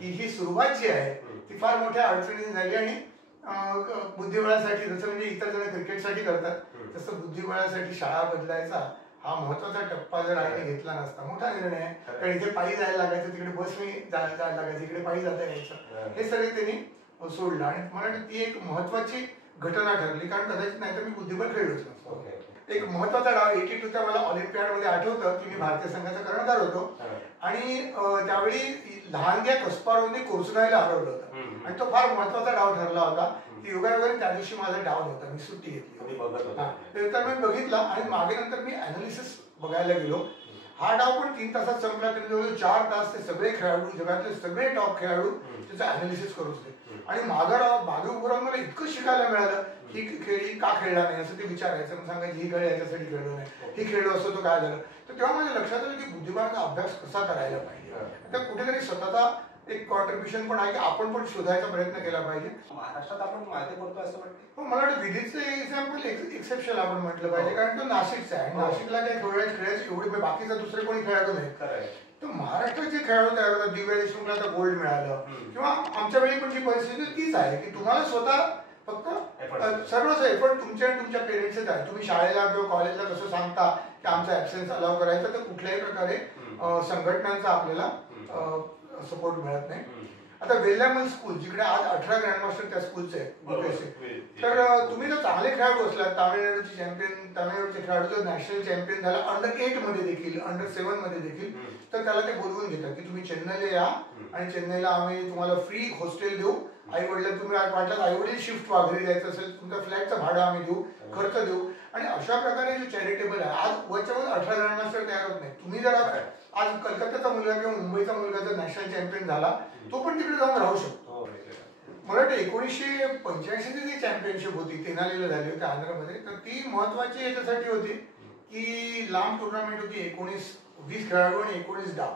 की ही सुरुवात जी आहे ती फार मोठ्या अडचणीने झाली आणि बुद्धिबळासाठी जसं म्हणजे इतर जण क्रिकेटसाठी करतात तसं बुद्धिबळासाठी शाळा बदलायचा हा महत्वाचा टप्पा जर आईने घेतला नसता मोठा निर्णय आहे. कारण इथे पायी जायला लागायचं, तिकडे बसने जायला लागायचं, इकडे पायी जाता यायचं, हे सगळे त्यांनी सोडलं. आणि मला वाटतं ती एक महत्वाची घटना ठरली, कारण कदाचित नाही तर मी बुद्धिबळ खेळलोच नसतो. एक महत्वाचा डाव 82चा मला ऑलिम्पियाडमध्ये आठवतं की मी भारतीय संघाचा कर्णधार होतो आणि त्यावेळी लहानग्या कस्पारोवने कोर्सुनायला हरवलं होतं आणि तो फार महत्वाचा डाव ठरला होता की योगायोगाने त्या दिवशी माझा डाव नव्हता, मी सुट्टी घेतली तर मी बघितला आणि मागे नंतर मी अनालिसिस बघायला गेलो. हा डाव पण 3 तासात संपला, तरी जवळ 4 तास ते सगळे खेळाडू, जगातले सगळे टॉप खेळाडू त्याचं अनालिसिस करू शकते. आणि मागे उभं राहून मला इतकं शिकायला मिळालं ही खेळी का खेळला नाही असं ते विचारायचं, मग सांगायचं ही खेळ याच्यासाठी खेळलो नाही, ही खेळलो असं तो काय झालं. तर तेव्हा माझ्या लक्षात आलं की बुद्धिबळाचा अभ्यास कसा करायला पाहिजे. तर कुठेतरी स्वतःचा एक कॉन्ट्रीब्युशन पण आहे की आपण पण शोधायचा प्रयत्न केला पाहिजे. महाराष्ट्रात आपण मागे पडतो असं वाटतं. मला वाटतं विधीचं एक्झाम्पल एक्सेप्शन आपण म्हटलं पाहिजे, कारण तो नाशिकचा आहे. नाशिकला काही खेळायचे एवढे बाकीचा दुसरे कोणी खेळाडू नाही. तर महाराष्ट्राचे खेळाडू तयार होतात. दिव्या देशमुखला तर गोल्ड मिळालं किंवा आमच्या वेळी पण जी परिस्थिती तीच आहे की तुम्हाला स्वतः फक्त सर्वच एफर्ट तुमचे आणि तुमच्या पेरेंट्सच आहे. तुम्ही शाळेला किंवा कॉलेजला कसं सांगता की आमचा ॲब्सेन्स अलाव करायचा, तर कुठल्याही प्रकारे संघटनांचा आपल्याला सपोर्ट मिळत नाही. आता वेल्लामल स्कूल जिकडे आज 18 ग्रँडमास्टर त्या स्कूलचे आहेत, तर तुम्ही जर चांगले खेळाडू असलात, तामिळनाडूचे खेळाडू जर नॅशनल चॅम्पियन झाला अंडर 8 मध्ये देखील, अंडर 7 मध्ये देखील, तर त्याला ते बोलवून घेतात की तुम्ही चेन्नईला या आणि चेन्नईला आम्ही तुम्हाला फ्री हॉस्टेल देऊ. आई वडिलांना तुम्ही वाटलं आई वडील शिफ्ट वगैरे द्यायचं असेल, तुमच्या फ्लॅटचं भाडं आम्ही देऊ, खर्च देऊ. आणि अशा प्रकारे जो चॅरिटेबल आहे, आज वरच्या 18 ग्रँडमास्टर तयार होत नाही. तुम्ही जर आज कलकत्ताचा मुलगा किंवा मुंबईचा मुलगा जर नॅशनल चॅम्पियन झाला, तो पण तिकडे जाऊन राहू शकतो. मला वाटतं 1985 जी चॅम्पियनशिप होती, तेनालीला झाली होती आंध्रमध्ये, तर ती महत्वाची याच्यासाठी होती की लांब टुर्नामेंट होती. 19-20 खेळाडू आणि 19 डाव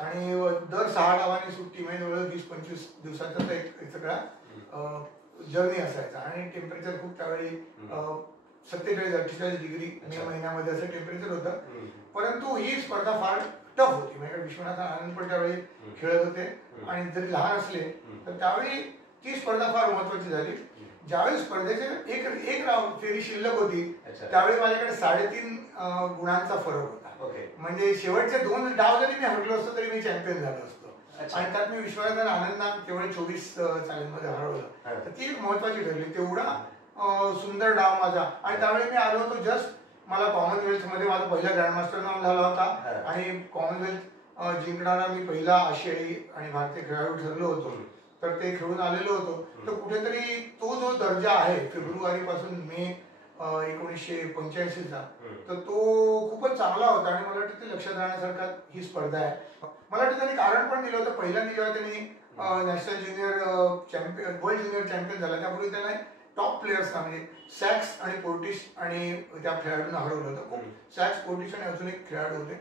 आणि दर 6 डावांनी सुट्टी, म्हणजे जवळ 20-25 दिवसाचा एक सगळा जर्नी असायचा. आणि टेम्परेचर खूप त्यावेळी 47-48 डिग्री मे महिन्यामध्ये असं टेम्परेचर होतं. परंतु ही स्पर्धा फार टफ होती. म्हणजे विश्वनाथ आनंद पण त्यावेळी खेळत होते आणि जरी लहान असले तर त्यावेळी ती स्पर्धा फार महत्वाची झाली. ज्यावेळी स्पर्धेचे एक फेरी शिल्लक होती, त्यावेळी माझ्याकडे 3.5 गुणांचा फरक होता. म्हणजे शेवटचे 2 डाव जरी मी हरलो असतो तरी मी चॅम्पियन झालो असतो. आणि त्यात मी विश्वनाथ आनंदना केवळ 24 चालींमध्ये हरवलं. तर ती एक महत्वाची ठरली. तेवढा सुंदर डाव माझा. आणि त्यावेळी मी आलो होतो जस्ट, मला कॉमनवेल्थ मध्ये माझा पहिला ग्रँडमास्टर नाव झाला होता आणि कॉमनवेल्थ जिंकणारा मी पहिला आशियाई आणि भारतीय खेळाडू ठरलो होतो. तर ते खेळून आलेलो होतो. तर कुठेतरी तो जो दर्जा आहे फेब्रुवारी पासून मे 1985चा, तर तो खूपच चांगला होता. आणि मला वाटतं ते लक्षात राहण्यासारखा ही स्पर्धा आहे. मला वाटतं त्यांनी कारण पण दिलं होतं. पहिल्यांदा जेव्हा त्यांनी national junior champion, world junior champion झाला, त्यापूर्वी त्यांना टॉप प्लेयर्सना म्हणजे सॅक्स आणि पोर्टिश आणि त्या खेळाडूंना हरवलं होतं. सॅक्स, पोर्टिश आणि अजून एक खेळाडू होते.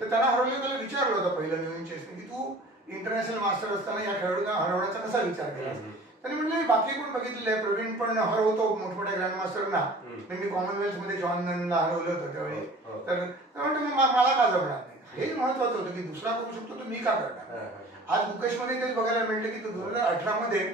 तर त्यांना हरवलं. त्याला विचारलं होतं पहिलं न्यू चेसने की तू इंटरनॅशनल मास्टर असताना या खेळाडूंना हरवण्याचा कसा विचार केला. त्यांनी म्हटलं बाकी पण बघितलेलं आहे, प्रवीण पण हरवतो मोठमोठ्या ग्रँडमास्टरना. मी कॉमनवेल्थ मध्ये जॉन ननला हरवलं होतं त्यावेळी. तर म्हणतो मग मला का जमणार नाही. हे महत्वाचं होतं की दुसरा करू शकतो तर मी का करणार. आज मुकेशमध्ये तेच बघायला मिळतं की तो 2018 मध्ये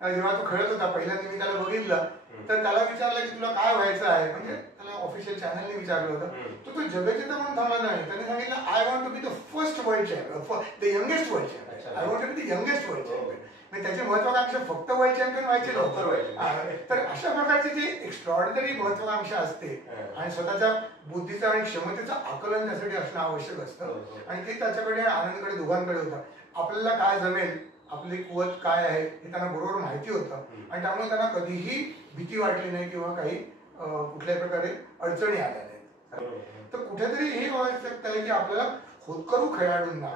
जेव्हा तो खेळत होता पहिल्यांदा मी त्याला बघितलं, तर त्याला विचारलं की तुला काय व्हायचं आहे. म्हणजे त्याला ऑफिशियल चॅनलने विचारलं होतं. तो जगजिता म्हणून थांबला नाही. त्याने सांगितलं I want to be the first world champion, the youngest world champion. I want to be the youngest world champion. म्हणजे त्याची महत्वाकांक्षा फक्त वर्ल्ड चॅम्पियन व्हायचे नव्हते. तर अशा प्रकारची जी एक्स्ट्रॉर्डिनरी महत्वाकांक्षा असते आणि स्वतःच्या बुद्धीचा आणि क्षमतेचं आकलन त्यासाठी असणं आवश्यक असतं. आणि ते त्याच्याकडे आनंदकडे दोघांकडे होतं. आपल्याला काय जमेल, आपली कुवत काय आहे हे त्यांना बरोबर माहिती होतं. आणि त्यामुळे त्यांना कधीही भीती वाटली नाही किंवा काही कुठल्याही प्रकारे अडचणी आल्या नाहीत. तर कुठेतरी हे आवश्यकता आहे की आपल्याला होतकरू खेळाडूंना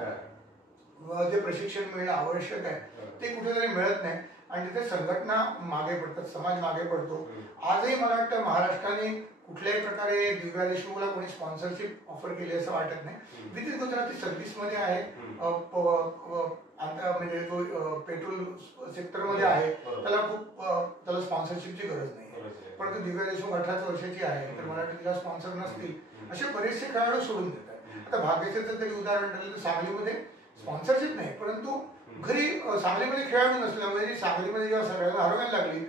जे प्रशिक्षण मिळणं आवश्यक आहे ते कुठेतरी मिळत नाही. आणि तिथे संघटना मागे पडतात, समाज मागे पडतो. आजही मला वाटतं महाराष्ट्राने कुठल्याही प्रकारे दिव्या देशमुखला कोणी स्पॉन्सरशिप ऑफर केली असं वाटत नाही. विदित गुजराती सर्व्हिसमध्ये आहे, म्हणजे तो पेट्रोल सेक्टरमध्ये आहे, त्याला स्पॉन्सरशिपची गरज नाही. परंतु दिव्या देशमुख 18 वर्षाची आहे, तर मला वाटतं तिला स्पॉन्सर नसतील. असे बरेचसे खेळाडू सोडून देतात. आता भाग्यश्रीचं तरी उदाहरण ठरलं तर सांगलीमध्ये स्पॉन्सरशिप नाही, परंतु घरी सांगलीमध्ये खेळाडू नसल्यामुळे ती सांगलीमध्ये जेव्हा सगळ्यांना हरवायला लागली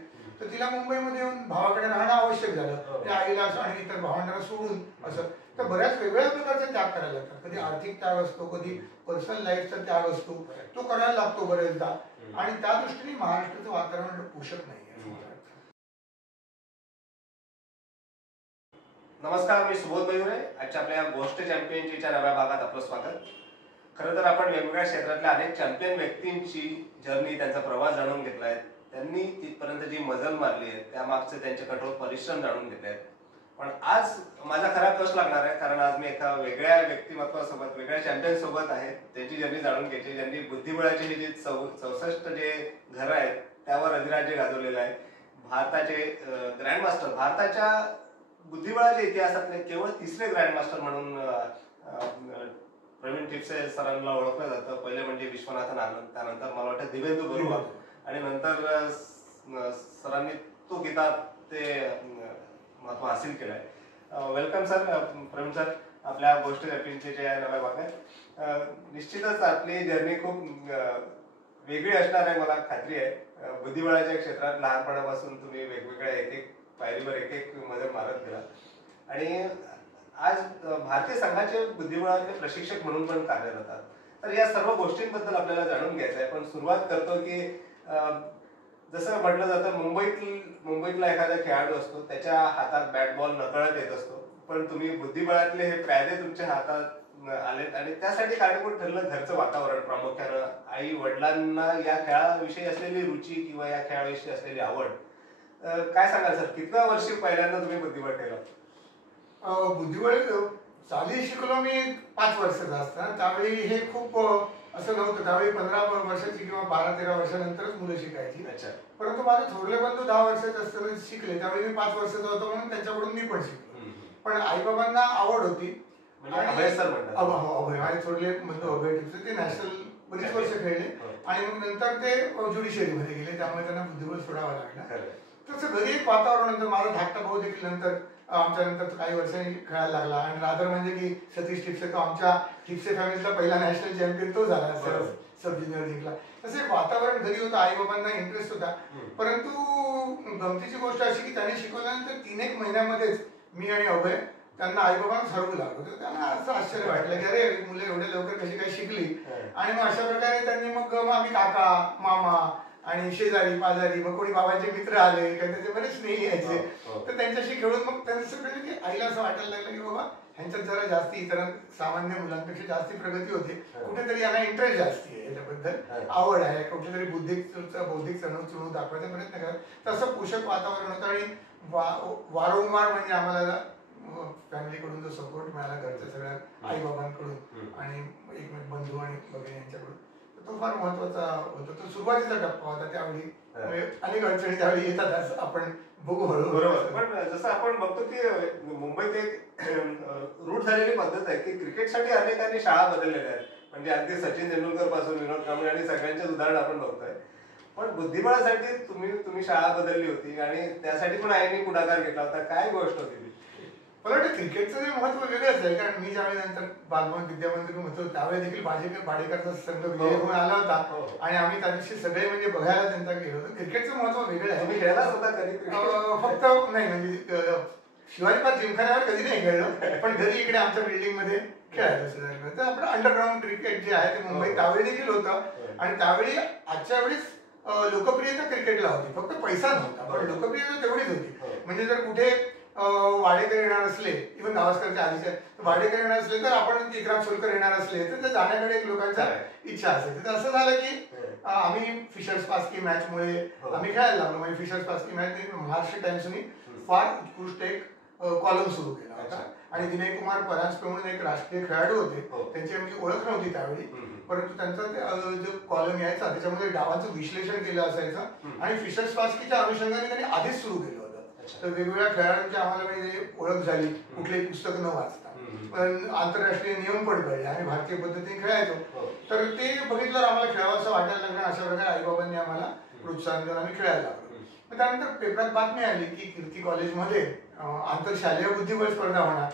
तर तिला मुंबईमध्ये येऊन भावाकडे राहणं आवश्यक झालं. त्या आईला आणि इतर भावंडांना सोडून असं. तर बऱ्याच वेगवेगळ्या प्रकारचा त्याग करायला लागतात. कधी आर्थिक त्याग असतो, कधी पर्सनल लाईफचा त्याग असतो, तो करायला लागतो बरेचदा. आणि त्या दृष्टीने महाराष्ट्राचं वातावरण पोषक नाही आहे. नमस्कार, मी सुबोध मयुरे. आजच्या आपल्या गोष्ट चॅम्पियनशिपच्या नव्या भागात आपलं स्वागत. खरं तर आपण वेगवेगळ्या क्षेत्रातल्या अनेक चॅम्पियन व्यक्तींची जर्नी, त्यांचा प्रवास जाणून घेतला आहे. त्यांनी तिथपर्यंत जी मजल मारली आहे त्यामागचे त्यांचे कठोर परिश्रम जाणून घेतले आहेत. पण आज माझा खरा कष्ट लागणार आहे, कारण आज मी एका वेगळ्या व्यक्तिमत्वासोबत, वेगळ्या चॅम्पियन सोबत आहे. त्यांची जर्नी जाणून घ्यायची, ज्यांनी बुद्धिबळाचे हे जे 64 जे घर आहेत त्यावर अधिराज्य गाजवलेलं आहे. भारताचे ग्रँडमास्टर, भारताच्या बुद्धिबळाच्या इतिहासातले केवळ तिसरे ग्रँडमास्टर म्हणून प्रवीण टिपसे सरांना ओळखलं जातं. पहिले म्हणजे विश्वनाथन आनंद, त्यानंतर मला वाटतं दिवेंदू बरुआ, आणि नंतर सरांनी तो किताब ते महत्व हासिल केलंय. वेलकम सर, प्रवीण सर, आपल्या गोष्ट चॅम्पियनशिपच्या नव्या भागात. निश्चितच आपली जर्नी खूप वेगळी असणार आहे, मला खात्री आहे. बुद्धिबळाच्या क्षेत्रात लहानपणापासून तुम्ही वेगवेगळ्या एक पायरीवर एक मजल मारत गेला आणि आज भारतीय संघाचे बुद्धिबळाचे प्रशिक्षक म्हणून पण कार्यरत आहात. तर या सर्व गोष्टींबद्दल आपल्याला जाणून घ्यायचं आहे. पण सुरुवात करतो की जसं म्हटलं जातं, मुंबईतला एखादा खेळाडू असतो, त्याच्या हातात बॅट बॉल नकळत येत असतो. पण तुम्ही बुद्धिबळातले हे प्यादे तुमच्या हातात आलेत आणि त्यासाठी कारणीभूत ठरलं घरचं वातावरण. प्रामुख्यानं आई वडिलांना या खेळाविषयी असलेली रुची किंवा या खेळाविषयी असलेली आवड. काय सांगाल सर, कितव्या वर्षी पहिल्यांदा तुम्ही बुद्धिबळ केलं? बुद्धिबळ चाली शिकलो मी 5 वर्षाचा असताना. त्यावेळी हे खूप असं नव्हतं. त्यावेळी 15 वर्षाची किंवा 12-13 वर्षानंतरच मुलं शिकायची. परंतु माझे थोरले बंधू 10 वर्षाचे असताना शिकले. त्यावेळी मी 5 वर्षाचा होतो म्हणून त्यांच्याकडून मी पण शिकलो. पण आईबाबांना आवड होती. अभय, माझे थोरले बंधू अभय टिपसे, ते नॅशनल बरीच वर्ष खेळले आणि मग नंतर ते ज्युडिशियरीमध्ये गेले. त्यामुळे त्यांना बुद्धिबळ सोडावा लागला. तसं घरी एक वातावरण नंतर माझा धाकटा भाऊ देखील नंतर आमच्या नंतर काही वर्षांनी खेळायला लागला. आणि रादर म्हणजे की सतीश टिपसे, तो आमच्या टिपसे फॅमिलीचा पहिला नॅशनल चॅम्पियन तो झाला, सब ज्युनियर जिंकला. तसे वातावरण घरी होतं, आई बाबांना इंटरेस्ट होता. परंतु गमतीची गोष्ट अशी की त्यांनी शिकवल्यानंतर 3-1 महिन्यामध्येच मी आणि अभय त्यांना आई बाबांना ठरवू लागलो. तर त्यांना असं आश्चर्य वाटलं की अरे मुलं एवढ्या लवकर कशी काय शिकली. आणि मग अशा प्रकारे त्यांनी मग आम्ही काका, मामा आणि शेजारी पाजारी, मग कोणी बाबांचे मित्र आले, त्याचे बरेच स्नेही यायचे. तर त्यांच्याशी खेळून मग त्यांनी सगळं की आईला असं वाटायला लागलं की बाबा ह्यांच्यात जरा जास्ती इतर सामान्य मुलांपेक्षा जास्ती प्रगती होते. कुठेतरी यांना इंटरेस्ट जास्ती आहे, याच्याबद्दल आवड आहे, कुठेतरी बौद्धिक चणूक दाखवायचा प्रयत्न करत. तसं पोषक वातावरण होतं आणि वारंवार म्हणजे आम्हाला फॅमिलीकडून जो सपोर्ट मिळाला, घरच्या सगळ्या आई बाबांकडून आणि एकमेक बंधू आणि वगैरे यांच्याकडून, तो फार महत्वाचा होता. तो सुरुवातीचा टप्पा होता. त्यावेळी अनेक अडचणी त्यावेळी येतात, असं आपण बघू हळूहळू. बरोबर. पण जसं आपण बघतो की मुंबईत एक रूढ झालेली पद्धत आहे की क्रिकेटसाठी अनेकांनी शाळा बदललेल्या आहेत. म्हणजे अगदी सचिन तेंडुलकर पासून विनोद कांबळे आणि सगळ्यांचेच उदाहरण आपण बघतोय. पण बुद्धिबळासाठी तुम्ही शाळा बदलली होती आणि त्यासाठी पण आईने पुढाकार घेतला होता. काय गोष्ट होती ती? मला वाटतं क्रिकेटचं जे महत्व वेगळंच आहे. कारण मी ज्यावेळी नंतर बालभवन विद्यामंदिर होतो त्यावेळी देखील भाडेकरचा संघ विजय होऊन आला होता आणि आम्ही त्या दिवशी सगळे म्हणजे बघायला त्यांचा गेलो होतो. क्रिकेटचं महत्व वेगळं आहे. तुम्ही खेळलाच होता कधी? फक्त नाही, म्हणजे शिवाजी पार्क जिमखान्यावर कधी नाही खेळलो, पण घरी इकडे आमच्या बिल्डिंग मध्ये खेळायचं. तर आपलं अंडरग्राऊंड क्रिकेट जे आहे ते मुंबईत त्यावेळी देखील होतं. आणि त्यावेळी आजच्या वेळेस लोकप्रियता क्रिकेटला होती, फक्त पैसा नव्हता, पण लोकप्रियता तेवढीच होती. म्हणजे जर कुठे वाडेकर येणार असले, इव्हन गावस्करच्या आधीचे वाडेकर येणार असले, तर आपण एकनाथ सोलकर येणार असले तर जाण्याकडे एक लोकांच्या इच्छा असेल. तर असं झालं की आम्ही फिशर्स पास्की मॅच मुळे आम्ही खेळायला लागलो. म्हणजे फिशर्स पास्की मॅच महाराष्ट्र टाइम्सनी फार उत्कृष्ट एक कॉलम सुरू केला होता. आणि विनय कुमार परांजपे म्हणून एक राष्ट्रीय खेळाडू होते, त्यांची आमची ओळख नव्हती त्यावेळी, परंतु त्यांचा जो कॉलम यायचा त्याच्यामध्ये डावांचं विश्लेषण केलं असायचं आणि फिशर्स पास्कीच्या अनुषंगाने त्यांनी आधीच सुरू केलं होतं. तर वेगवेगळ्या खेळाडूंची आम्हाला म्हणजे ओळख झाली, कुठलेही पुस्तक न वाचता. पण आंतरराष्ट्रीय नियम पण कळले, आम्ही भारतीय पद्धतीने खेळायचो. तर ते बघितल्यावर आम्हाला खेळावं असं वाटायला लागलं. अशा प्रकारे आईबाबांनी आम्हाला प्रोत्साहन देऊन आम्ही खेळायला लागलो. त्यानंतर पेपरात बातमी आली की कीर्ती कॉलेजमध्ये आंतरशालेय बुद्धिबळ स्पर्धा होणार.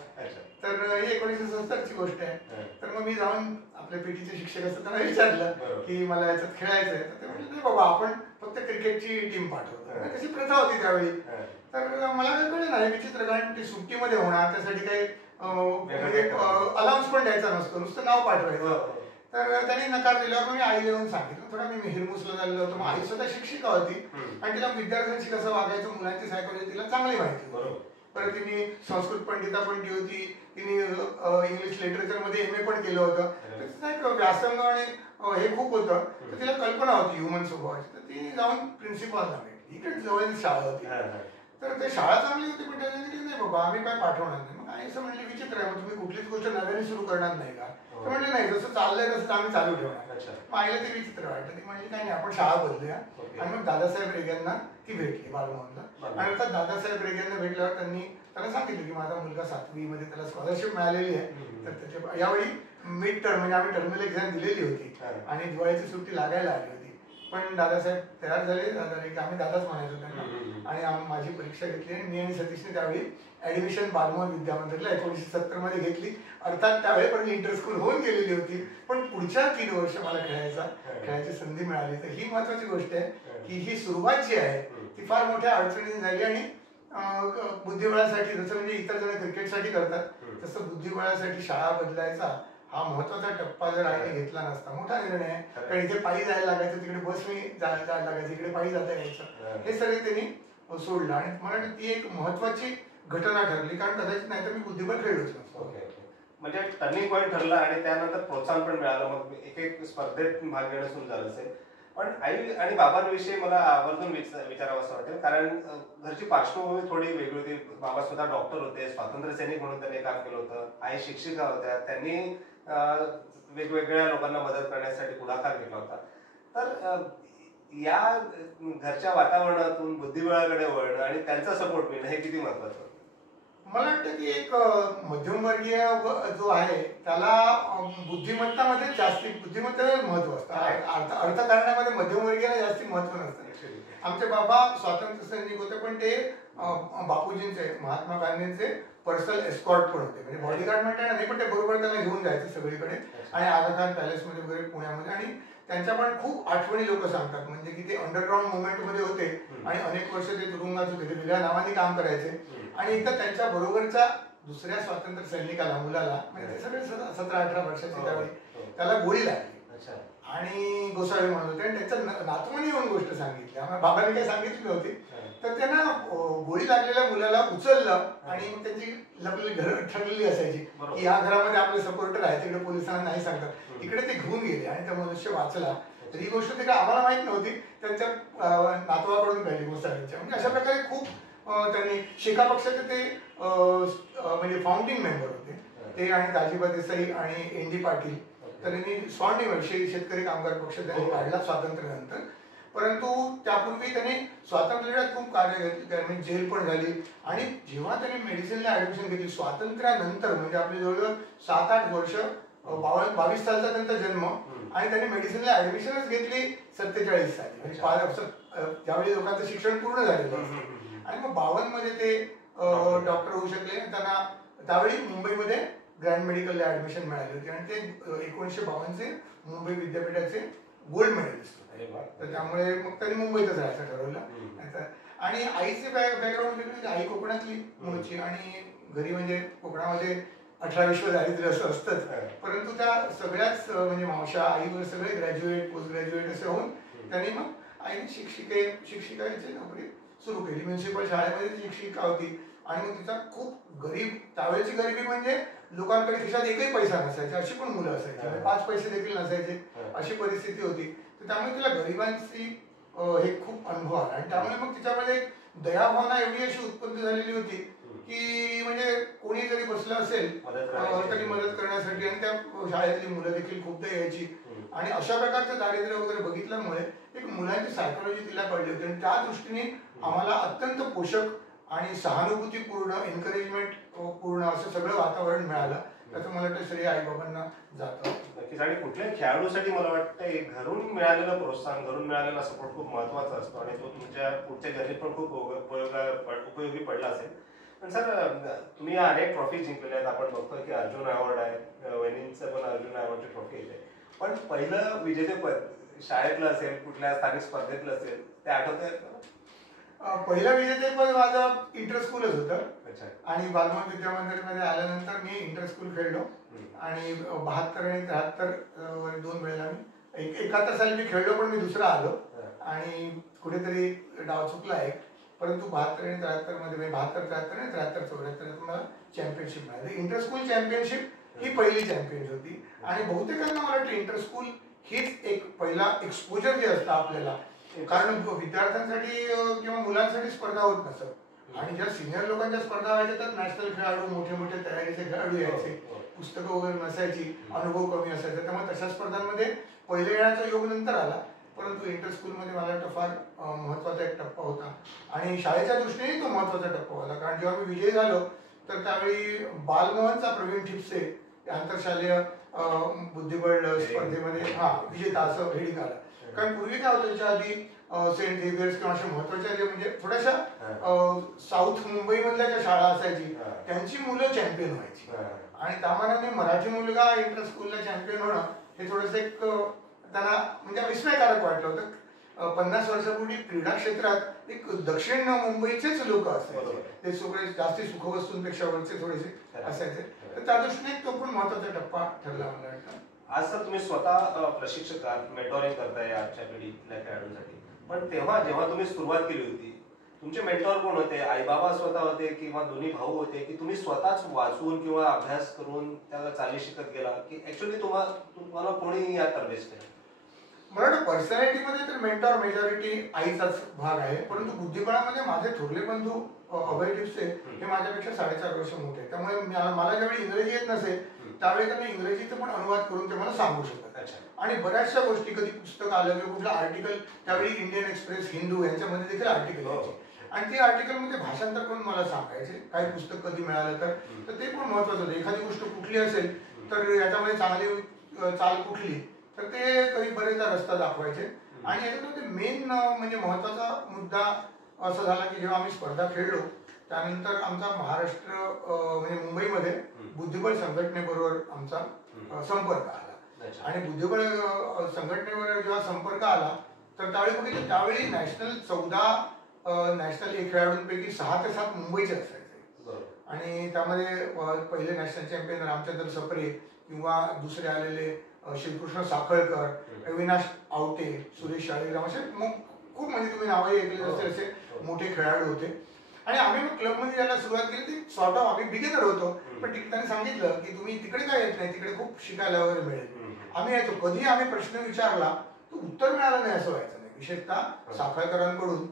तर ही 1970ची गोष्ट आहे. तर मग मी जाऊन आपले पीटीचे शिक्षक असतात त्यांना विचारलं की मला याच्यात खेळायचं आहे. तर ते म्हणजे नाही बाबा आपण फक्त क्रिकेटची टीम पाठवतो, कशी प्रथा होती त्यावेळी. तर मला काही कळलं नाही विचित्र, कारण ती सुट्टीमध्ये होणार, त्यासाठी काही म्हणजे अलाउन्स पण द्यायचा नसतो, नुसतं नाव पाठवायचं. तर त्यांनी नकार दिल्यावर मी आईला येऊन सांगितलं. थोडा मी हिरमुसला झालेलो होतो. मग आई स्वतः शिक्षिका होती आणि तिला विद्यार्थ्यांशी कसं वागायचं, मुलांची सायकोलॉजी तिला चांगली माहिती होती. परत तिने संस्कृत पंडिता पण ती होती, तिने इंग्लिश लिटरेचरमध्ये MA पण केलं होतं. तर व्यासंग आणि हे खूप होतं, तर तिला कल्पना होती ह्युमन स्वभावाची. तर ती जाऊन प्रिन्सिपॉलला भेटली. इकडे जवळ शाळा होती. तर ते शाळा चांगली होती, पण त्याच्याने की नाही बाबा आम्ही काय पाठवणार नाही. मग आई असं म्हणले विचित्र आहे, मग तुम्ही कुठलीच गोष्ट नव्याने सुरू करणार नाही का? तर म्हणले नाही, जसं चाललंय तसं आम्ही चालू ठेवणार. मग आईला ते विचित्र वाटलं. ती म्हणली काही नाही, आपण शाळा बदलूया. आणि मग दादासाहेब रेग्यांना ती भेटली बालभवनला. आणि आता दादासाहेब रेग्यांना भेटल्यावर त्यांनी त्याला सांगितलं की माझा मुलगा 7वी मध्ये त्याला स्कॉलरशिप मिळालेली आहे. तर त्याच्या यावेळी मिड टर्म म्हणजे आम्ही टर्मिनल एक्झाम दिलेली होती आणि दिवाळीची सुट्टी लागायला आली होती. पण दादासाहेब तयार झाले, आम्ही दादाच म्हणायचो त्यांना. आणि माझी परीक्षा घेतली आणि मी आणि सतीशने त्यावेळी ऍडमिशन बालभवन विद्यामंदिरला 1970 मध्ये घेतली. अर्थात त्यावेळी पण मी इंटर स्कूल होऊन गेलेली होती, पण पुढच्या 3 वर्ष मला खेळायची संधी मिळाली. तर ही महत्वाची गोष्ट आहे की ही सुरुवात जी आहे ती फार मोठ्या अडचणीने झाली. आणि बुद्धिबळासाठी जसं म्हणजे इतर जण क्रिकेटसाठी करतात, तसं बुद्धिबळासाठी शाळा बदलायचा हा महत्वाचा टप्पा जर आईने घेतला नसता, मोठा निर्णय आहे. कारण इथे पायी जायला लागायचं, तिकडे बसने जायला लागायचं, इकडे पायी जाता यायचं, हे सगळे त्यांनी सोडलं. आणि मला वाटतं ती एक महत्वाची घटना ठरली, कारण कदाचित नाही तर मी बुद्धिबळ खेळलोच नसतो. म्हणजे टर्निंग पॉईंट ठरला आणि त्यानंतर प्रोत्साहन पण मिळालं. मग एक स्पर्धेत भाग घेणं सुरू झालं असेल. पण आई आणि बाबांविषयी मला आवर्जून विचारावं असं वाटेल, कारण घरची पार्श्वभूमी थोडी वेगळी होती. बाबा स्वतः डॉक्टर होते, स्वातंत्र्य सैनिक म्हणून त्यांनी काम केलं होतं. आई शिक्षिका होत्या, त्यांनी वेगवेगळ्या लोकांना मदत करण्यासाठी पुढाकार घेतला होता. तर या घरच्या वातावरणातून बुद्धिबळाकडे वळणं आणि त्यांचा सपोर्ट मिळणं हे किती महत्वाचं होतं? मला वाटतं की एक मध्यमवर्गीय जो आहे त्याला बुद्धिमत्तामध्ये जास्ती बुद्धिमत्तेला महत्व असतं. अर्थकारणामध्ये मध्यमवर्गीयाला जास्ती महत्व नसतं. आमचे बाबा स्वातंत्र्य सैनिक होते, पण ते बापूजींचे, महात्मा गांधींचे पर्सनल एस्कॉर्ट पण होते. म्हणजे बॉडीगार्ड म्हणता नाही, पण ते बरोबर त्याला घेऊन जायचे सगळीकडे. आणि आगा खान पॅलेसमध्ये वगैरे पुण्यामध्ये. आणि त्यांच्या पण खूप आठवणी लोक सांगतात, म्हणजे की ते अंडरग्राऊंड मुवमेंटमध्ये होते आणि अनेक वर्ष ते तुरुंगात होते, ते वेगळ्या नावाने काम करायचे. आणि एकदा त्यांच्या बरोबरच्या दुसऱ्या स्वातंत्र्य सैनिकाला, मुलाला, म्हणजे ते सगळे 17-18 वर्षाचे त्यावेळी, त्याला गोळी लागली. आणि गोसावी म्हणत होते. आणि त्यांच्या नातवाने येऊन गोष्ट सांगितली, आम्हाला बाबांनी काही सांगितली नव्हती. तर त्यांना गोळी लागलेल्या मुलाला उचललं आणि मग त्यांची लपलेली घरं ठरलेली असायची की या घरामध्ये आपले सपोर्टर आहे, तिकडे पोलिसांना नाही सांगतात, इकडे ते घेऊन गेले आणि त्या मनुष्य वाचला. तर ही गोष्ट तिकडे आम्हाला माहित नव्हती, त्यांच्या नातवाकडून कळली गोसावींच्या. म्हणजे अशा प्रकारे खूप त्यांनी शेका पक्षाचे ते म्हणजे फाउंडिंग मेंबर होते ते. आणि दाजीबा देसाई आणि ND पाटील. तर त्यांनी स्वातंत्र्य शेतकरी कामगार पक्ष त्यांनी काढला स्वातंत्र्यानंतर. परंतु त्यापूर्वी त्यांनी स्वातंत्र्यात खूप कार्य घेतले, म्हणजे जेल पण झाली. आणि जेव्हा त्यांनी मेडिसिनला ऍडमिशन घेतली स्वातंत्र्यानंतर, म्हणजे आपली जवळजवळ 7-8 वर्ष, 22 सालचा त्यांचा जन्म, आणि त्यांनी मेडिसिनला ऍडमिशनच घेतली 47 साली. म्हणजे 5 वर्ष त्यावेळी लोकांचं शिक्षण पूर्ण झालेलं. आणि मग 52 मध्ये ते डॉक्टर होऊ शकले. त्यांना त्यावेळी मुंबईमध्ये ग्रँड मेडिकलला ऍडमिशन मिळाली होती आणि ते 1952चे मुंबई विद्यापीठाचे गोल्ड मेडलिस्ट होते. तर त्यामुळे मग त्यांनी मुंबईतच राहायचं ठरवलं. आणि आईचे बॅकग्राऊंड वेगळी, आई कोकणातली मूळची, आणि घरी म्हणजे कोकणामध्ये 18-20 दारिद्र्य असं असतंच. परंतु त्या सगळ्याच म्हणजे मावशा, आईवर सगळे ग्रॅज्युएट, पोस्ट ग्रॅज्युएट असे होऊन त्यांनी मग आईने शिक्षिकेची नोकरी सुरू केली. म्युन्सिपल शाळेमध्ये शिक्षिका होती. आणि मग तिचा खूप गरीब, त्यावेळेची गरिबी म्हणजे लोकांकडे खिशात एकही पैसा नसायचा, अशी पण मुलं असायची, 5 पैसे देखील नसायचे, अशी परिस्थिती होती. तर त्यामुळे तिला गरिबांची हे खूप अनुभव आला. आणि त्यामुळे मग तिच्यामध्ये एक दयाभावना एवढी अशी उत्पन्न झालेली होती की म्हणजे कोणी जरी बसलं असेल तरी मदत करण्यासाठी. आणि त्या शाळेतली मुलं देखील खूपदा यायची. आणि अशा प्रकारचं दारिद्र्य वगैरे बघितल्यामुळे एक मुलांची सायकोलॉजी तिला कळली होती. आणि त्या दृष्टीने आम्हाला अत्यंत पोषक आणि सहानुभूतीपूर्ण, एनकरेजमेंट पूर्ण असं सगळं वातावरण मिळालं. त्याचं मला वाटतं श्रेय आई बाबांना जातं. नक्कीच. आणि कुठल्याही खेळाडूसाठी मला वाटतं घरून मिळालेलं प्रोत्साहन, घरून मिळालेला सपोर्ट खूप महत्वाचा असतो आणि तो तुमच्या पुढच्या जर्नीत पण खूप उपयोगी पडला असेल. पण सर तुम्ही अनेक ट्रॉफी जिंकलेल्या आहेत. आपण बघतोय की अर्जुन अवॉर्ड आहे, वहिनींचं पण अर्जुन अवॉर्डची ट्रॉफी येते. पण पहिलं विजेतेपद शाळेतलं असेल, कुठल्या स्थानिक स्पर्धेतलं असेल, ते आठवतंय? पहिलं विजेतेपद माझं इंटर स्कूलच होतं. अच्छा. आणि बालमन विद्या मंदिरमध्ये आल्यानंतर मी इंटर स्कूल खेळलो आणि 72 आणि 73 दोन वेळेला मी 71 साली मी खेळलो, पण मी दुसरा आलो आणि कुठेतरी डाव चुकला आहे. परंतु 72 आणि 73 मध्ये 72, 73 आणि 73, 74 मला चॅम्पियनशिप मिळाली. इंटर स्कूल चॅम्पियनशिप ही पहिली चॅम्पियनशिप होती आणि बहुतेकांना मला वाटतं इंटर स्कूल हीच एक पहिला एक्सपोजर जे असतं आपल्याला, कारण विद्यार्थ्यांसाठी किंवा मुलांसाठी स्पर्धा होत नसत आणि ज्या सिनियर लोकांच्या स्पर्धा व्हायच्या तर नॅशनल खेळाडू, मोठे मोठे तयारीचे खेळाडू यायचे, पुस्तकं वगैरे नसायची, अनुभव कमी असायचा, त्यामुळे तशा स्पर्धांमध्ये पहिले येण्याचा योग नंतर आला. परंतु इंटर स्कूलमध्ये मला वाटतं फार महत्त्वाचा एक टप्पा होता आणि शाळेच्या दृष्टीने तो महत्त्वाचा टप्पा होता. कारण जेव्हा मी विजयी झालो तर त्यावेळी बालमोहनचा प्रवीण ठिपसे आंतरशालेय बुद्धिबळ स्पर्धेमध्ये विजेता असं हेडिंग आलं. कारण पूर्वी काय होतं, त्याच्या आधी सेंट झेवियर्स किंवा अशा महत्वाच्या जे म्हणजे थोड्याशा साऊथ मुंबईमधल्या ज्या शाळा असायची त्यांची मुलं चॅम्पियन व्हायची आणि त्यामानाने मराठी मुलगा इंटर स्कूलला चॅम्पियन होणं हे थोडंसं एक त्यांना म्हणजे विस्मयकारक वाटलं होतं. 50 वर्षापूर्वी क्रीडा क्षेत्रात एक दक्षिण मुंबईचेच लोक असायचे, ते सगळे जास्ती सुखवस्तूंपेक्षा वरचे थोडेसे असायचे, तर त्या दृष्टीने तो पण महत्वाचा टप्पा ठरला मला वाटतं. आज तर तुम्ही स्वतः प्रशिक्षक आहात, मेंटॉरिंग करताय आजच्या पिढीतल्या खेळाडूंसाठी. पण तेव्हा जेव्हा तुम्ही सुरुवात केली होती, तुमचे मेंटॉर कोण होते? आई बाबा स्वतः होते किंवा दोन्ही भाऊ होते, की तुम्ही स्वतःच वाचून किंवा अभ्यास करून त्याला चाली शिकत गेला, की ऍक्च्युअली तुम्हाला कोणी या तरबेज केलं? मला वाटतं पर्सनॅलिटीमध्ये तर मेंटॉर मेजॉरिटी आईचाच भाग आहे, परंतु बुद्धिबळामध्ये माझे थोरले बंधू अभय ठिपसे हे माझ्यापेक्षा 4.5 वर्ष मोठे, त्यामुळे मला ज्यावेळी इंग्रजी येत नसेल त्यावेळी त्यांना इंग्रजीचं पण अनुवाद करून ते मला सांगू शकतात. आणि बऱ्याचशा गोष्टी, कधी पुस्तक आलं किंवा कुठलं आर्टिकल, त्यावेळी इंडियन एक्सप्रेस, हिंदू यांच्यामध्ये देखील आर्टिकल यायचे आणि ते आर्टिकलमध्ये भाषांतर करून मला सांगायचे. काही पुस्तक कधी मिळालं तर ते पण महत्वाचं होतं. एखादी गोष्ट कुठली असेल तर याच्यामध्ये चांगली चाल कुठली, तर ते कधी बरेचदा रस्ता दाखवायचे. आणि याच्यामध्ये मेन म्हणजे महत्वाचा मुद्दा असा झाला की जेव्हा आम्ही स्पर्धा खेळलो त्यानंतर आमचा महाराष्ट्र म्हणजे मुंबईमध्ये बुद्धिबळ संघटनेबरोबर आमचा संपर्क आला आणि बुद्धिबळ संघटनेवर जेव्हा संपर्क आला तर त्यावेळी बघितलं, त्यावेळी नॅशनल 14 नॅशनल खेळाडूंपैकी 6 ते 7 मुंबईचे असायचे आणि त्यामध्ये पहिले नॅशनल चॅम्पियन रामचंद्र सप्रे किंवा दुसरे आलेले श्रीकृष्ण साखळकर, अविनाश आवटे, सुरेश शाळीराम, असे खूप म्हणजे तुम्ही नावही ऐकले असेल असे मोठे खेळाडू होते. आणि आम्ही मग क्लबमध्ये यायला सुरुवात केली, ती सॉर्ट ऑफ आम्ही बिगिनर होतो, पण त्यांनी सांगितलं की तुम्ही तिकडे काय येत नाही, तिकडे खूप शिकायला वगैरे मिळेल. आम्ही यायचो, कधी आम्ही प्रश्न विचारला तर उत्तर मिळालं नाही असं व्हायचं नाही, विशेषतः साखळकरांकडून,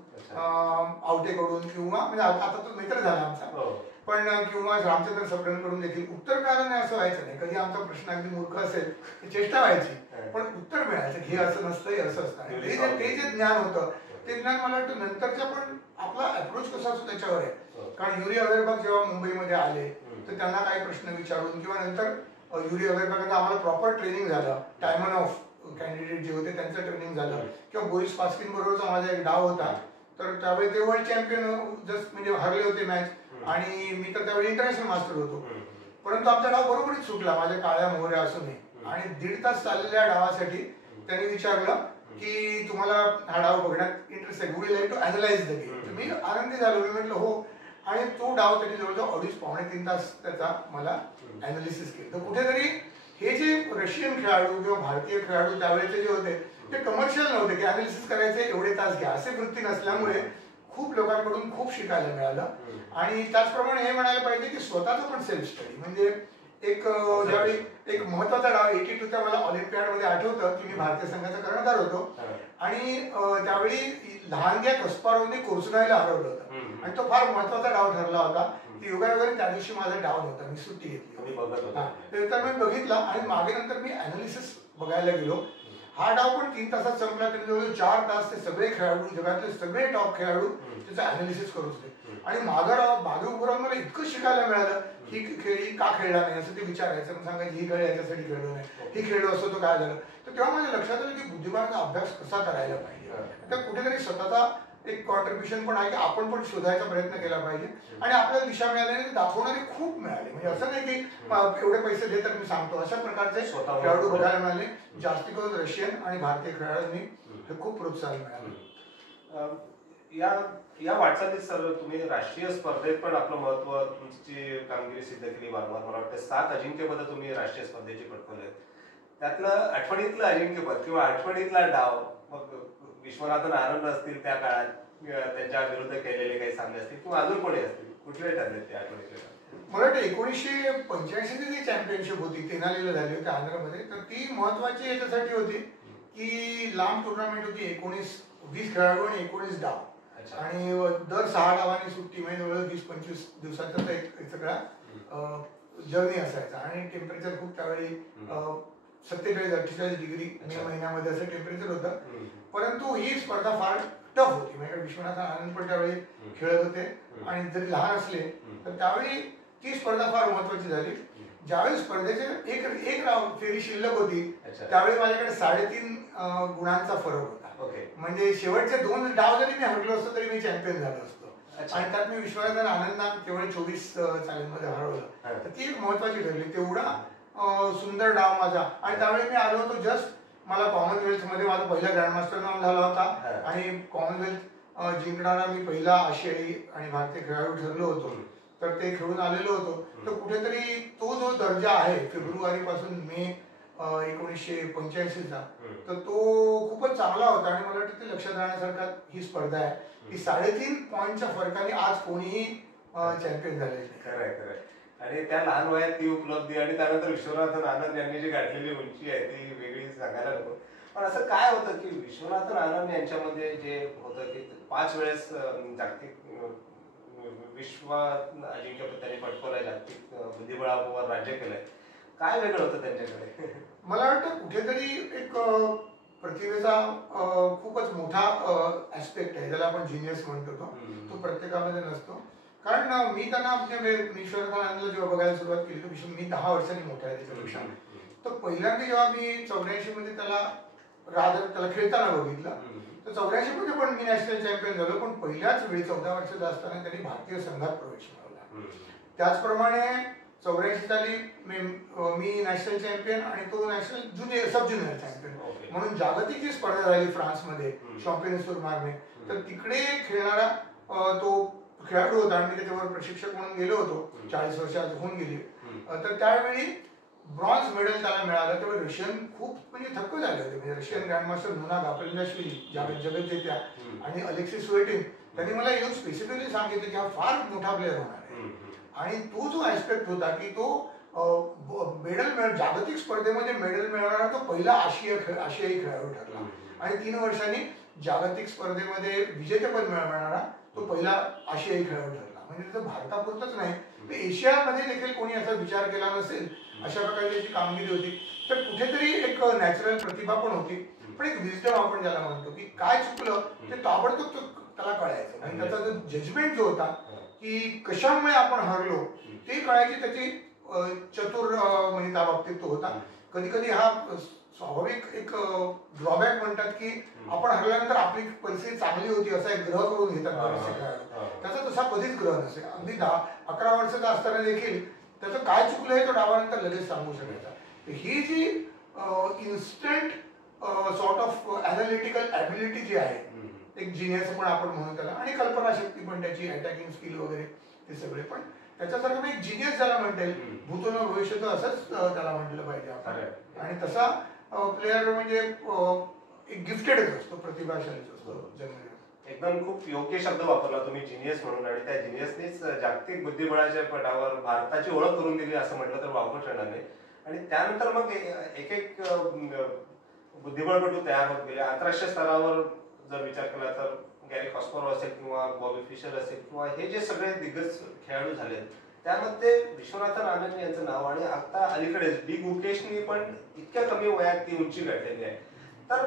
आवटेकडून किंवा म्हणजे आता तो मित्र झाला आमचा, पण किंवा रामचंद्र सप्रेंकडून देखील उत्तर मिळालं नाही असं व्हायचं नाही. कधी आमचा प्रश्न अगदी मूर्ख असेल तर चेष्टा व्हायची, पण उत्तर मिळायचं, हे असं नसतं, हे असं असतं. ते जे ज्ञान होतं ते ज्ञान मला वाटतं नंतरच्या पण आपला अप्रोच कसा असतो त्याच्यावर आहे. कारण युरी अवेरबाग जेव्हा मुंबईमध्ये आले तर त्यांना काही प्रश्न विचारून किंवा नंतर युरी अवेरबागांना आम्हाला प्रॉपर ट्रेनिंग झालं, टायमन ऑफ कॅन्डिडेट जे होते त्यांचं ट्रेनिंग झालं, किंवा बोरिस पास्किन बरोबरचा माझा एक डाव होता, तर त्यावेळी ते वर्ल्ड चॅम्पियन जस्ट म्हणजे हरले होते मॅच आणि मी तर त्यावेळी इंटरनॅशनल मास्टर होतो, परंतु आमचा डाव बरोबरच सुटला माझ्या काळ्या मोहऱ्या असूनही. आणि 1.5 तास चाललेल्या डावासाठी त्यांनी विचारलं की तुम्हाला हा डाव बघण्यात इंटरेस्ट आहे, would you like to analyse the game. मी आनंदी झालो, मी म्हटलं हो. आणि तो डाव त्यांनी जवळजवळ 2.5-3 तास त्याचा मला अॅनालिसिस केलं. तर कुठेतरी हे जे रशियन खेळाडू किंवा भारतीय खेळाडू त्यावेळेचे जे होते ते कमर्शियल नव्हते की अॅनालिसिस करायचे एवढे तास घ्या, असे वृत्ती नसल्यामुळे खूप लोकांकडून खूप शिकायला मिळालं. आणि त्याचप्रमाणे हे म्हणायला पाहिजे की स्वतःचा पण सेल्फ स्टडी म्हणजे एक ज्यावेळी एक महत्वाचा डाव 82चा मला ऑलिम्पियाडमध्ये आठवतं की मी भारतीय संघाचा कर्णधार होतो आणि त्यावेळी लहानग्या कस्पारोव्हने कोर्सुनायला हरवलं होतं आणि तो फार महत्वाचा डाव ठरला होता की योगायोगाने त्या दिवशी माझा डाव नव्हता, मी सुट्टी घेतली तर मी बघितला आणि मागे नंतर मी अॅनालिसिस बघायला गेलो. हा डाव पण 3 तासात संपला, तरी जवळजवळ 4 तास ते सगळे खेळाडू, जगातले सगळे टॉप खेळाडू त्याचं अॅनालिसिस करू शकते. आणि मागे उभं राहून मला इतकं शिकायला मिळालं ही खेळी का खेळला नाही असं ते विचारायचं, मग सांगायचं ही खेळ याच्यासाठी खेळलो नाही, ही खेळलो असं तो काय झालं. तर तेव्हा माझ्या लक्षात आलं की बुद्धिबळाचा अभ्यास कसा करायला पाहिजे. तर कुठेतरी स्वतःचा एक कॉन्ट्रीब्युशन पण आहे की आपण पण शोधायचा प्रयत्न केला पाहिजे आणि आपल्याला दिशा मिळाल्याने दाखवणारे खूप मिळाले. म्हणजे असं नाही की एवढे पैसे दे तर मी सांगतो, अशा प्रकारचे खेळाडू बघायला मिळाले. जास्ती करून रशियन आणि भारतीय खेळाडूंनी हे खूप प्रोत्साहन मिळालं. या वाटचालीत सर तुम्ही राष्ट्रीय स्पर्धेत पण आपलं महत्व, तुमची कामगिरी सिद्ध केली वारंवार. मला वाटतं 7 अजिंक्यपद तुम्ही राष्ट्रीय स्पर्धेची पटकवले. त्यातलं आठवणीतलं अजिंक्यपद किंवा आठवणीतला डाव, मग विश्वनाथन आनंद असतील त्या काळात, त्यांच्या विरुद्ध केलेले काही सामने असतील किंवा अजून कोणी असतील, कुठले ठरले ते आठवणीतले? मला वाटतं 1985 जी चॅम्पियनशिप होती तेनालीला झाली होती आंध्रमध्ये, तर ती महत्वाची याच्यासाठी होती की लांब टुर्नामेंट होती. 20 खेळाडू आणि 19 डाव आणि दर 6 डावांनी सुट्टी, म्हणजे जवळ 20-25 दिवसाचा एक सगळा जर्नी असायचा आणि टेम्परेचर खूप त्यावेळी 47-48 डिग्री मे महिन्यामध्ये असं टेम्परेचर होतं. परंतु ही स्पर्धा फार टफ होती. म्हणजे विश्वनाथ आनंद पण त्यावेळी खेळत होते आणि जरी लहान असले तर त्यावेळी ती स्पर्धा फार महत्वाची झाली. ज्यावेळी स्पर्धेचे एक फेरी शिल्लक होती त्यावेळी माझ्याकडे 3.5 गुणांचा फरक होता. म्हणजे शेवटचे 2 डाव जरी मी हरलो असतो तरी मी चॅम्पियन झालो असतो. आणि त्यात मी विश्वनाथन आनंदना केवळ 24 चालींमध्ये हरवलं. तर ती एक महत्वाची ठरली. तेवढा सुंदर डाव माझा. आणि त्यावेळी मी आलो होतो जस्ट, मला कॉमनवेल्थ मध्ये माझा पहिला ग्रँडमास्टर नाव झाला होता आणि कॉमनवेल्थ जिंकणारा मी पहिला आशियाई आणि भारतीय खेळाडू ठरलो होतो. तर ते खेळून आलेलो होतो. तर कुठेतरी तो जो दर्जा आहे फेब्रुवारी पासून मे 1985चा, तर तो खूपच चांगला होता आणि मला वाटतं ते लक्षात राहण्यासारखा ही स्पर्धा आहे की 3.5 पॉईंटच्या फरकाने आज कोणीही चॅम्पियन झालेले नाही. खरंय खरंय. आणि त्या लहान वयात ती उपलब्धी आणि त्यानंतर विश्वनाथन आनंद यांनी जी गाठलेली उंची आहे ती वेगळी सांगायला नको. पण असं काय होतं की विश्वनाथन आनंद यांच्यामध्ये जे होतं की 5 वेळेस जागतिक विश्व अजिंक्यपद त्यांनी पटकवलंय, जागतिक बुद्धिबळावर राज्य केलंय, काय वेगळं होतं त्यांच्याकडे? मला वाटतं कुठेतरी एक प्रतिभेचा खूपच मोठा ऍस्पेक्ट आहे, ज्याला आपण जिनियस म्हणतो. तो प्रत्येकामध्ये नसतो. कारण मी त्यांना म्हणजे विश्वनाथन आनंदला जेव्हा बघायला सुरुवात केली तर मी 10 वर्षांनी मोठा आहे त्याच्यापेक्षा. तर पहिल्यांदा जेव्हा मी 84 मध्ये त्याला खेळताना बघितलं तर 84 मध्ये पण मी नॅशनल चॅम्पियन झालो. पण पहिल्याच वेळी 14 वर्षाचा असताना त्यांनी भारतीय संघात प्रवेश मिळवला. त्याचप्रमाणे 84 साली मी नॅशनल चॅम्पियन आणि तो नॅशनल सब ज्युनियर चॅम्पियन म्हणून जागतिक जी स्पर्धा झाली फ्रान्समध्ये चॅम्पियन्स मारणे, तर तिकडे खेळणारा तो खेळाडू होता आणि मी त्याच्यावर प्रशिक्षक म्हणून गेलो होतो. 40 वर्ष आज होऊन गेली. तर त्यावेळी ब्रॉन्झ मेडल त्याला मिळालं. त्यावेळी रशियन खूप म्हणजे थक्क झाले होते. म्हणजे रशियन ग्रँडमास्टर नोना गाप्रिंदाश्विली, जगज्जेत्या आणि अलेक्सी स्वेटिन, त्यांनी मला येऊन स्पेसिफिकली सांगितलं की हा फार मोठा प्लेअर होणार आहे. आणि तो जो ऍस्पेक्ट होता की तो मेडल जागतिक स्पर्धेमध्ये मेडल मिळवणारा तो पहिला आशियाई खेळाडू ठरला आणि 3 वर्षांनी जागतिक स्पर्धेमध्ये विजेतेपद मिळवणारा तो पहिला आशियाई खेळाडू ठरला. म्हणजे त्याचं भारतापुरतच नाही तर एशियामध्ये देखील कोणी असा विचार केला नसेल, अशा प्रकारची त्याची कामगिरी होती. तर कुठेतरी एक नॅचरल प्रतिभा पण होती, पण एक विजडम आपण ज्याला म्हणतो की काय चुकलं ते ताबडतोब त्याला कळायचं. आणि त्याचा जो जजमेंट जो होता की कशामुळे आपण हरलो ते कळायची त्याची चतुर म्हणजे त्या बाबतीत तो होता. कधी कधी हा स्वाभाविक एक ड्रॉबॅक म्हणतात की आपण हरल्यानंतर आपली परिस्थिती चांगली होती असा एक ग्रह करून घेतात बरेचसे खेळाडू. त्याचा तसा कधीच ग्रह नसेल. अगदी 10-11 वर्षाचा असताना देखील त्याचं काय चुकलं हे तो डावानंतर लगेच सांगू शकायचा. ही जी instant sort of analytical ability जी आहे, एक जिनियस पण आपण म्हणू त्याला, आणि कल्पनाशक्ती पण त्याची, अटॅकिंग स्किल वगैरे ते सगळे, पण त्याच्यासारखं मी एक जिनियस ज्याला म्हणता येईल, भूतो न भविष्यत असंच त्याला म्हटलं पाहिजे आपण. आणि तसा प्लेअर म्हणजे एक गिफ्टेडच असतो, प्रतिभाशालीच असतो जनरली. एकदम खूप योग्य शब्द वापरला तुम्ही, जिनियस म्हणून. आणि त्या जिनियसनेच जागतिक बुद्धिबळाच्या पटावर भारताची ओळख करून दिली असं म्हटलं तर वावगं ठरणार नाही. आणि त्यानंतर मग एक बुद्धिबळपटू तयार होत गेले. आंतरराष्ट्रीय स्तरावर जर विचार केला तर गॅरी कॉस्परोव असेल किंवा बॉबी फिशर असेल किंवा हे जे सगळे दिग्गज खेळाडू झाले त्यामध्ये विश्वनाथन आनंद यांचं नाव. आणि आता अलीकडेच डी गुकेशनी पण इतक्या कमी वयात ती उंची गाठलेली आहे. तर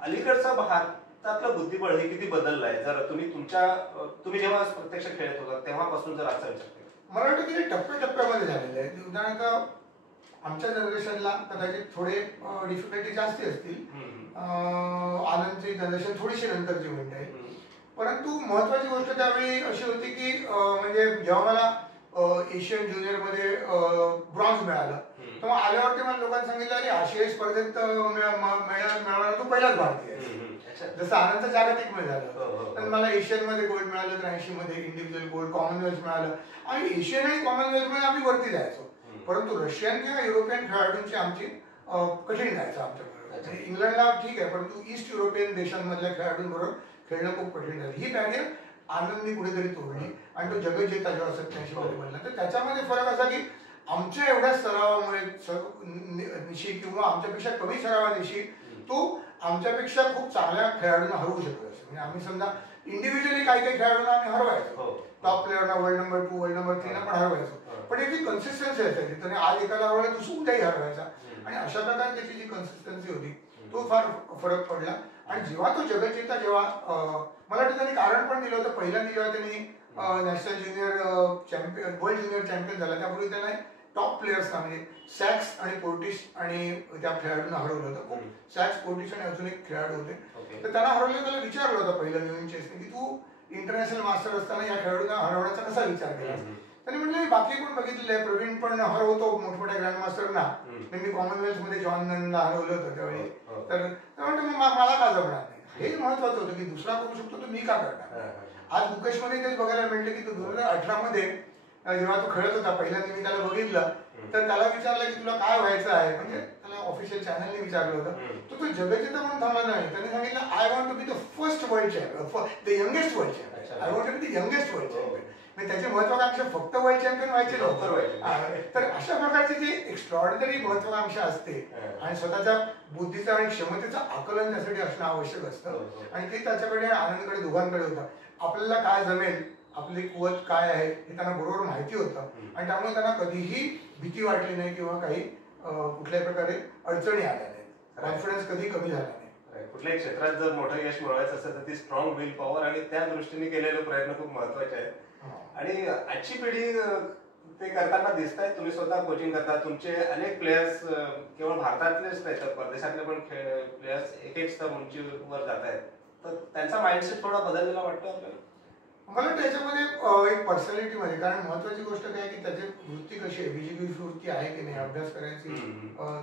अलीकडचं भारतातलं बुद्धिबळ हे किती बदललं आहे, जर तुम्ही जेव्हा प्रत्यक्ष खेळत होता तेव्हापासून जर असा विचार केला? मला वाटतं की ते टप्प्याटप्प्यामध्ये झालेले आहे. उदाहरणार्थ आमच्या जनरेशनला कदाचित थोडे डिफिकल्टी जास्ती असतील, आनंदची जनरेशन थोडीशी नंतरची म्हणता येईल. परंतु महत्वाची गोष्ट त्यावेळी अशी होती की म्हणजे जेव्हा मला एशियन ज्युनियरमध्ये ब्रॉन्झ मिळालं तेव्हा आल्यावरती मला लोकांनी सांगितलं अरे आशियाई स्पर्धेत मिळवणारा तू पहिलाच भारतीय आहे. जसं आनंदचं जागतिक मेळ झालं तर मला एशियनमध्ये गोल्ड मिळालं, 83 मध्ये इंडिव्हिज्युअल गोल्ड, कॉमनवेल्थ मिळालं आणि एशियन आणि कॉमनवेल्थ मध्ये आम्ही वरती जायचो. परंतु रशियन किंवा युरोपियन खेळाडूंची आमची कठीण जायचं आमच्याबरोबर. इंग्लंडला ठीक आहे परंतु ईस्ट युरोपियन देशांमधल्या खेळाडूंबरोबर खेळणं खूप कठीण झालं. ही बॅरियर आनंदनी कुठेतरी तोडली आणि तो जगज्जेता जेव्हा 87 मध्ये बनला तर त्याच्यामध्ये फरक असा की आमच्या एवढ्या सरावामुळे निशी किंवा आमच्यापेक्षा कमी सरावानिशी तो आमच्यापेक्षा खूप चांगल्या खेळाडूंना हरवू शकत असे. म्हणजे आम्ही समजा इंडिव्हिज्युअली काही काही खेळाडूंना आम्ही हरवायचो, टॉप प्लेअरना वर्ल्ड नंबर 2 वर्ल्ड नंबर 3 ला पण हरवायचो, पण याची कन्सिस्टन्सी असायची. त्याने आज एकाला हरवलं दुसरं उद्याही हरवायचा आणि अशा प्रकारे त्याची जी कन्सिस्टन्सी होती तो फार फरक पडला. आणि जेव्हा तो जगज्जेता जेव्हा मला वाटतं त्यांनी कारण पण दिलं होतं पहिल्यांदा जेव्हा त्यांनी national junior champion world junior champion झाला त्यापूर्वी त्यांना टॉप प्लेयर्सना म्हणजे सॅक्स आणि पोर्टिश आणि त्या खेळाडूंना हरवलं होतं. खूप सॅक्स, पोर्टिश आणि अजून एक खेळाडू होते तर त्यांना हरवलं. त्याला विचारलं होतं पहिलं नवीन चेसने की तू इंटरनॅशनल मास्टर असताना या खेळाडूंना हरवण्याचा कसा विचार केला. त्यांनी म्हटलं बाकी पण बघितलेलं आहे, प्रवीण पण हरवतो मोठमोठ्या ग्रँड मास्टरना. मी कॉमनवेल्थ मध्ये जॉनला हरवलं होतं त्यावेळी. तर म्हणतो मग मला का जमणार नाही. हे महत्वाचं होतं की दुसरा करू शकतो तर मी का करणार. आज मुकेशमध्ये तेच बघायला मिळतं की तो 2018 मध्ये जेव्हा तो खेळत होता पहिल्यांदा मी त्याला बघितलं तर त्याला विचारलं की तुला काय व्हायचं आहे. म्हणजे त्याला ऑफिशियल चॅनलने विचारलं होतं तर तो जगज्जेता म्हणून थांबला नाही. त्याने सांगितलं I want to be the first world champion, the youngest world champion. I want to be the youngest world champion. म्हणजे त्याची महत्वाकांक्षा फक्त वर्ल्ड चॅम्पियन व्हायचे नव्हतं. तर अशा प्रकारची जी एक्स्ट्रॉर्डिनरी महत्वाकांक्षा असते आणि स्वतःच्या बुद्धीचं आणि क्षमतेचं आकलन त्यासाठी असणं आवश्यक असतं आणि ते त्याच्याकडे आनंदकडे दोघांकडे होतं. आपल्याला काय जमेल, आपली कुवत काय आहे हे त्यांना बरोबर माहिती होतं आणि त्यामुळे त्यांना कधीही भीती वाटली नाही किंवा काही कुठल्याही प्रकारे अडचणी आल्या नाहीत. कॉन्फिडन्स कधी कमी झाला नाही. कुठल्याही क्षेत्रात जर मोठं यश मिळवायचं असेल तर ती स्ट्रॉंग विल पॉवर आणि त्या दृष्टीने केलेले प्रयत्न खूप महत्वाचे आहेत. आणि आजची पिढी ते करताना दिसत आहे. तुम्ही स्वतः कोचिंग करता, तुमचे अनेक प्लेयर्स केवळ भारतातलेच नाही तर परदेशातले पण प्लेयर्स एक एक स्तर उंचीवर जात आहेत. तर त्यांचा माइंडसेट थोडा बदललेला वाटतो आपल्याला. मला त्याच्यामध्ये एक पर्सनॅलिटीमध्ये कारण महत्वाची गोष्ट काय की त्याची वृत्ती कशी आहे, बीजेपी वृत्ती आहे की नाही, अभ्यास करायची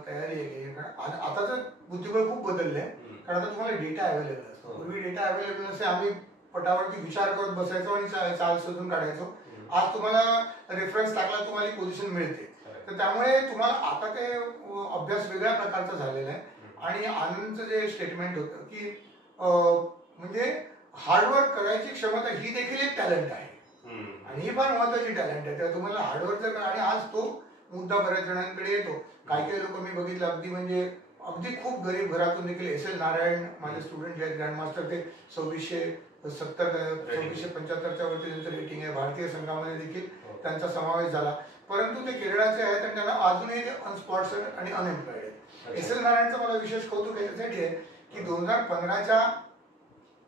तयारी आहे की. कारण आता तर बुद्धिबळ खूप बदलले कारण आता तुम्हाला डेटा अवेलेबल असतो. पूर्वी डेटा अवेलेबल नसे, आम्ही पटावरती विचार करत बसायचो आणि चाल शोधून काढायचो. आज तुम्हाला रेफरन्स टाकला तुम्हाला कोजिशन मिळते. तर त्यामुळे तुम्हाला आता ते अभ्यास वेगळ्या प्रकारचा झालेला आहे. आणि आनंदचं जे स्टेटमेंट होतं की म्हणजे हार्डवर्क करायची क्षमता ही देखील एक टॅलेंट आहे आणि ही फार महत्वाची टॅलेंट आहे. तेव्हा तुम्हाला हार्डवर्क जर आणि आज तो मुद्दा बऱ्याच जणांकडे येतो. काही काही लोक मी बघितलं अगदी म्हणजे अगदी खूप गरीब घरातून देखील एस एल नारायण माझे स्टुडंट जे आहेत ग्रँडमास्टर ते 2670 2675च्या वरती त्यांचं रेटिंग आहे. भारतीय संघामध्ये देखील त्यांचा समावेश झाला. परंतु ते केरळाचे आहेत आणि त्यांना अजूनही अनस्पॉन्सर्ड आणि अनएम्प्लॉईड आहेत. एस एल नारायणचं मला विशेष कौतुक याच्यासाठी आहे की 2015च्या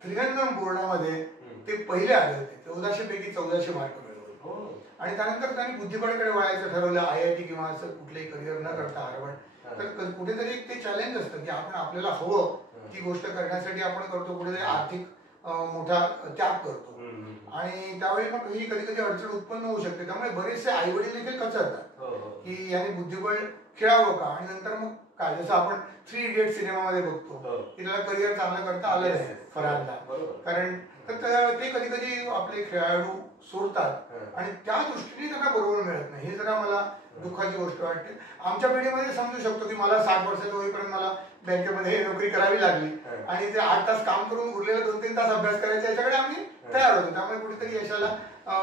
त्रिवेंद्रम बोर्डामध्ये ते पहिले आले होते. 1400 पैकी 1400 मार्क मिळवले आणि त्यानंतर त्यांनी बुद्धिबळाकडे वळायचं ठरवलं. IIT किंवा असं कुठलंही करिअर न करता हार्वर्ड. तर कुठेतरी ते चॅलेंज असतं की आपण आपल्याला हवं ती गोष्ट करण्यासाठी आपण करतो, कुठेतरी आर्थिक मोठा त्याग करतो आणि त्यावेळी मग ही कधी कधी अडचण उत्पन्न होऊ शकते. त्यामुळे बरेचसे आई वडील देखील कचरतात की याने बुद्धिबळ खेळावं का. आणि नंतर मग काय जसं आपण 3 इडियट सिनेमामध्ये बघतो की त्याला करिअर चांगलं करता आलं नाही फरहानला. कारण तर ते कधी कधी आपले खेळाडू सोडतात आणि त्या दृष्टीने त्यांना बरोबर मिळत नाही. हे जरा मला दुःखाची गोष्ट वाटते. आमच्या पिढीमध्ये समजू शकतो की मला 60 वर्षाचं होईपर्यंत मला बँकेमध्ये नोकरी करावी लागली आणि ते 8 तास काम करून उरलेले 2-3 तास अभ्यास करायचे याच्याकडे आम्ही तयार होतो. त्यामुळे कुठेतरी यशाला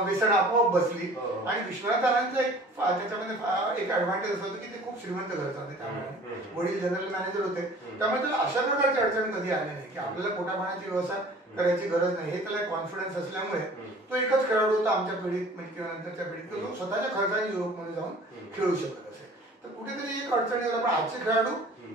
व्यसन आपोआप बसली. आणि विश्वनाथांचं एक त्याच्यामध्ये एक ऍडव्हान्टेज असं होतं की ते खूप श्रीमंत घरचं होते. त्यामुळे वडील जनरल मॅनेजर होते. त्यामुळे त्याला अशा प्रकारची अडचण कधी आली नाही की आपल्याला पोटापाण्याची व्यवस्था करायची गरज नाही. हे त्याला कॉन्फिडन्स असल्यामुळे तो एकच खेळाडू होता आमच्या पिढीत म्हणजे किंवा नंतरच्या पिढीत तो स्वतःच्या खर्चाने युरोपमध्ये जाऊन खेळू शकत असेल. तर कुठेतरी एक अडचण येईल. पण आजचे खेळाडू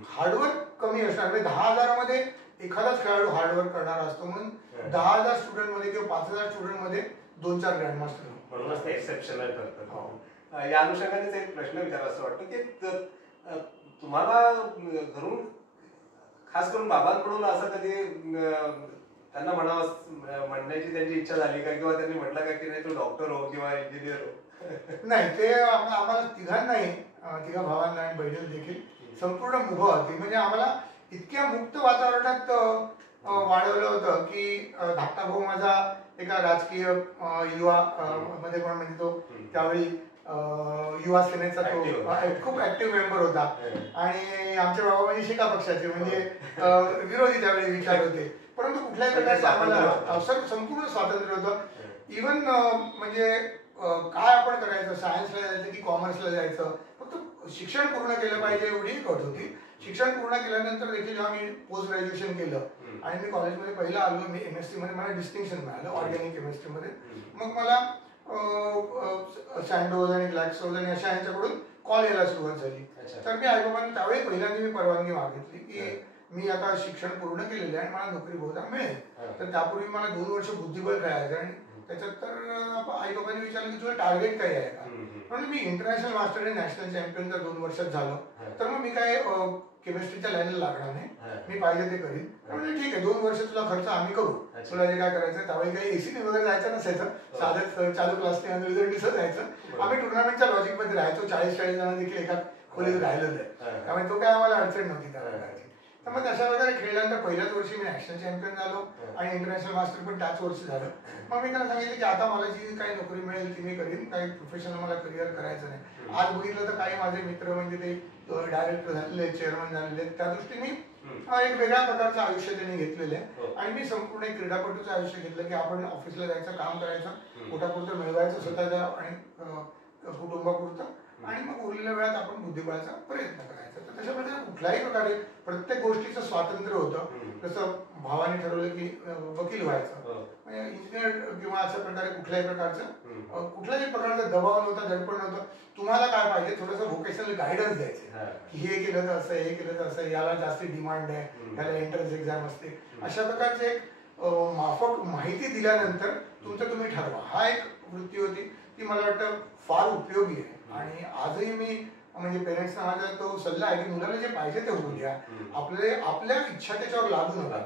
हार्डवर्क कमी असणार. म्हणजे 10,000 मध्ये एखादाच खेळाडू हार्डवर्क करणारा असतो म्हणून 10,000 स्टुडंट मध्ये किंवा 5,000 स्टुडंट मध्ये 2-4 ग्रँडमास्टर म्हणूनच एक्सेप्शनल ठरतात. या अनुषंगानेच एक प्रश्न विचारावा असं वाटतं की तुम्हाला घरून खास करून बाबांकडून असं कधी त्यांना म्हणण्याची त्यांची इच्छा झाली का, किंवा त्यांनी म्हटलं का की नाही तू डॉक्टर हो किंवा इंजिनियर हो? नाही, ते आम्हाला तिघांनाही, तिघा भावांना आणि बहिणीला देखील संपूर्ण मुभा होती. म्हणजे आम्हाला इतक्या मुक्त वातावरणात वाढवलं होतं की धाकटा भाऊ माझा एका राजकीय युवा मध्ये पण, म्हणजे तो त्यावेळी युवा सेनेचा तो खूप ऍक्टिव्ह मेंबर होता. आणि आमचे बाबा म्हणजे शिका पक्षाचे, म्हणजे विरोधी त्यावेळी विचार होते. परंतु कुठल्याही प्रकारचं आम्हाला संपूर्ण स्वातंत्र्य होतं. इव्हन म्हणजे काय आपण करायचं, सायन्सला जायचं की कॉमर्सला जायचं, फक्त शिक्षण पूर्ण केलं पाहिजे एवढी अट होती. शिक्षण पूर्ण केल्यानंतर देखील जेव्हा मी पोस्ट ग्रॅज्युएशन केलं आणि मी कॉलेजमध्ये पहिला आलो, मी MSc मध्ये मला डिस्टिंक्शन मिळालं ऑर्गॅनिक केमिस्ट्रीमध्ये. मग मला सँडोज आणि ग्लॅक्सोज आणि अशा यांच्याकडून कॉल यायला सुरुवात झाली. तर मी आईबाबांना त्यावेळी पहिल्यांदा मी परवानगी मागितली की मी आता शिक्षण पूर्ण केलेलं आहे आणि मला नोकरी बहुधा मिळेल. तर त्यापूर्वी मला 2 वर्ष बुद्धिबळ खेळायचं. आणि त्याच्यात तर आई बाबांनी विचारलं की तुझं टार्गेट काय आहे का. म्हणून मी इंटरनॅशनल मास्टर आणि नॅशनल चॅम्पियन जर 2 वर्षात झालो तर मग मी काय केमिस्ट्रीच्या लाईनला लागणार नाही, मी पाहिजे ते करीन. म्हणजे ठीक आहे, 2 वर्ष तुला खर्च आम्ही करू, तुला जे काय करायचं. त्यावेळी काही एसी वगैरे जायचं नसायचं, साधं चालू क्लासने रिझल्ट दिसत जायचं. आम्ही टुर्नामेंटच्या लॉजिकमध्ये राहायचो, 40-40 जण देखील एका खोलीत राहिलेलं आहे, त्यामुळे तो काय आम्हाला अडचण नव्हती त्या प्रकारची. तर मग तशा प्रकारे खेळल्यानंतर पहिल्याच वर्षी मी नॅशनल चॅम्पियन झालो आणि इंटरनॅशनल मास्टर पण त्याच वर्षी झालं. मग मी त्यांना सांगितलं की आता मला जी काही नोकरी मिळेल ती मी करीन, काही प्रोफेशनल मला करिअर करायचं नाही. आज बघितलं तर काही माझे मित्र म्हणजे ते डायरेक्टर झालेले, चेअरमन झालेले, त्या दृष्टीने एक वेगळ्या प्रकारचं आयुष्य त्यांनी घेतलेलं आहे. आणि मी संपूर्ण एक क्रीडापटूचं आयुष्य घेतलं की आपण ऑफिसला जायचं, काम करायचं, पोटापुरतं मिळवायचं स्वतःच्या आणि कुटुंबापुरतं, आणि मग उरलेल्या वेळात आपण बुद्धिबळाचा प्रयत्न करायचा. तर तशा प्रकारे कुठल्याही प्रकारे प्रत्येक गोष्टीचं स्वातंत्र्य होतं. जसं भावाने ठरवलं की वकील व्हायचं, म्हणजे इंजिनियर किंवा अशा प्रकारे कुठल्याही प्रकारचा दबाव नव्हता, दडपण नव्हतं. तुम्हाला काय पाहिजे, थोडंसं व्होकेशनल गायडन्स द्यायचे की हे केलं तर असं, हे केलं तर असं, याला जास्त डिमांड आहे, याला एंट्रन्स एक्झाम असते, अशा प्रकारचे एक माफक माहिती दिल्यानंतर तुमचं तुम्ही ठरवा. हा एक वृत्ती होती, ती मला वाटतं फार उपयोगी आहे. आणि आजही मी म्हणजे पेरेंट्सना माझा तो सल्ला आहे की मुलाला जे पाहिजे ते होऊ द्या, आपल्या इच्छा त्याच्यावर लागू नका.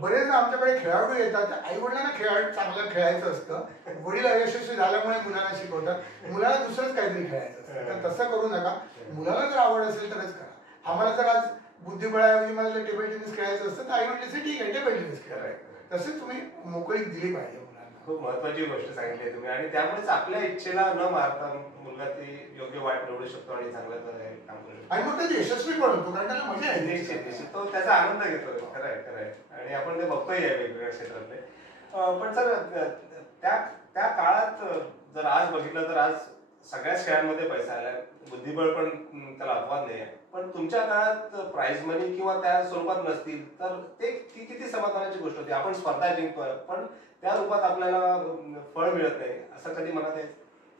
बरेच आमच्याकडे खेळाडू येतात, आई वडिलांना चांगलं खेळायचं असतं, वडील अयशस्वी झाल्यामुळे मुलांना शिकवतात, मुलाला दुसरंच काहीतरी खेळायचं असतं. तर तसं करू नका, मुलाला जर आवड असेल तरच करा. आम्हाला जर आज बुद्धिबळाऐवजी मला टेबल टेनिस खेळायचं असतं तर आई म्हटले ठीक आहे, टेबल टेनिस खेळायचं. तसेच तुम्ही मोकळीक दिली पाहिजे मुलांना. खूप महत्वाची गोष्ट सांगितली तुम्ही. आणि त्यामुळेच आपल्या इच्छेला न मारता मुलगा ती योग्य वाट निवडू शकतो आणि चांगलं काम करू शकतो. आणि मग त्याची यशस्वी पण होतो, कारण त्याला मजा येते, तो त्याचा आनंद घेतो. खरं आहे. आणि आपण ते बघतोय वेगवेगळ्या क्षेत्रातले. पण सर, त्या काळात जर आज बघितलं तर आज सगळ्याच खेळांमध्ये पैसा आलाय, बुद्धिबळ पण त्याला अपवाद नाही आहे. पण तुमच्या काळात प्राइज मनी किंवा त्या स्वरूपात नसतील तर ती किती समाधानाची गोष्ट होती. आपण स्पर्धा जिंकतोय पण त्या रूपात आपल्याला फळ मिळत नाही, असं कधी मनात आहे?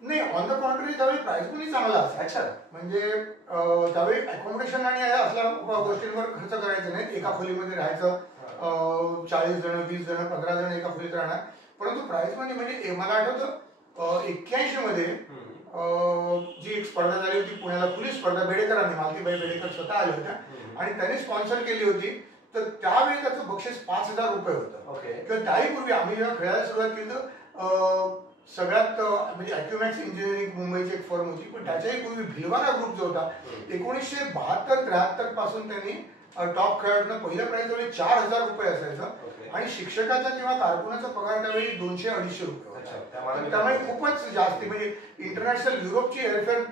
नाही, ऑन द कॉन्ट्री त्यावेळी प्राइस मनी चांगला असायचा. म्हणजे त्यावेळी अकोमोडेशन आणि असल्या गोष्टींवर खर्च करायचे नाही. एका खोलीमध्ये राहायचं, 40 जण, 20 जण, 15 जण एका खोलीत राहणार. परंतु प्राइस मनी म्हणजे मला आठवतं 81 मध्ये जी एक स्पर्धा झाली होती पुण्याला, खुली स्पर्धा, बेडेकरांनी, मालतीबाई बेडेकर स्वतः आल्या होत्या आणि त्यांनी स्पॉन्सर केली होती. तर त्यावेळी त्याचं बक्षीस 5,000 रुपये होतं. किंवा त्याही पूर्वी आम्ही जेव्हा खेळायला सुरुवात केली तर सगळ्यात म्हणजे अॅक्युमॅक्स इंजिनिअरिंग मुंबईची एक फर्म होती, पण त्याच्याही पूर्वी भिलवारा ग्रुप जो होता 1972-73 पासून त्यांनी टॉप खेळाडूंना पहिल्या प्राइज जवळ 4,000 रुपये असायचं आणि शिक्षकाचा किंवा कारकुनाचा पगार त्यावेळी 200-250 रुपये होता. त्यामुळे खूपच जास्त, म्हणजे इंटरनॅशनल युरोपची एअरफेअर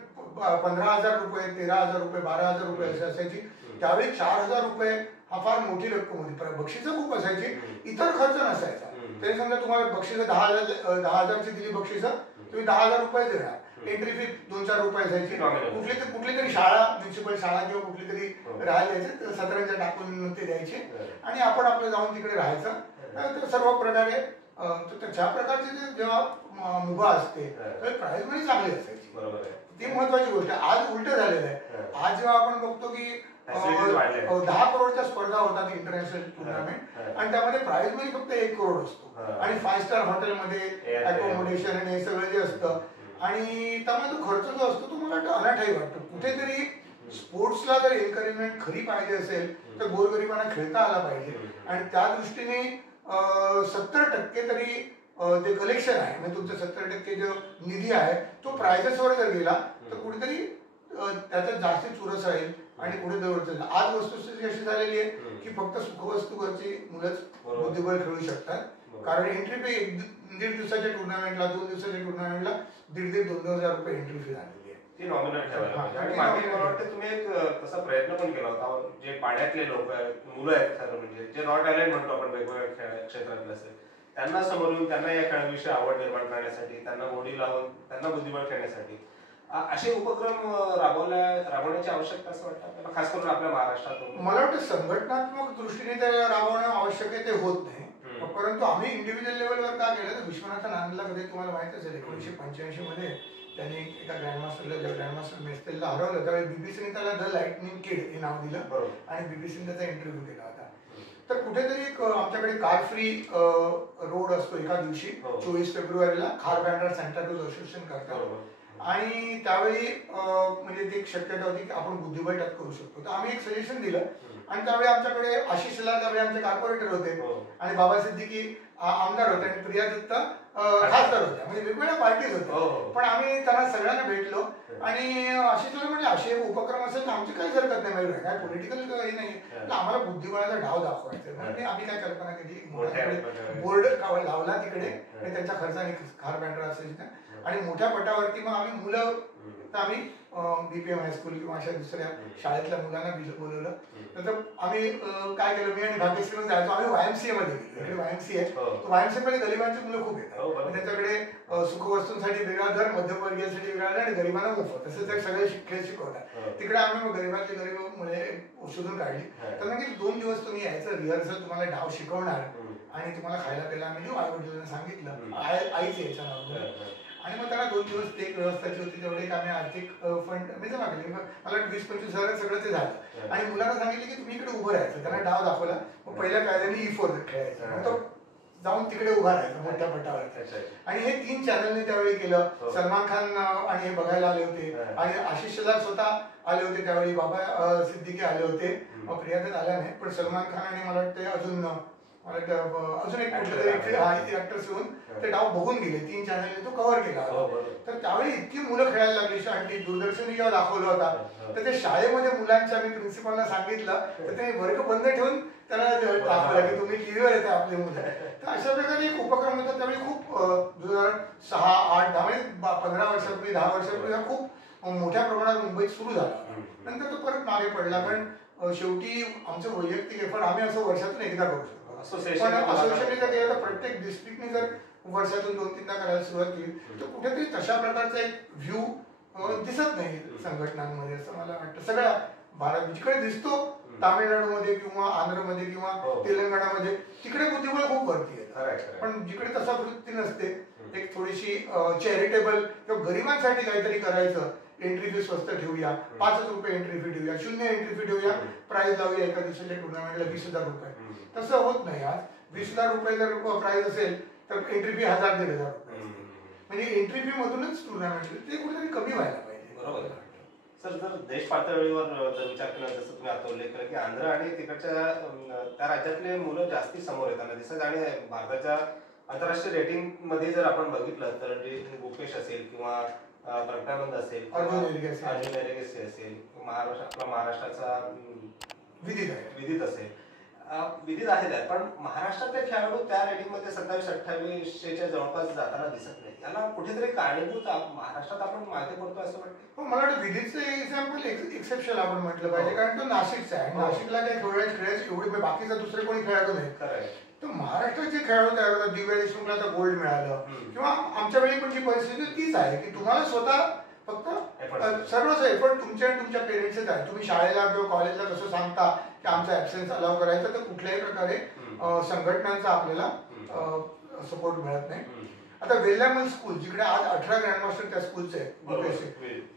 15,000 रुपये, 13,000 रुपये, 12,000 रुपये अशी असायची. त्यावेळी 4,000 रुपये हा फार मोठी रक्कम होती. बक्षिसं खूप असायची, इतर खर्च नसायचा. तरी समजा तुम्हाला बक्षिसं 10,000ची दिली बक्षिसं, तुम्ही 10,000 रुपये देणार. एंट्री फी 2-4 रुपये असायची. कुठली तरी शाळा, म्युन्सिपल शाळा किंवा कुठली तरी राहायला यायचे, सतरंजा टाकून ते द्यायचे आणि आपण आपलं जाऊन तिकडे राहायचं. तर सर्व प्रकारे त्या प्रकारची जेव्हा मुभा असते तर प्राइज मनी चांगली असायची. ती महत्वाची गोष्ट. आज उलट झालेलं आहे. आज जेव्हा आपण बघतो की 10 करोडच्या स्पर्धा होतात इंटरनॅशनल टुर्नामेंट आणि त्यामध्ये प्राइज मनी फक्त 1 करोड असतो आणि 5 स्टार हॉटेलमध्ये अकोमोडेशन आणि हे सगळं जे असतं आणि त्यामुळे तो खर्च जो असतो तो मला वाटतं अनाठाई वाटतो. कुठेतरी स्पोर्ट्सला जर एन्करेजमेंट खरी पाहिजे असेल तर गोरगरिबांना खेळता आला पाहिजे आणि त्या दृष्टीने 70% तरी जे कलेक्शन आहे म्हणजे तुमचं 70% जो निधी आहे तो प्राइजेसवर जर गेला तर कुठेतरी त्याच्यात जास्त चुरस राहील आणि पुढे जवळचं. आज वस्तुस्थिती अशी झालेली आहे की फक्त सुखवस्तूवरची मुलंच बुद्धिबळ खेळू शकतात. कारण एंट्री फी 1-1.5 दिवसाच्या टुर्नामेंटला 2 दिवसाच्या टुर्नामेंटला 1,500-2,000 रुपये एंट्री फी झालेली आहे. ती नॉमिनल ठेवायला पाहिजे. आणि मागे मला वाटतं तुम्ही एक तसा प्रयत्न पण केला होता. जे पाड्यातले लोक आहेत, मुलं आहेत खरं म्हणजे जे नॉट टॅलेंट म्हणतो आपण वेगवेगळ्या क्षेत्रातले असेल, त्यांना समोर येऊन त्यांना या खेळाविषयी आवड निर्माण करण्यासाठी, त्यांना गोडी लावून त्यांना बुद्धिबळ खेळण्यासाठी असे उपक्रम राबवण्याची आवश्यकता असं वाटतं आपल्याला, खास करून आपल्या महाराष्ट्रातून. मला वाटतं संघटनात्मक दृष्टीने ते राबवणं आवश्यक आहे, ते होत नाही. परंतु आम्ही इंडिव्हिज्युअल लेवलवर का केलं तर विश्वनाथन आनंदला कधी तुम्हाला माहित असेल 1985 मध्ये त्यांनी एका ग्रँडमास्टर मेस्टेलला हरवलं. त्यावेळी बीबीसीने त्याला द लाइटनिंग किड हे नाव दिलं आणि बीबीसीने त्याचा इंटरव्ह्यू केला होता. तर कुठेतरी एक आमच्याकडे कार फ्री रोड असतो एका दिवशी 24 फेब्रुवारीला खार बँडर सेंटर असोसिएशन करतात आणि त्यावेळी म्हणजे ती एक शक्यता होती की आपण बुद्धिबळ टॅप करू शकतो. तर आम्ही एक सजेशन दिलं आणि त्यावेळी आमच्याकडे आशिष शेलार त्यावेळी आमचे कॉर्पोरेटर होते आणि बाबा सिद्दीकी आमदार होते आणि प्रिया दत्ता खासदार होत्या. म्हणजे वेगवेगळ्या पार्टीज होत्या. पण आम्ही त्यांना सगळ्यांना भेटलो आणि आशिषला म्हटलं असे उपक्रम असेल तर आमची काही हरकत नाही, म्हणजे काय पॉलिटिकल हे नाही, आम्हाला बुद्धिबळाचा डाव दाखवायचा. म्हणजे आम्ही काय कल्पना केली, बोर्ड लावला तिकडे आणि त्यांच्या खर्चाने खार बँडर असायची आणि मोठ्या पटावरती मग आम्ही मुलं तर आम्ही बीपीएम हायस्कूल किंवा अशा दुसऱ्या शाळेतल्या मुलांना बोलवलं. तर आम्ही काय केलं, मी आणि भाग्यश्री जायचो. आम्ही वायएमसीए मध्ये गेलो. इकडे वायएमसीए आहे, वायएमसीए मध्ये गरिबांची मुलं खूप येतात. त्यांच्याकडे सुखवस्तूंसाठी वेगळा दर, मध्यमवर्गीयांसाठी वेगळा दर आणि गरिबांना मोफत तसंच सगळे खेळ शिकवतात. तिकडे आम्ही मग गरीबातली गरीब मुले शोधून काढली. तर म्हणजे 2 दिवस तुम्ही यायचं, रिहर्सल तुम्हाला डाव शिकवणार आणि तुम्हाला खायला प्यायला आम्ही देऊ. आई वडिलांना सांगितलं, आईच यायच्या नावावर. आणि मग त्याला 2 दिवस ते एक व्यवस्थाची होती, तेवढे एक आम्ही आर्थिक फंड मी जमा केली. मला 20-25 हजार सगळं ते झालं आणि मुलांना सांगितलं की तुम्ही इकडे उभं राहायचं. त्यांना डाव दाखवला. मग पहिल्या कायद्याने E4 खेळायचा, मग तो जाऊन तिकडे उभा राहायचा मोठ्या पटावर. आणि हे 3 चॅनलने त्यावेळी केलं. सलमान खान आणि हे बघायला आले होते आणि आशिष शेलार स्वतः आले होते त्यावेळी, बाबा सिद्दीकी आले होते, मग प्रियादत्त आल्या नाही. पण सलमान खान आणि मला वाटतं अजून एक कुठेतरी ऍक्टर्स येऊन ते डाव बघून गेले. 3 चॅनलने तो कव्हर केला. तर त्यावेळी इतकी मुलं खेळायला लागली. आणि दूरदर्शनने जेव्हा दाखवलं होता तर ते शाळेमध्ये मुलांच्या, मी प्रिन्सिपलला सांगितलं तर ते वर्ग बंद ठेवून त्याला दाखवलं की तुम्ही टीव्हीवर येते आपली मुलं. तर अशा प्रकारे एक उपक्रम होता. त्यावेळी खूप 2006, 8, 10 म्हणजे 15 वर्षापूर्वी 10 वर्षापूर्वी हा खूप मोठ्या प्रमाणात मुंबईत सुरू झाला. नंतर तो परत मागे पडला. पण शेवटी आमचं वैयक्तिक एफर्ट आम्ही असं वर्षातून एकदा करू शकतो. पण असोसिएशनने जर केलं तर प्रत्येक डिस्ट्रिक्टने जर वर्षातून 2-3दा करायला सुरुवात केली तर कुठेतरी तशा प्रकारचा एक व्ह्यू दिसत नाही संघटनांमध्ये असं मला वाटतं. सगळ्या भारत जिकडे दिसतो, तामिळनाडूमध्ये किंवा आंध्रमध्ये किंवा तेलंगणामध्ये तिकडे बुद्धिबळ खूप वरती आहे. पण जिकडे तसा वृत्ती नसते, एक थोडीशी चॅरिटेबल किंवा गरिबांसाठी काहीतरी करायचं, एंट्री फी स्वस्त ठेवूया, 5 रुपये एंट्री फी ठेवूया, 0 एंट्री फी ठेवूया, प्राइज लावूया एका दिवसाच्या टुर्नामेंटला 20,000 रुपये, तसं होत नाही. आज 20,000 रुपये जर प्राइज असेल तर एंट्री फी 1,000-1,500 रुपये. म्हणजे एंट्री फी मधूनच टुर्नामेंट ते कुठेतरी कमी व्हायला पाहिजे. बरोबर. सर, जर देश पातळीवर जर विचार केला, जसं तुम्ही आता उल्लेख केला की आंध्र आणि तिकडच्या त्या राज्यातले मुलं जास्ती समोर येताना दिसतात आणि भारताच्या आंतरराष्ट्रीय रेटिंग मध्ये जर आपण बघितलं तर गुकेश असेल किंवा प्रज्ञानंद असेल, अर्जुन एरिगेसी असेल, आपला महाराष्ट्राचा विदित असेल, विदित आहेत. पण महाराष्ट्रातले खेळाडू त्या रेटिंग मध्ये 27-28च्या जवळपास जाताना दिसत नाही. याला कुठेतरी कारणीभूत महाराष्ट्रात आपण मागे पडतो असं वाटतं. मला वाटतं विदितचं एक्झाम्पल एक्सेप्शनल आपण म्हटलं पाहिजे, कारण तो नाशिकचा आहे. नाशिकला काही खेळायची एवढी बाकीचा दुसरे कोणी खेळाडू नाही. तर महाराष्ट्राचे खेळाडू तयार होतात. दिव्या देशमुखला तर गोल्ड मिळालं किंवा आमच्या वेळी पण जी परिस्थिती तीच आहे की तुम्हाला स्वतः फक्त सर्वच एफर्ट तुमच्या आणि तुमच्या पेरेंट्सच आहे. तुम्ही शाळेला किंवा कॉलेजला कसं सांगता की आमचा ऍब्सेन्स अलाव करायचा, तर कुठल्याही प्रकारे संघटनांचा आपल्याला सपोर्ट मिळत नाही. आता वेल्लामल स्कूल जिकडे आज 18 ग्रँडमास्टर त्या स्कूलचे आहेत,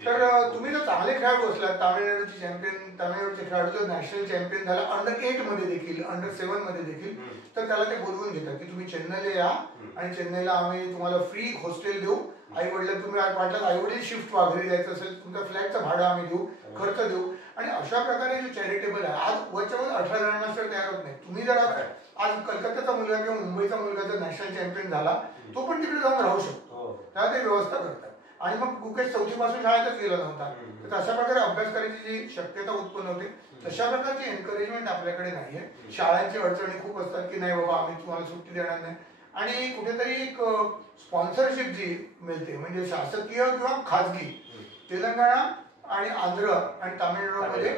तर तुम्ही जर चांगले खेळाडू असलात, तामिळनाडूचे खेळाडू जर नॅशनल चॅम्पियन झाला अंडर 8 मध्ये देखील, अंडर 7 मध्ये देखील, तर त्याला ते बोलवून घेतात की तुम्ही चेन्नईला या आणि चेन्नईला आम्ही तुम्हाला फ्री हॉस्टेल देऊ. आई वडील तुम्ही वाटलं आई वडील शिफ्ट घरी जायचं असेल, तुमच्या फ्लॅटचं भाडं आम्ही देऊ, खर्च देऊ आणि अशा प्रकारे जे चॅरिटेबल आहे, आज वरच्या वर 18 ग्रँडमास्टर तयार होत नाही. तुम्ही जर आज कलकत्त्याचा मुलगा किंवा मुंबईचा मुलगा जर नॅशनल चॅम्पियन झाला, तो पण तिकडे जाऊन राहू शकतो. त्याला ते व्यवस्था करतात. आणि मग गुकेश चौथीपासून शाळेतच गेला नव्हता, तर अशा प्रकारे अभ्यास करायची जी शक्यता उत्पन्न होते, तशा प्रकारची एनकरेजमेंट आपल्याकडे नाहीये. शाळांची अडचणी खूप असतात की नाही बाबा आम्ही तुम्हाला सुट्टी देणार नाही. आणि कुठेतरी एक स्पॉन्सरशिप जी मिळते म्हणजे शासकीय किंवा खाजगी, तेलंगणा आणि आंध्र आणि तामिळनाडूमध्ये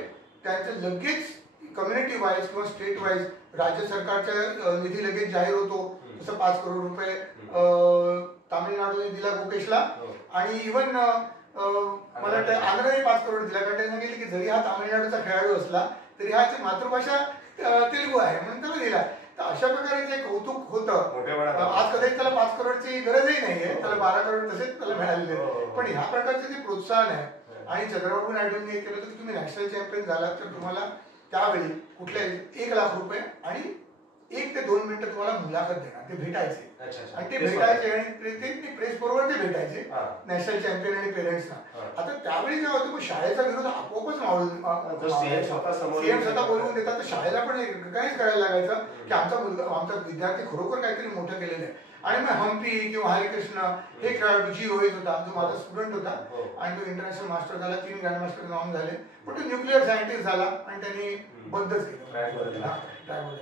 त्यांचं लगेच कम्युनिटी वाईज किंवा स्टेट वाईज राज्य सरकारच्या निधी लगेच जाहीर होतो. जसं 5 करोड रुपये तामिळनाडूने दिला गुकेशला, आणि इव्हन मला वाटतं आंध्रने 5 करोड दिला, कारण त्यांनी सांगितलं की जरी हा तामिळनाडूचा खेळाडू असला तरी हा मातृभाषा तेलुगू आहे म्हणून त्याला दिला. तर अशा प्रकारे जे कौतुक होतं, आज कदाचित त्याला 5 करोडची गरजही नाहीये, त्याला 12 करोड तसेच त्याला मिळालेले. पण ह्या प्रकारचे जे प्रोत्साहन आहे, आणि चंद्रबाबू नायडूंनी हे केलं होतं की तुम्ही नॅशनल चॅम्पियन झालात तर तुम्हाला त्यावेळी कुठल्याही 1 लाख रुपये आणि 1 ते 2 मिनिटं तुम्हाला मुलाखत देणार, ते भेटायचे. आणि ते भेटायचे आणि ते प्रेस बरोबर ते भेटायचे नॅशनल चॅम्पियन आणि पेरेंट्सना. आता त्यावेळी काय होतं, शाळेचा विरोध आपोआपच सीएम स्वतः बोलवून देतात, तर शाळेला पण काहीच करायला लागायचं की आमचा मुलगा आमचा विद्यार्थी खरोखर काहीतरी मोठं केलेलं आहे. आणि मग हम्पी किंवा हरिकृष्ण हे खेळाडू, जी रोहित होता जो माझा स्टुडंट होता आणि तो इंटरनॅशनल मास्टर झाला, 3 ग्रँड मास्टर नाम झाले, पण तो न्यूक्लिअर सायंटिस्ट झाला आणि त्यांनी बंदच केलं ट्रायबल.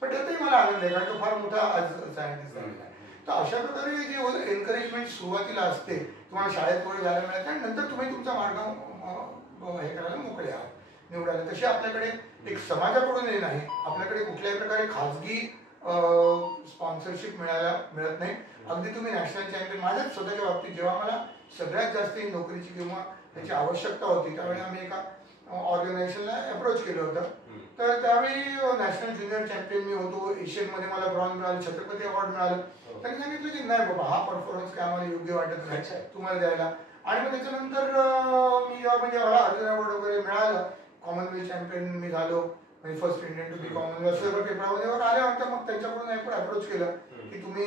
पण त्यातही मला आनंद आहे कारण तो फार मोठा आज सायंटिस्ट झालेला आहे. तर अशा प्रकारे जे एनकरेजमेंट सुरुवातीला असते, तुम्हाला शाळेत पुढे जायला मिळते आणि नंतर तुम्ही तुमचा मार्ग हे करायला मोकळे आहात निवडायला. तशी आपल्याकडे एक समाजाकडून हे नाही, आपल्याकडे कुठल्याही प्रकारे खाजगी स्पॉन्सरशिप मिळत नाही. अगदी तुम्ही नॅशनल चॅम्पियन, माझ्याच स्वतःच्या बाबतीत जेव्हा मला सगळ्यात जास्त नोकरीची किंवा त्याची आवश्यकता होती त्यावेळी आम्ही एका ऑर्गनायझेशनला अप्रोच केलं होतं. तर त्यावेळी नॅशनल ज्युनियर चॅम्पियन मी होतो, एशियनमध्ये मला ब्रॉन्झ मिळालं, छत्रपती अवॉर्ड मिळालं. त्यांनी सांगितलं की नाही बाबा हा परफॉर्मन्स काय आम्हाला योग्य वाटत नाही तुम्हाला द्यायला. आणि मग त्याच्यानंतर मी जेव्हा म्हणजे मला अर्जुन अवॉर्ड वगैरे मिळालं, कॉमनवेल्थ चॅम्पियन मी झालो, म्हणजे first Indian to be Commonwealth, सगळं पेपरामध्ये आल्यानंतर मग त्यांच्याकडून एक अप्रोच केलं की तुम्ही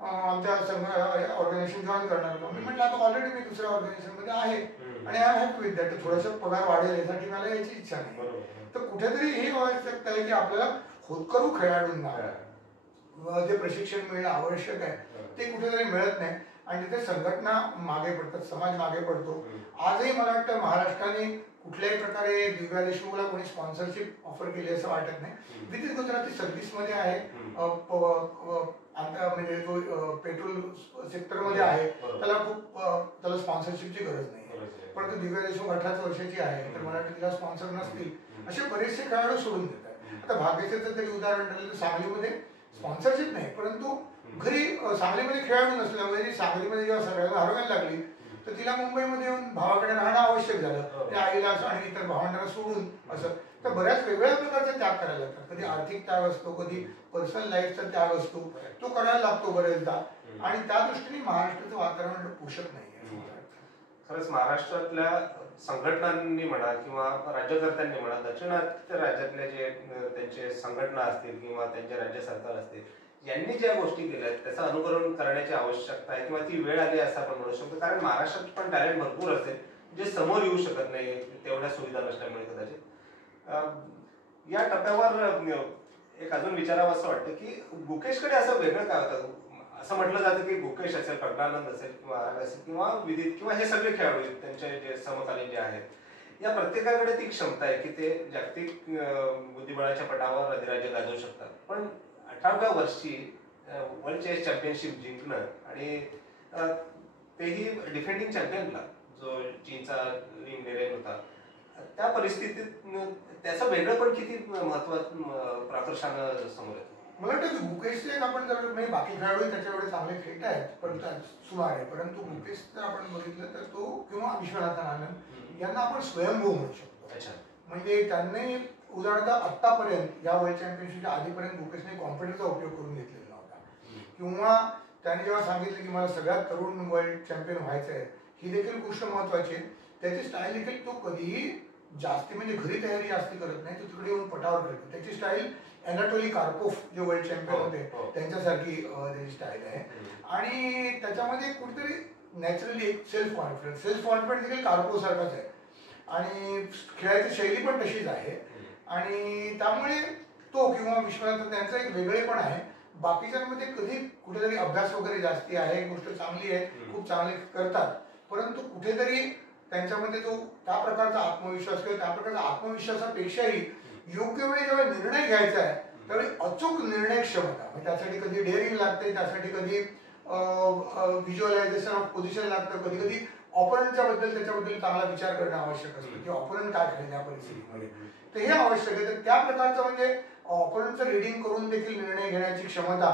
आमच्या ऑर्गनायझेशन जॉईन करणार का. मी म्हटलं आता ऑलरेडी मी दुसऱ्या ऑर्गनायझेशनमध्ये आहे आणि आय हॅपी विथ दॅट, थोडंसं पगार वाढेल यासाठी मला याची इच्छा नाही. तर कुठेतरी हे आवश्यकता आहे की आपल्याला होतकरू खेळाडूंना जे प्रशिक्षण मिळणं आवश्यक आहे ते कुठेतरी मिळत नाही आणि तिथे संघटना मागे पडतात, समाज मागे पडतो. आजही मला वाटतं महाराष्ट्राने कुठल्याही प्रकारे दिव्या देशमुखला कोणी स्पॉन्सरशिप ऑफर केली असं वाटत नाही. विदित गुजराती सर्व्हिसमध्ये आहे, म्हणजे जो पेट्रोल सेक्टरमध्ये आहे, त्याला स्पॉन्सरशिपची गरज नाही. परंतु दिव्या देशमुख 18 वर्षाची आहे तर मला तिला स्पॉन्सर नसतील, असे बरेचसे खेळाडू सोडून देतात. आता भाग्यश्रीचं तरी उदाहरण ठरलं तर सांगलीमध्ये स्पॉन्सरशिप नाही, परंतु घरी सांगलीमध्ये खेळाडू नसल्यामुळे सांगलीमध्ये जेव्हा सगळ्यांना हरवायला लागली तर तिला मुंबईमध्ये येऊन भावाकडे राहणं आवश्यक झालं, त्या आईला आणि इतर भावंडांना सोडून. असं तर बऱ्याच वेगवेगळ्या प्रकारचे त्याग करायला लागतात. कधी आर्थिक त्याग असतो, कधी पर्सनल लाईफचा त्याग असतो, तो करायला लागतो बरेचदा. आणि त्या दृष्टीने महाराष्ट्राचं वातावरण पोषक नाही. खरंच महाराष्ट्रातल्या संघटनांनी म्हणा किंवा राज्यकर्त्यांनी म्हणा, दक्षिणात्य राज्यातले जे त्यांचे संघटना असतील किंवा त्यांचे राज्य सरकार असतील, यांनी ज्या गोष्टी केल्या त्याचं अनुकरण करण्याची आवश्यकता आहे किंवा ती वेळ आली असं आपण म्हणू शकतो. कारण महाराष्ट्रात पण टॅलेंट भरपूर असेल जे समोर येऊ शकत नाही तेवढ्या सुविधा नसल्यामुळे कदाचित. या टप्प्यावर एक अजून विचारावं असं वाटतं की गुकेशकडे असं वेगळं काय होतं. असं म्हटलं जातं की गुकेश असेल, प्रज्ञानंद असेल किंवा असेल किंवा विदित किंवा हे सगळे खेळाडू त्यांचे जे समकालीन जे आहेत, या प्रत्येकाकडे ती क्षमता आहे की ते जागतिक बुद्धिबळाच्या पटावर अधिराज्य गाजवू शकतात. पण 18व्या वर्षी वर्ल्ड चेस चॅम्पियनशिप जिंकणं आणि तेही डिफेंडिंग चॅम्पियनला जो चीनचा लिन डेरेन होता, त्या परिस्थितीत त्याचं वेगळं पण किती महत्वाचं प्राकर्षानं समोर येतं. मला वाटतं गुकेशचे आपण जर म्हणजे बाकी खेळाडू त्याच्या एवढे चांगले खेळत आहेत पण सुमार आहे, परंतु गुकेश जर आपण बघितलं तर तो किंवा विश्वनाथन आनंद यांना आपण स्वयंभू म्हणू शकतो. म्हणजे त्यांनी उदाहरणार्थ आतापर्यंत या वर्ल्ड चॅम्पियनशिपच्या आधीपर्यंत गुकेशने कॉम्प्युटरचा उपयोग करून घेतलेला नव्हता. किंवा त्याने जेव्हा सांगितलं की मला सगळ्यात तरुण वर्ल्ड चॅम्पियन व्हायचं आहे, ही देखील गोष्ट महत्वाची आहे. त्याची स्टाईल देखील तो कधीही जास्ती म्हणजे घरी तयारी जास्ती करत नाही, तो तिकडे येऊन पटावर करतो. त्याची स्टाईल अॅनाटोली कार्पोफ जे वर्ल्ड चॅम्पियन होते त्यांच्यासारखी त्याची स्टाईल आहे. आणि त्याच्यामध्ये कुठेतरी नॅचरली एक सेल्फ कॉन्फिडन्स देखील कार्पोफ सारखाच आहे. आणि खेळाची शैली पण तशीच आहे आणि त्यामुळे तो किंवा विश्वनाथन त्यांचं एक वेगळेपण आहे. बाकीच्यांमध्ये कधी कुठेतरी अभ्यास वगैरे जास्ती आहे, गोष्ट चांगली आहे, खूप चांगले करतात, परंतु कुठेतरी त्यांच्यामध्ये जो त्या प्रकारचा आत्मविश्वास किंवा त्या प्रकारचा आत्मविश्वासापेक्षाही योग्य वेळी जेव्हा निर्णय घ्यायचा आहे त्यावेळी अचूक निर्णय क्षमता, म्हणजे त्यासाठी कधी डेअरिंग लागते, त्यासाठी कधी व्हिज्युअलायझेशन ऑफ पोझिशन लागतं, कधी कधी ऑपोनंटच्या बद्दल त्याच्याबद्दल चांगला विचार करणं आवश्यक असतं की ऑपोनंट काय करेल या परिस्थितीमध्ये, तर हे आवश्यक आहे. तर त्या प्रकारचं म्हणजे ऑपोनंटचं रिडिंग करून देखील निर्णय घेण्याची क्षमता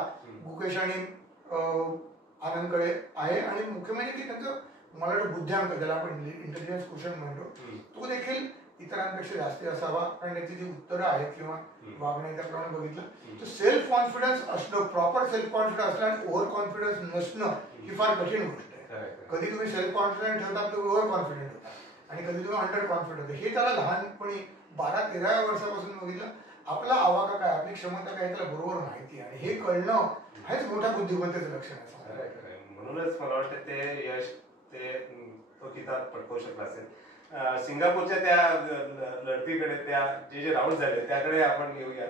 गुकेश आणि आनंदकडे आहे. आणि मुख्य म्हणजे की त्यांचं मला वाटतं बुद्ध्यांक, ज्याला आपण इंटेलिजन्स क्वेश्चन म्हणतो, तो देखील इतरांपेक्षा जास्ती असावा, कारण त्याची जी उत्तरं आहेत किंवा वागणे त्याप्रमाणे बघितलं तर सेल्फ कॉन्फिडन्स असणं, प्रॉपर सेल्फ कॉन्फिडन्स असणं आणि ओव्हर कॉन्फिडन्स नसणं ही फार कठीण गोष्ट आहे. कधी तुम्ही सेल्फ कॉन्फिडन्स ठेवता तुम्ही ओव्हर कॉन्फिडंट होता आणि कधी तुम्ही अंडर कॉन्फिडंट होता. हे त्याला लहानपणी 12-13 वर्षापासून बघितलं. आपला आवाका काय, आपली क्षमता काय त्याला बरोबर माहिती आहे आणि हे कळणं हेच मोठ्या बुद्धिमत्तेचं लक्षण आहे. म्हणूनच मला वाटतं ते यश ते तो किताब पटकवू शकला असेल. सिंगापूरच्या त्या लढतीकडे, त्या जे राऊंड झाले त्याकडे आपण येऊया.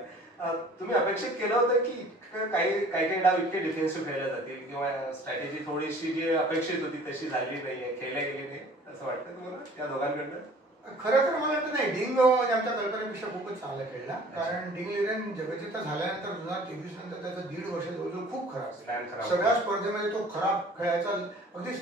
तुम्ही अपेक्षित केलं होतं की काही डाव इतके डिफेन्सिव्ह खेळले जातील किंवा स्ट्रॅटेजी थोडीशी जी अपेक्षित होती तशी झाली नाहीये, खेळल्या गेली नाही, असं वाटतं तुम्हाला या दोघांकडनं? खरं तर मला वाटतं नाही, डिंग आमच्या कल्पनेपेक्षा खूपच चांगला खेळला. कारण डिंग लिरेन जगज्जेता झाल्यानंतर 2023 नंतर त्याचं 1.5 वर्ष जवळजवळ खूप खराब, सगळ्या स्पर्धेमध्ये तो खराब खेळायचा. अगदी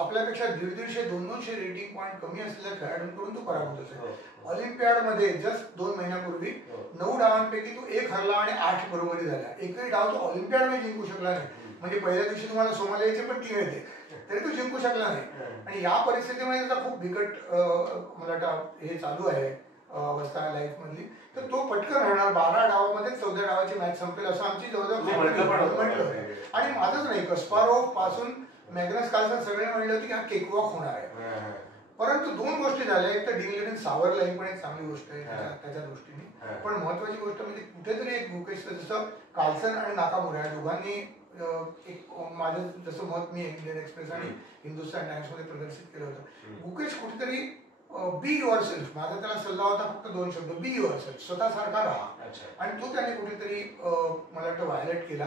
आपल्यापेक्षा 150-200 रेटिंग पॉईंट कमी असलेल्या खेळाडूंकडून तो पराभूत असेल. ऑलिम्पियाडमध्ये जस्ट 2 महिन्यापूर्वी 9 डावांपैकी तो 1 हरला आणि 8 बरोबरी झाल्या. एकही डाव तो ऑलिम्पियाडमध्ये जिंकू शकला नाही. म्हणजे पहिल्या दिवशी तुम्हाला सोमालियाची पण टीम येते तरी तो जिंकू शकला नाही. आणि या परिस्थितीमध्ये त्याचा खूप बिकट मला वाटतं हे चालू आहे अवस्था लाईफ मधली. तर तो पटकन राहणार, 12 डावामध्ये 14 डावाची मॅच संपेल असं आमची जवळजवळ म्हटलं. आणि माझंच नाही, कस्पारोव्ह पासून मॅग्नस कार्लसन सगळे म्हणले होते की हा केकवॉक होणार आहे. परंतु 2 गोष्टी झाल्या. एक तर डिंग लिरेन सावरला, ही पण एक चांगली गोष्ट आहे त्याच्या दृष्टीने. पण महत्वाची गोष्ट म्हणजे कुठेतरी एक गुकेश, जसं कार्लसन आणि नाकामुरा या दोघांनी एक माझं जसं मत मी इंडियन एक्सप्रेस आणि हिंदुस्तान टाइम्स मध्ये प्रदर्शित केलं होतं, गुकेश कुठेतरी बी युअर सेल्फ, माझा त्याला सल्ला होता फक्त 2 शब्द, बी युअर सेल्फ, स्वतःसारखा राहा. आणि तो त्याने कुठेतरी मला वाटतं व्हायलेट केला.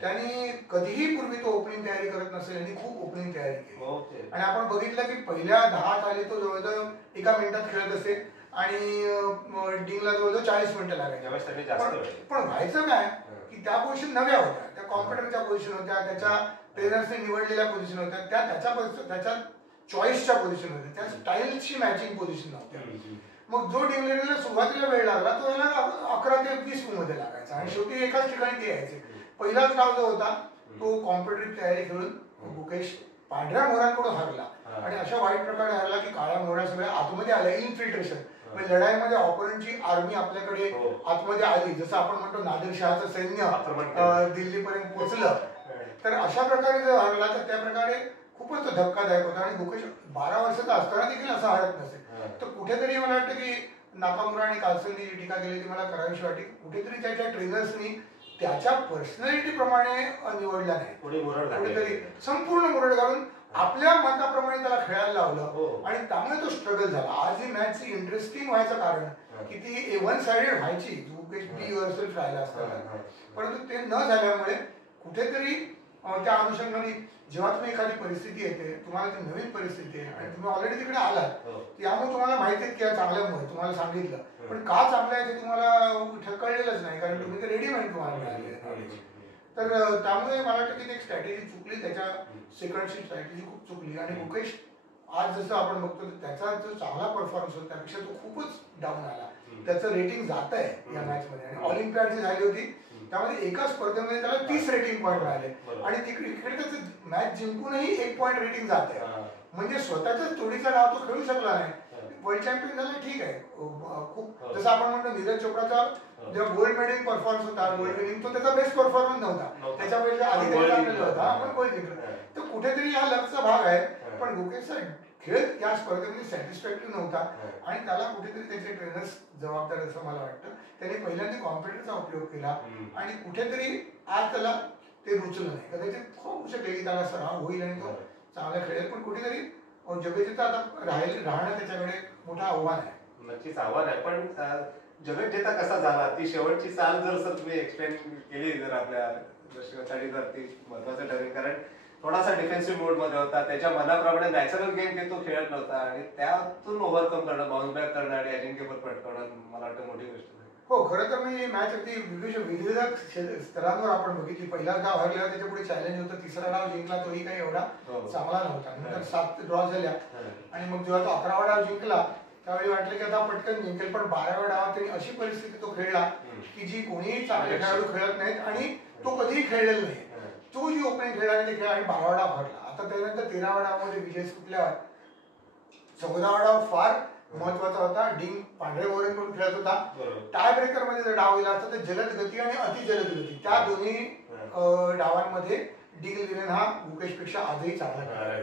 त्याने कधीही पूर्वी तो ओपनिंग तयारी करत नसेल, यांनी खूप ओपनिंग तयारी केली. आणि आपण बघितलं की पहिल्या 10 साली तो जवळजवळ 1 मिनिटात खेळत असे आणि डिंगला जवळजवळ 40 मिनिटं लागायची. पण व्हायचं काय की त्या पोझिशन नव्या होत्या, त्या कॉम्प्युटरच्या पोझिशन होत्या, त्याच्या ट्रेनर्सने निवडलेल्या पोझिशन होत्या, त्याच्या चॉईसच्या पोझिशन होत्या, त्या स्टाईलची मॅचिंग पोझिशन नव्हत्या. मग जो डिंग लिरेनला सुरुवातीला वेळ लागला तो याला 11 ते 20 मध्ये लागायचा आणि शेवटी एकाच ठिकाणी ते यायचे. पहिलाच डाव जो होता तो कॉम्प्युटरची तयारी खेळून गुकेश पांढऱ्या मोहरांकडून हरला आणि अशा वाईट प्रकारे हरला की काळ्या मोहऱ्या सगळ्या आतमध्ये आल्या. इन्फिल्ट्रेशन म्हणजे लढाईमध्ये ऑपोनंटची आर्मी आपल्याकडे आतमध्ये आली, जसं आपण म्हणतो नादिरशहाचं सैन्य दिल्लीपर्यंत पोहोचलं. तर अशा प्रकारे जर हरला तर त्या प्रकारे खूपच धक्कादायक होता. आणि गुकेश 12 वर्षाचा असताना देखील असं हरत नसेल. तर कुठेतरी मला वाटतं की नाकामुरा आणि कार्लसननी जी टीका केली ती मला करावीशी वाटली. कुठेतरी त्याच्या ट्रेनर्सनी त्याच्या पर्सनॅलिटी प्रमाणे निवडला नाही, कुठेतरी संपूर्ण मुरड घालून आपल्या मताप्रमाणे त्याला खेळायला लावलं आणि त्यामुळे तो स्ट्रगल झाला. आज ही मॅच इंटरेस्टिंग व्हायचं कारण की ती वन साइडेड व्हायची, गुकेश बी युअर सेल्फ राहिला असताना. परंतु ते न झाल्यामुळे कुठेतरी त्या अनुषंगाने जेव्हा तुम्ही एखादी परिस्थिती येते, तुम्हाला ती नवीन परिस्थिती आहे आणि तुम्ही ऑलरेडी तिकडे आलात, त्यामुळे तुम्हाला माहिती आहे की चांगल्यामुळे तुम्हाला सांगितलं, पण का चांगलं आहे ते तुम्हाला कळलेलंच नाही, कारण तुम्ही ते रेडीमेड तुम्हाला मिळाले. तर त्यामुळे मला वाटतं की एक स्ट्रॅटेजी चुकली, त्याच्या सेकंडची स्ट्रॅटेजी खूप चुकली. आणि गुकेश आज जसं आपण बघतो त्याचा जो चांगला परफॉर्मन्स होता त्यापेक्षा तो खूपच डाऊन आला. त्याचं रेटिंग जात आहे या मॅच मध्ये. आणि ऑलिम्पियाड जी झाली होती त्यामध्ये एका स्पर्धेमध्ये त्याला 30 रेटिंग पॉईंट मिळाले आणि तिकडे त्याचं मॅच जिंकूनही 1 पॉईंट रेटिंग जात आहे. म्हणजे स्वतःच्याच जोडीचा डाव तो खेळू शकला नाही. वर्ल्ड चॅम्पियन झाला, ठीक आहे, खूप जसं आपण म्हणतो नीरज चोप्राचा जेव्हा गोल्ड मेडल परफॉर्मन्स होता, गोल्ड विनिंग, तो त्याचा बेस्ट परफॉर्मन्स नव्हता, त्याच्यापेक्षा आधी त्याचा होता, आपण गोल्ड जिंकला. तर कुठेतरी हा लकचा भाग आहे. पण गुकेशचा खेळ या स्पर्धेमध्ये सॅटिस्फॅक्टरी नव्हता आणि त्याला कुठेतरी त्याचे ट्रेनर्स जबाबदार असं मला वाटतं. त्याने पहिल्यांदा कॉम्प्युटरचा उपयोग केला आणि कुठेतरी आज त्याला ते रुचलं नाही. कदाचित होऊ शकेल की त्याला सराव होईल आणि तो चांगला खेळेल, पण कुठेतरी जगज्जेता आता राहणं त्याच्याकडे मोठं आव्हान आहे. नक्कीच आव्हान आहे, पण जगज्जेता कसा झाला ती शेवटची चाल जर सर तुम्ही एक्सप्लेन केली जर आपल्या दर्शकांसाठी तर ती महत्वाचं ठरेल. कारण थोडासा डिफेन्सिव्ह मोड मध्ये होता, त्याच्या मनाप्रमाणे नॅचरल गेम घेऊन तो खेळत नव्हता आणि त्यातून ओव्हरकम करणं, बाउन्स बॅक करणं आणि अजिंक्यपद पटकावणं मला वाटतं मोठी गोष्ट आहे. हो, खरं तर मी मॅच अगदी विविध स्तरांवर आपण बघितली. पहिला डाव हरला, त्याच्या पुढे चॅलेंज होतं, तिसरा डाव जिंकला, तोही काही एवढा चांगला नव्हता. नंतर 7 ड्रॉ झाल्या आणि मग जेव्हा तो 11वा डाव जिंकला त्यावेळी वाटलं की आता पटकन जिंकेल, पण 12व्या डावात त्यांनी अशी परिस्थिती तो खेळला की जी कोणीही चांगले खेळाडू खेळत नाहीत आणि तो कधीही खेळलेला नाही. तो जी ओपनिंग खेळला आणि ते खेळला आणि 12वा डाव हरला. आता त्यानंतर 13व्या डावामध्ये विजय सुटल्यावर 14वा डाव फार महत्वाचा होता. डिंग पांढरे मोहरेंकडून खेळत होता. टाय ब्रेकर मध्ये जर डाव गेला असता तर जलद गती आणि अतिजलद गती त्या दोन्ही डावांमध्ये डिंग लिरेन हा गुकेश पेक्षा आजही चांगला आहे.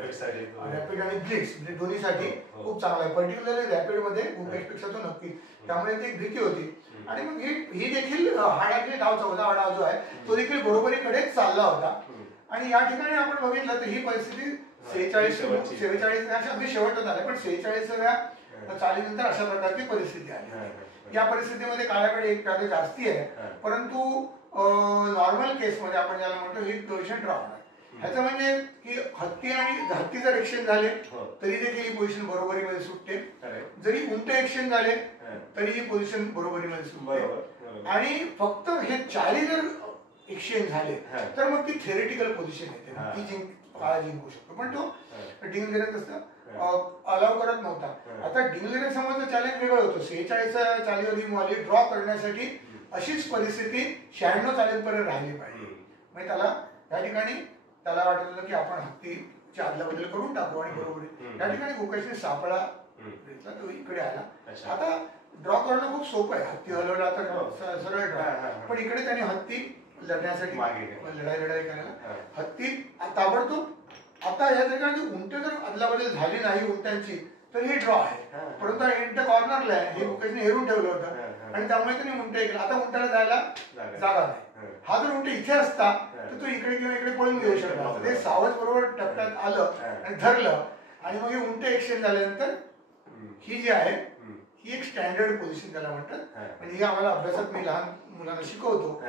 रॅपिड आणि ब्लिट्स म्हणजे दोन्हीसाठी खूप चांगला आहे. पर्टिक्युलरली रॅपिड मध्ये गुकेश पेक्षा तो नक्की, त्यामुळे ती एक भीती होती. आणि मग ही देखील हा देखील डाव 14वा डाव जो आहे तो देखील बरोबरीकडेच चालला होता. आणि या ठिकाणी आपण बघितलं तर ही परिस्थिती 47 अगदी शेवटच झाले, पण 46व्या चालीनंतर अशा प्रकारची परिस्थिती आली. या परिस्थितीमध्ये काळ्याकडे एक प्यादे जास्ती आहे, परंतु नॉर्मल केसमध्ये आपण ज्याला म्हणतो ही पोझिशन ड्रॉ होणार. ह्याचं म्हणजे की हत्ती जर एक्सचेंज झाले तरी देखील ही पोझिशन बरोबरीमध्ये सुटते. जरी उलट एक्सचेंज झाले तरी ही पोझिशन बरोबरीमध्ये सुटते. आणि फक्त हे चारी जर एक्सचेंज झाले तर मग ती थेरेटिकल पोझिशन येते, ती काळा जिंकू शकतो. पण तो डिंग लिरेन तसं अलाव करत नव्हता. आता डिंग लिरेन समोरचं चॅलेंज वेगळं होतं. 46 चालीवर ही मॉली ड्रॉ करण्यासाठी अशीच परिस्थिती 96 चालीपर्यंत राहिली पाहिजे. म्हणजे त्याला या ठिकाणी त्याला वाटलं की आपण हत्तीची आदला बदल करून टाकू आणि बरोबर या ठिकाणी गुकेशने सापळा घेतला, तो इकडे आला. आता ड्रॉ करणं खूप सोपं आहे, हत्ती हलवला तर सरळ ड्रॉ. पण इकडे त्याने हत्ती लढण्यासाठी लढाई करायला हत्ती ताबडतोब. आता या ठिकाणी उंट जर अदलाबदल झाली नाही उंटांची तर हे ड्रॉ आहे, परंतु उंट कॉर्नरला आहे, हे गुकेशने हेरून ठेवलं होतं आणि त्यामुळे त्याने उंट ऐकलं. आता उंटाला जायला जागा नाही. हा जर उंट इथे असता तर तो इकडे किंवा इकडे पळून घेऊ शकला. ते सावध बरोबर टप्प्यात आलं आणि धरलं आणि मग हे उंट एक्सचेंज झाल्यानंतर ही जी आहे ही एक स्टँडर्ड पोझिशन त्याला म्हणतात. म्हणजे ही आम्हाला अभ्यासात मी लहान मुलांना शिकवतो.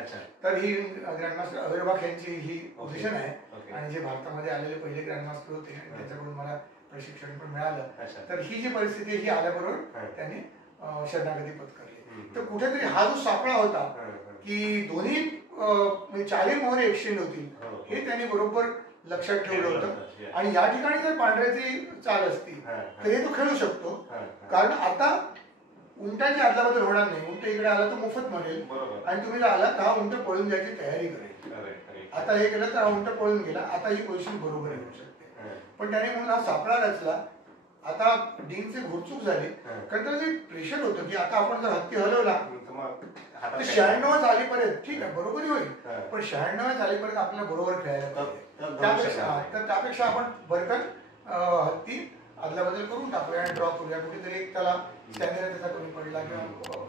तर ही ग्रँडमास्टर अविर्भाग यांची ही पोझिशन आहे आणि जे भारतामध्ये आलेले पहिले ग्रँडमास्टर होते त्यांच्याकडून मला प्रशिक्षण पण मिळालं. तर ही जी परिस्थिती ही आल्याबरोबर त्याने शरणागती पत्करली. तर कुठेतरी हा जो सापळा होता की दोन्ही चारही मोहरे एक्सचेंज होतील हे त्यांनी बरोबर लक्षात ठेवलं होतं. आणि या ठिकाणी जर पांढऱ्याची चाल असती तर हे तो खेळू शकतो, कारण आता उंटाची आदलाबदल होणार नाही. उंट इकडे आला तर मोफत मरेल आणि तुम्ही जर आला तर हा उंट पळून जायची तयारी करेल. आता हे केलं तर हा उंट पळून गेला, आता ही पोझिशन बरोबर होऊ शकते. पण त्याने म्हणून हा सापळा रचला. आता डिंगचे घोडचूक झाली, कारण त्याला जे प्रेशर होतं की आता आपण जर हत्ती हलवला तर 96 झालीपर्यंत ठीक आहे बरोबरी होईल, पण 96 झालीपर्यंत आपल्याला बरोबर खेळायला पाहिजे. त्यापेक्षा आपण बरकन हत्ती आदलाबदल करून टाकूया आणि ड्रॉ करूया. कुठेतरी एक त्याला स्टॅमिना त्याचा कमी पडला किंवा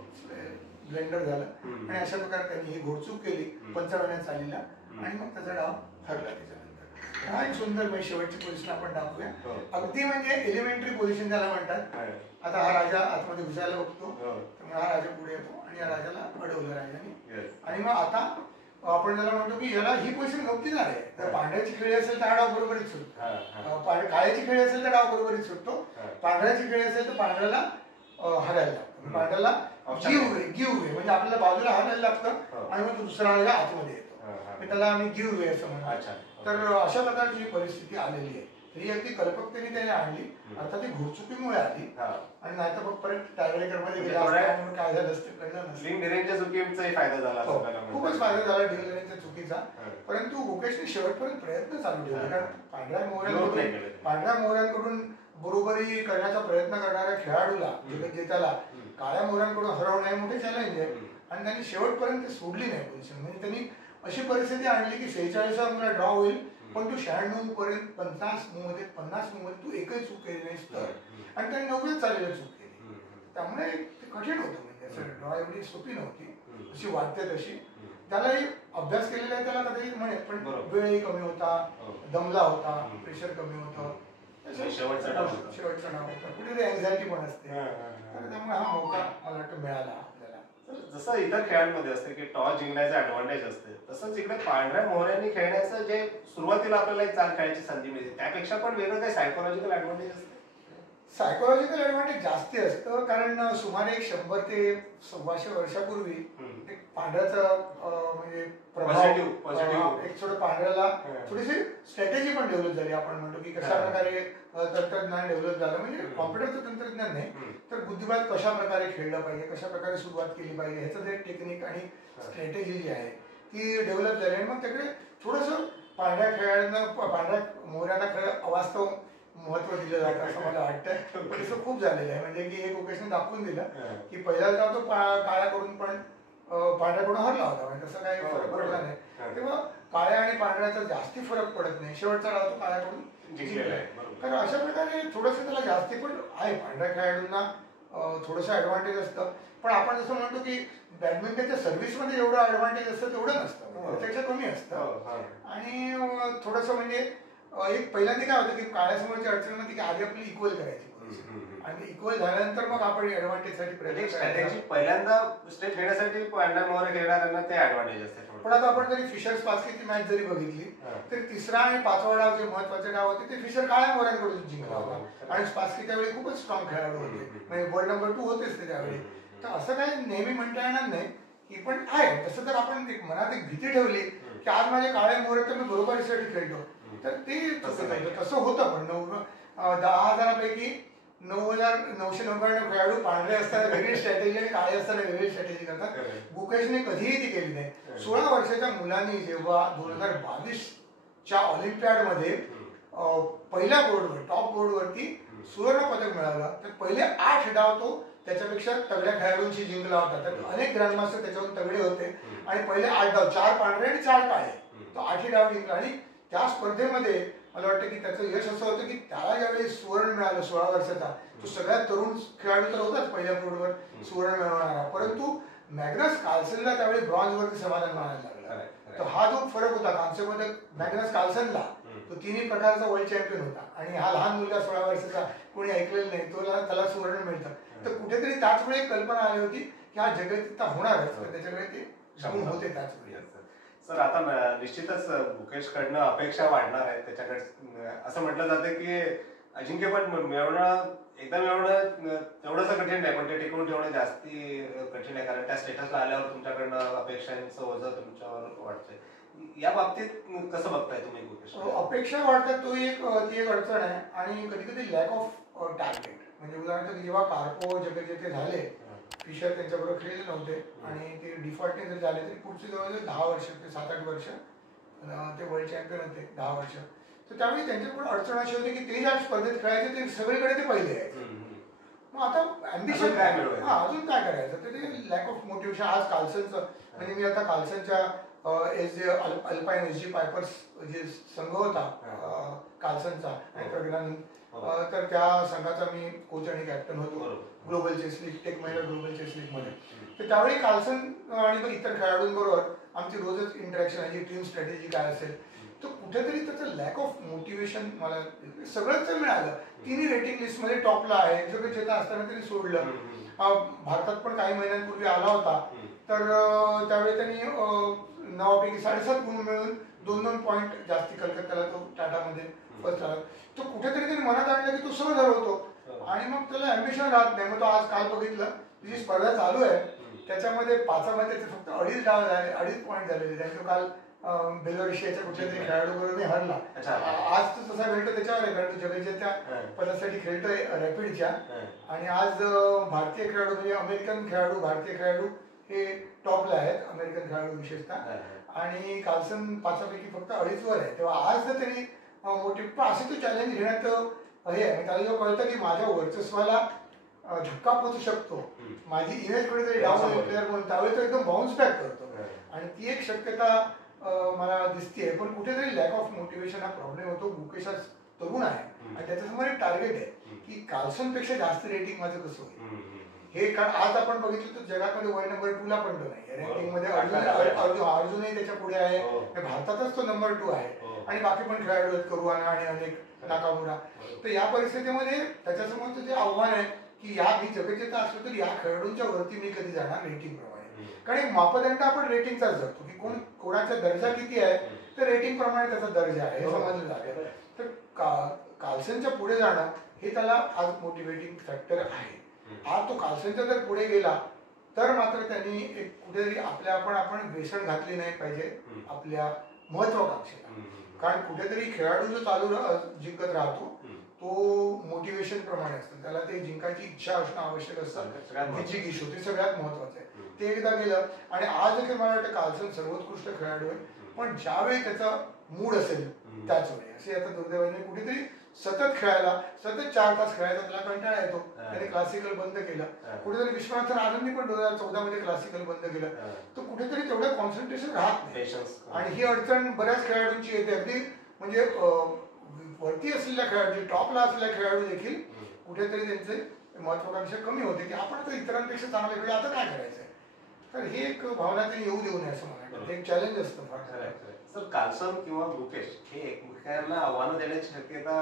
ब्लेंडर झालं आणि अशा प्रकारे त्यांनी ही घोडचूक केली 55व्या चालीला आणि मग त्याचा डाव ठरला. त्याच्यानंतर हा एक सुंदर शेवटची पोझिशन आपण टाकूया. अगदी म्हणजे एलिमेंटरी पोझिशन त्याला म्हणतात. आता हा राजा आतमध्ये घुसायला बघतो, त्यामुळे हा राजा पुढे येतो आणि या राजाला अडवलं राजाने. आणि मग आता आपण त्याला म्हणतो की याला ही पोझिशन गमतीदार आहे. तर पांढऱ्याची खेळी असेल तर हा डाव बरोबरीच सुटतो, काळ्याची खेळी असेल तर डाव बरोबरीच सुटतो, पांढऱ्याची खेळी असेल तर पांढऱ्याला हरायला लागतं. पांढऱ्याला गिव्ह वे म्हणजे आपल्याला बाजूला हरायला लागतं आणि मग दुसरा राजा आतमध्ये येतो, त्याला आम्ही गिव्ह वे असं म्हणतो. तर अशा प्रकारची परिस्थिती आलेली आहे. ही अगदी कल्पकतेने त्याने आणली, अर्थात ती घोडचुकीमुळे आली आणि नाही तर मग परत टायब्रेकर मध्ये गेला काय झालं असते कळलं नसतं. चुकीचाही फायदा झाला, खूपच फायदा झाला डिंग लिरेनच्या चुकीचा. परंतु गुकेशने शेवटपर्यंत प्रयत्न चालू ठेवले, कारण पांढऱ्या मोहऱ्यांकडून बरोबरी करण्याचा प्रयत्न करणाऱ्या खेळाडूला जगज्जेत्याला काळ्या मोहऱ्यांकडून हरवणं हे मोठे चॅलेंज आहे आणि त्यांनी शेवटपर्यंत सोडली नाही पोझिशन. म्हणजे त्यांनी अशी परिस्थिती आणली की 46 मला ड्रॉ होईल, पण तू 96 पर्यंत 50 मध्ये तू एकही चूक केली नाहीस तर, आणि त्यांनी 90 चालीला चूक केली. त्यामुळे ते कठीण होतं. म्हणजे असं ड्रॉ एवढी सोपी नव्हती अशी वाटते तशी. त्यालाही अभ्यास केलेला आहे त्याला कधीही म्हणेल, पण वेळही कमी होता, दमला होता, प्रेशर कमी होतं. शेवटचा डाव होता. शेवटचा डाव होता. कुठेतरी अँझायटी पण असते. तर त्यामुळे हा मौका मला वाटतं मिळाला आपल्याला. जसं इतर खेळांमध्ये असते की टॉस जिंकण्याचं ऍडव्हान्टेज असते, तसंच इकडे पांढऱ्या मोहऱ्यांनी खेळण्याचं जे सुरुवातीला आपल्याला एक चाल खेळायची संधी मिळते, त्यापेक्षा पण वेगळं काही सायकोलॉजिकल ऍडव्हान्टेज असते? सायकोलॉजिकल ऍडव्हान्टेज जास्ती असतं, कारण सुमारे 100 ते 125 वर्षापूर्वी एक पांढऱ्याचा म्हणजे प्रभाव, एक थोडं पांढऱ्याला थोडीशी स्ट्रॅटेजी पण डेव्हलप झाली. आपण म्हणतो की कशा प्रकारे तंत्रज्ञान डेव्हलप झालं, म्हणजे कॉम्प्युटरचं तंत्रज्ञान नाही तर बुद्धिबळ कशा प्रकारे खेळलं पाहिजे, कशा प्रकारे सुरुवात केली पाहिजे, ह्याचं जे टेक्निक आणि स्ट्रॅटेजी जी आहे ती डेव्हलप झाली. आणि मग त्याकडे थोडंसं पांढऱ्या खेळाडूंना, पांढऱ्या मोहऱ्यांना खेळ अवास्तव महत्व दिलं जातं असं मला वाटतं. पण तसं खूप झालेलं आहे, म्हणजे की एक ओकेशन दाखवून दिलं की पहिल्यांदा तो काळ्याकडून पण पांढऱ्याकडून हरला होता, म्हणजे तसं काही फरक पडला नाही. तेव्हा काळ्या आणि पांढऱ्याचा जास्ती फरक पडत नाही, शेवटचा डाव तो काळ्याकडून जिंकलेला आहे. तर अशा प्रकारे थोडंसं त्याला जास्ती पण आहे, पांढऱ्या खेळाडूंना थोडंसं ऍडव्हान्टेज असतं. पण आपण जसं म्हणतो की बॅडमिंटनच्या सर्व्हिसमध्ये जेवढं ऍडव्हान्टेज असतं तेवढं नसतं, त्यापेक्षा कमी असतं. आणि थोडंसं म्हणजे एक पहिल्यांदा काय होतं की काळ्यासमोरची अडचण नव्हती की आधी आपली इक्वल करायची, आणि इक्वल झाल्यानंतर मग आपण ऍडव्हान्टेज साठी प्रयत्न करायची. पहिल्यांदा स्टेप घेण्यासाठी पांढऱ्या मोहऱ्या खेळणाऱ्यांना ते ऍडव्हान्टेज असते. पण आता आपण जरी फिशर स्पार्क्सची मॅच जरी बघितली तर तिसरा आणि पाचवा डाव जे महत्वाचे डाव होते ते फिशर काळ्या मोहऱ्यांकडून जिंकला होता. आणि स्पार्क्सकी त्यावेळी खूपच स्ट्रॉंग खेळाडू होते, म्हणजे वर्ल्ड नंबर 2 होतेच ते त्यावेळी. तर असं काही नेहमी म्हणता येणार नाही की, पण आहे तसं जर आपण मनात एक भीती ठेवली की आज माझे काळे मोहरे तर मी बरोबरीसाठी खेळतो, तर ते तसं होतं. पण 10,000पैकी 9,999 खेळाडू पांढरे असताना वेगळी स्ट्रॅटेजी आणि काळे असताना वेगळी स्ट्रॅटेजी करतात. गुकेशने कधीही ती केली नाही. 16 वर्षाच्या मुलांनी जेव्हा 2022च्या ऑलिम्पियाडमध्ये पहिल्या बोर्डवर, टॉप बोर्डवरती सुवर्ण पदक मिळालं, तर पहिले 8 डाव तो त्याच्यापेक्षा तगड्या खेळाडूंशी जिंकला होता. तर अनेक ग्रँडमास्टर त्याच्याहून तगडे होते आणि पहिले 8 डाव, 4 पांढरे आणि 4 काळे, तो 8 डाव जिंकला. आणि त्या स्पर्धेमध्ये मला वाटतं की त्याचं यश असं होतं की त्याला ज्यावेळी सुवर्ण मिळालं 16 वर्षाचा, तो सगळ्यात तरुण खेळाडू तर होताच पहिल्या बोर्डवर सुवर्ण मिळवणारा, परंतु मॅग्नस कार्लसनला त्यावेळी ब्रॉन्झवरती समाधान मानायला लागला. तर हा जो फरक होता कांस्यमध्ये मॅग्नस कार्लसनला, तो तिन्ही प्रकारचा वर्ल्ड चॅम्पियन होता. आणि हा लहान मुलगा 16 वर्षाचा, कोणी ऐकलेलं नाही, तो त्याला सुवर्ण मिळतं. तर कुठेतरी त्याच वेळी कल्पना आली होती की हा जगतिकता होणारच, तर त्याच्याकडे ते गुण होते त्याच वेळी. सर, आता निश्चितच मुकेशकडनं अपेक्षा वाढणार आहे त्याच्याकडे. असं म्हटलं जातं की अजिंक्यपद मिळवणं, एकदा मिळवणं तेवढंच कठीण नाही, पण ते टिकवून ठेवणं जास्ती कठीण आहे, कारण त्या स्टेटसला आल्यावर तुमच्याकडनं अपेक्षांचं ओझं तुमच्यावर वाटतंय. या बाबतीत कसं बघताय तुम्ही मुकेश? अपेक्षा वाटतात ती एक अडचण आहे. आणि कधी कधी लॅक ऑफ टार्गेट, म्हणजे उदाहरणार्थ जेव्हा कार्पो जगज्जेते झाले, फिशर त्यांच्याबरोबर खेळले नव्हते आणि ते डिफॉल्टने जर झाले तरी पुढचे जवळजवळ 10 वर्ष ते 7-8 वर्ष ते वर्ल्ड चॅम्पियन होते, 10 वर्ष. तर त्यावेळी त्यांच्याकडून अडचण अशी होती की ते ज्या स्पर्धेत खेळायचे ते सगळीकडे ते पहिले आहेत. मग आता अँबिशन काय, अजून काय करायचं, तर ते लॅक ऑफ मोटिवेशन. आज कार्लसनचं, म्हणजे मी आता कार्लसनच्या अल्पाईन एसजी पायपर्स जे संघ होता कार्लसनचा आणि प्रज्ञानंद, तर त्या संघाचा मी कोच आणि कॅप्टन होतो ग्लोबल चेस लीग, टेक महिला ग्लोबल चेस लीग मध्ये. तर त्यावेळी कार्लसन आणि इतर खेळाडूंबरोबर आमची रोजच इंटरॅक्शन आहे, टीम स्ट्रॅटेजी काय असेल. तर कुठेतरी त्याचं लॅक ऑफ मोटिवेशन मला सगळंच मिळालं. तिन्ही रेटिंग लिस्टमध्ये टॉपला आहे, जगज्जेता असताना तरी सोडलं. भारतात पण काही महिन्यांपूर्वी आला होता, तर त्यावेळी त्यांनी 9पैकी 7.5 गुण मिळून 2-2 पॉईंट जास्ती कलकत्त्याला तो टाटामध्ये फर्स्ट आला. तो कुठेतरी त्यांनी मनात आणलं की तो सहज हरवतो आणि मग त्याला अँबिशन राहत नाही. मग तो आज काल बघितलं जी स्पर्धा चालू आहे त्याच्यामध्ये 5मध्ये त्याचे फक्त 2.5 डाव झाले, 2.5 पॉईंट झालेले. त्यांनी काल बेलारुशियाच्या कुठल्या तरी खेळाडू बरोबर हरला. आज तो तसा खेळतो त्याच्यावर आहे, कारण तो जगज्जेत्या पदासाठी खेळतोय रॅपिडच्या. आणि आज भारतीय खेळाडू, म्हणजे अमेरिकन खेळाडू, भारतीय खेळाडू हे टॉपला आहेत, अमेरिकन खेळाडू विशेषतः. आणि कार्लसन 5पैकी फक्त 2.5 वर आहे. तेव्हा आज जर त्यांनी मोटिव्ह असे तो चॅलेंज घेण्यात हे आहे. त्याला जेव्हा कळतं की माझ्या वर्चस्वाला धक्का पोचू शकतो, माझी इमेज कुठेतरी डाऊन प्लेअर म्हणून, त्यावेळी तो एकदम बाउन्स बॅक करतो. आणि ती एक शक्यता मला दिसते. पण कुठेतरी लॅक ऑफ मोटिवेशन हा प्रॉब्लेम होतो. मुकेश आज तरुण आहे आणि त्याच्यासमोर एक टार्गेट आहे की कार्लसनपेक्षा जास्त रेटिंग माझं कसं होईल हे. कारण आज आपण बघितलं तर जगामध्ये वर्ल्ड नंबर 2 ला पण तो नाही रँकिंग मध्ये. अर्जुनही त्याच्या पुढे आहे, भारतातच तो नंबर 2 आहे. आणि बाकी पण खेळाडू आहेत, करू आणि अनेक नाकामुरा. तर या परिस्थितीमध्ये त्याच्यासमोरचं जे आव्हान आहे की या मी जगजेता असलो तर या खेळाडूंच्या वरती मी कधी जाणार रेटिंग प्रमाणे. कारण एक मापदंड आपण रेटिंगचाच धरतो की कोणाचा दर्जा किती आहे तर रेटिंग प्रमाणे त्याचा दर्जा आहे हे समजलं जातं. तर कार्लसनच्या पुढे जाणं हे त्याला आज मोटिवेटिंग फॅक्टर आहे. आज तो कार्लसनच्या जर पुढे गेला तर मात्र त्यांनी एक कुठेतरी आपण वेसण घातली नाही पाहिजे आपल्या महत्वाकांक्षेला. कारण कुठेतरी खेळाडू जो चालू जिंकत राहतो तो मोटिवेशन प्रमाणे असतं, त्याला ते जिंकायची इच्छा असणं आवश्यक असतं, त्याची इशू ते सगळ्यात महत्वाचं आहे. ते एकदा गेलं आणि आज देखील मला वाटतं कार्लसन सर्वोत्कृष्ट खेळाडू आहे, पण ज्यावेळी त्याचा मूड असेल त्याच वेळी असे आता दुर्दैवाने कुठेतरी सतत 4 तास खेळायचा त्याला कंटाळा येतो, त्याने क्लासिकल बंद केलं. कुठेतरी विश्वनाथन आनंदनी पण 2014 मध्ये क्लासिकल बंद केलं. तर कुठेतरी तेवढं कॉन्सन्ट्रेशन राहत नाही आणि ही अडचण बऱ्याच खेळाडूंची येते. अगदी म्हणजे वरती असलेल्या खेळाडू, टॉपला असलेल्या खेळाडू देखील कुठेतरी त्यांचे महत्वाकांक्षा कमी होते की आपण तर इतरांपेक्षा चांगले खेळलो, आता काय करायचंय. तर ही एक भावना त्यांनी येऊ देऊ नये असं मला वाटतं. एक चॅलेंज असतं फार. सर कार्लसन किंवा गुकेश हे एकमेकांना आव्हानं देण्याची शक्यता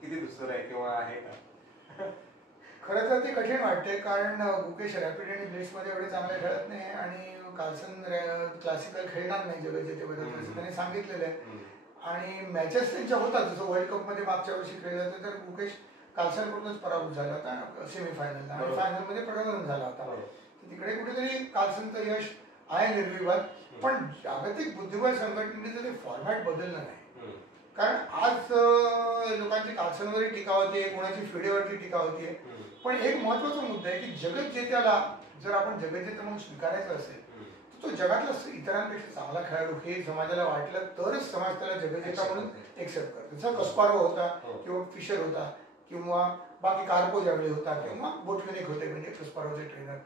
किती दुसर आहे किंवा आहे का? खरं तर ते कठीण वाटते कारण गुकेश रॅपिड आणि ब्लिट्स मध्ये एवढे चांगले खेळत नाही आणि कार्लसन क्लासिकल खेळणार नाही जगजेतेमध्ये असं त्यांनी सांगितलेलं आहे. आणि मॅचेस त्यांच्या होतात, जसं वर्ल्ड कप मध्ये मागच्या वर्षी खेळलं होतं तर गुकेश कार्लसनकडूनच पराभूत झाला होता सेमीफायनलला आणि फायनलमध्ये पराभूत झाला होता. तिकडे कुठेतरी कार्लसनचं यश आहे निर्विवाद. पण जागतिक बुद्धिबळ संघटनेचं ते फॉर्मॅट बदललं नाही. कारण आज लोकांची कार्लसनवरही टीका होते, कोणाची फिडेवरती टीका होतीये. पण एक महत्वाचा मुद्दा आहे की जगज्जेत्याला जर आपण जगज्जेता म्हणून स्वीकारायचं असेल तर तो जगातला इतरांपेक्षा चांगला खेळाडू हे समाजाला वाटलं तरच समाज त्याला जगज्जेता म्हणून एक्सेप्ट करतो. जसा कस्पारो होता किंवा फिशर होता किंवा बाकी कार्पो ज्यावेळी होता किंवा बोटविनिक होते म्हणजे कस्पारोचे ट्रेनर,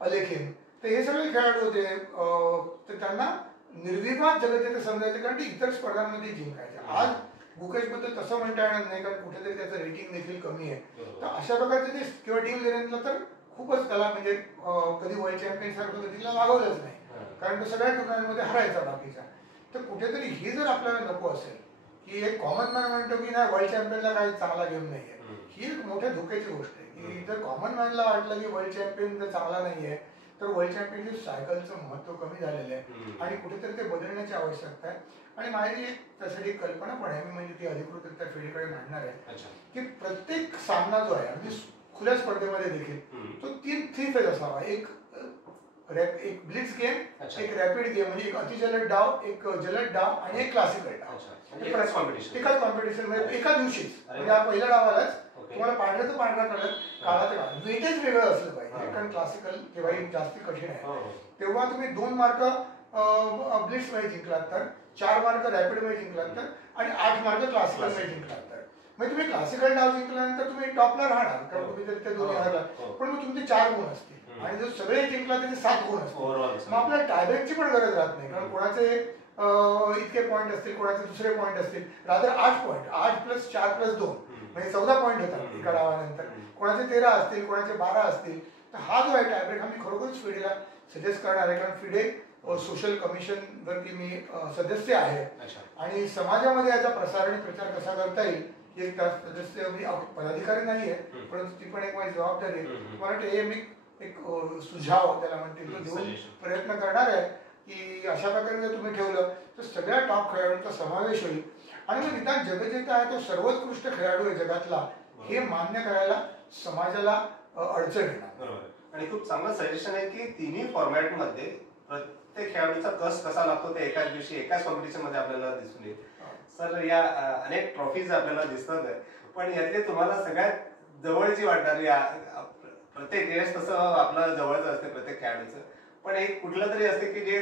अलेखिन, तर हे सगळे खेळाडू होते. तर त्यांना निर्विवाद जगज्जेता समजायचे कारण ते इतर स्पर्धांमध्ये जिंकायचे. आज गुकेश बद्दल तसं म्हणता येणार नाही कारण कुठेतरी त्याचं रेटिंग देखील कमी आहे. तर अशा प्रकारचे ते किंवा टीम लिरेनला तर खूपच त्याला म्हणजे कधी वर्ल्ड चॅम्पियन सारखं कधी तिला लागवलंच नाही कारण तो सगळ्या टुर्नामेंटमध्ये हरायचा बाकीचा. तर कुठेतरी हे जर आपल्याला नको असेल की एक कॉमन मॅन म्हणतो की नाही वर्ल्ड चॅम्पियनला काही चांगला गेम नाहीये, ही एक मोठ्या धोक्याची गोष्ट आहे की जर कॉमन मॅनला वाटलं की वर्ल्ड चॅम्पियन जर चांगला नाहीये तर वर्ल्ड चॅम्पियनशिप सायकलचं महत्व कमी झालेलं आहे आणि कुठेतरी ते बदलण्याची आवश्यकता आहे. आणि माझी एक त्यासाठी एक कल्पना पण आहे, मी म्हणजे ती अधिकृतरित्या फेडीकडे मांडणार आहे की प्रत्येक सामना जो आहे अगदी खुल्या स्पर्धेमध्ये देखील तो 3 फेज असावा. एक ब्लिट्स गेम, एक रॅपिड गेम म्हणजे एक अतिजलद डाव, एक जलद डाव आणि एक क्लासिकल डाव. एकाच कॉम्पिटिशन मध्ये एका दिवशीच म्हणजे हा पहिल्या डावालाच तुम्हाला पांढरं तर पांढरा कलर, काळा ते काळा, वेटेज वेगळं असलं पाहिजे कारण क्लासिकल तेव्हा जास्त कठीण आहे. तेव्हा तुम्ही 2 मार्क ब्लिट्स मध्ये जिंकलात तर, 4 मार्क रॅपिड मध्ये जिंकलात तर आणि 8 मार्क क्लासिकल मध्ये जिंकलात तर म्हणजे तुम्ही क्लासिकल डाव जिंकल्यानंतर तुम्ही टॉपला राहणार कारण तुम्ही जर ते दोन्ही हरलात. पण मग तुमचे 4 गुण असतील आणि जर सगळे जिंकला त्याचे 7 गुण असतील. मग आपल्याला टायब्रेकची पण गरज राहत नाही कारण कोणाचे इतके पॉईंट असतील, कोणाचे दुसरे पॉईंट असतील, रादर 8 पॉईंट, 8+4+2 म्हणजे 14 पॉईंट होतात एका डावानंतर. कोणाचे 13 असतील, कोणाचे 12 असतील. तर हा जो आहे टायब्रेक हा मी खरोखरच फिडेला सजेस्ट करणार आहे कारण फिडे सोशल कमिशन वरती मी सदस्य आहे आणि समाजामध्ये याचा प्रसार आणि प्रचार कसा करता येईल एक सदस्य मी पदाधिकारी नाही आहे परंतु ती पण एक माझी जबाबदारी आहे. मला वाटतं हे मी एक सुझाव त्याला म्हणतील तो देऊन प्रयत्न करणार आहे की अशा प्रकारे जर तुम्ही ठेवलं तर सगळ्या टॉप खेळाडूंचा समावेश होईल आणि मग निदान जगजेता आहे तो सर्वोत्कृष्ट खेळाडू आहे जगातला हे मान्य करायला समाजाला अडचण येणार. आणि खूप चांगलं सजेशन आहे की तिन्ही फॉर्मॅट मध्ये प्रत्येक खेळाडूचा कस कसा लागतो ते एकाच दिवशी एकाच कॉम्पिटिशन मध्ये आपल्याला दिसून येईल. सर या अनेक ट्रॉफीज आपल्याला दिसतात आहे पण यातले तुम्हाला सगळ्यात जवळची वाटणारी प्रत्येक यश तसं आपलं जवळचं असते प्रत्येक खेळाडूचं पण एक कुठलं तरी असते की जे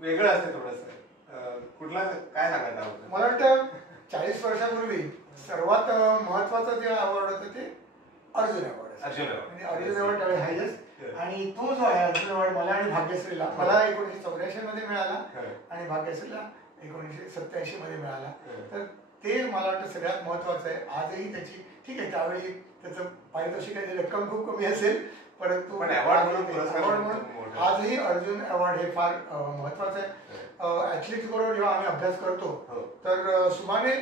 वेगळं असते थोडंसं, कुठलं काय सांगायचं आवडतं? मला वाटतं 40 वर्षापूर्वी सर्वात महत्वाचं जे अवॉर्ड होतं ते अर्जुन अवॉर्ड. म्हणजे अर्जुन अवॉर्ड त्यावेळी हायस्ट आणि तो जो आहे अर्जुन अवॉर्ड मला आणि भाग्यश्रीला, मला 1984 मध्ये मिळाला आणि भाग्यश्रीला 1987 मध्ये मिळाला. तर ते मला वाटतं सगळ्यात महत्वाचं आहे. आजही त्याची ठीक आहे त्यावेळी त्याचं पारितोषिकाची रक्कम खूप कमी असेल परंतु अवॉर्ड म्हणून आजही अर्जुन अवॉर्ड हे फार महत्वाचं आहे. ऍथलीट्स बरोबर जेव्हा आम्ही अभ्यास करतो हो. तर सुमारे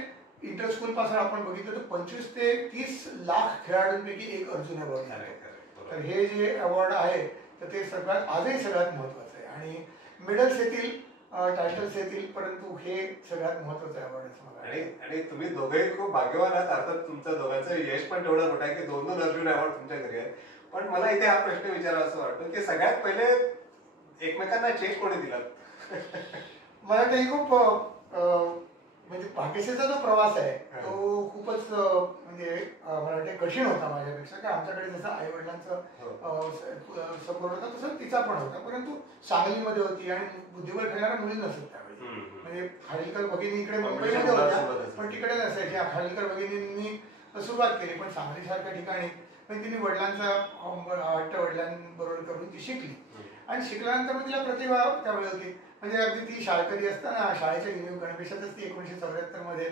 इंटर स्कूल पासून आपण बघितलं तर 25 ते 30 लाख खेळाडूंपैकी एक अर्जुन अवॉर्ड मिळतो. तर हे जे अवॉर्ड आहे तर ते सगळ्यात आजही सगळ्यात महत्वाचं आहे आणि मेडल्स येतील, टायटल्स येतील, परंतु हे सगळ्यात महत्वाचं अवॉर्ड आहे मला. आणि तुम्ही दोघेही खूप भाग्यवान आहात. अर्थात तुमचं दोघांचं यश पण तेवढं मोठं आहे की 2-2 अर्जुन अवॉर्ड तुमच्या घरी आहेत. पण मला इथे हा प्रश्न विचारावा असं वाटतं की सगळ्यात पहिले एकमेकांना चेस कोणी दिला? मला वाटतं खूप म्हणजे भाग्यश्रीचा जो प्रवास आहे तो खूपच म्हणजे मला वाटतं कठीण होता माझ्यापेक्षा, कारण आमच्याकडे जसं आई वडिलांचं सपोर्ट होता तसं तिचा पण होता, परंतु सांगलीमध्ये होती आणि बुद्धिबळ खेळणाऱ्या मुली नसत त्यावेळी. म्हणजे खाडीलकर भगिनी इकडे मुंबईमध्ये होत्या पण तिकडे नसायच्या. खाडीलकर भगिनींनी सुरुवात केली पण सांगलीसारख्या ठिकाणी पण तिने वडिलांबरोबर करून ती शिकली आणि शिकल्यानंतर मग तिला प्रतिभा त्यावेळी होती. म्हणजे अगदी ती शाळकरी असताना शाळेच्या गणवेशातच ती 1974 मध्ये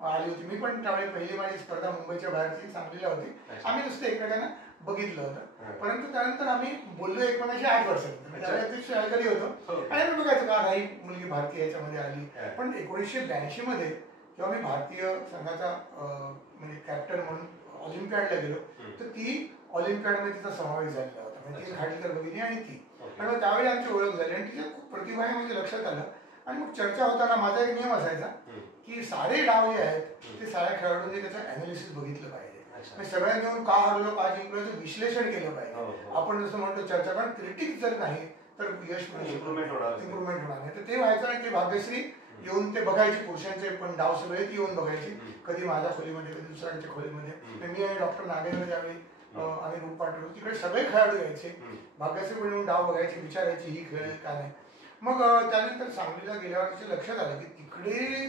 आली होती. मी पण त्यावेळी पहिली माझी स्पर्धा मुंबईच्या बाहेरची सांगलीला होती. आम्ही नुसतं एकमेकांना बघितलं होतं, परंतु त्यानंतर आम्ही बोललो एकमेकांशी 8 वर्षांनी. त्यावेळी शाळकरी होतो आणि आम्ही बघायचो का नाही मुलगी भारतीय याच्यामध्ये आली. पण 1982 मध्ये जेव्हा मी भारतीय संघाचा म्हणजे कॅप्टन म्हणून ऑलिम्पियाडला गेलो तर ती ऑलिम्पियाडमध्ये तिचा समावेश झालेला होता. म्हणजे ती खाडीलकर भगिनी आणि ती, आणि मग त्यावेळी आमची ओळख झाली आणि तिच्या खूप प्रतिभा आहे म्हणजे लक्षात आलं. आणि मग चर्चा होताना माझा एक नियम असायचा की सारे डाव जे आहेत ते साऱ्या खेळाडूंनी त्याचं अनालिसिस बघितलं पाहिजे. सगळ्या मिळून का हरलो का जिंकलो याचं विश्लेषण केलं पाहिजे. आपण जसं म्हणतो चर्चा, कारण क्रिटिक जर नाही तर यश इम्प्रुव्हमेंट होणार नाही. तर ते व्हायचं आणि ते भाग्यश्री येऊन ते बघायची, पुरुषांचे पण डाव सगळे ती येऊन बघायची, कधी माझ्या खोलीमध्ये कधी दुसऱ्यांच्या खोलीमध्ये. मी आणि डॉक्टर नागेंद्र ज्यावेळी आम्ही रूप पाठवलो तिकडे सगळे खेळाडू यायचे, भाग्यश्री पण येऊन डाव बघायची, विचारायची ही खेळेल का नाही. मग त्यानंतर सांगलीला गेल्यावर तिच्या लक्षात आलं की तिकडे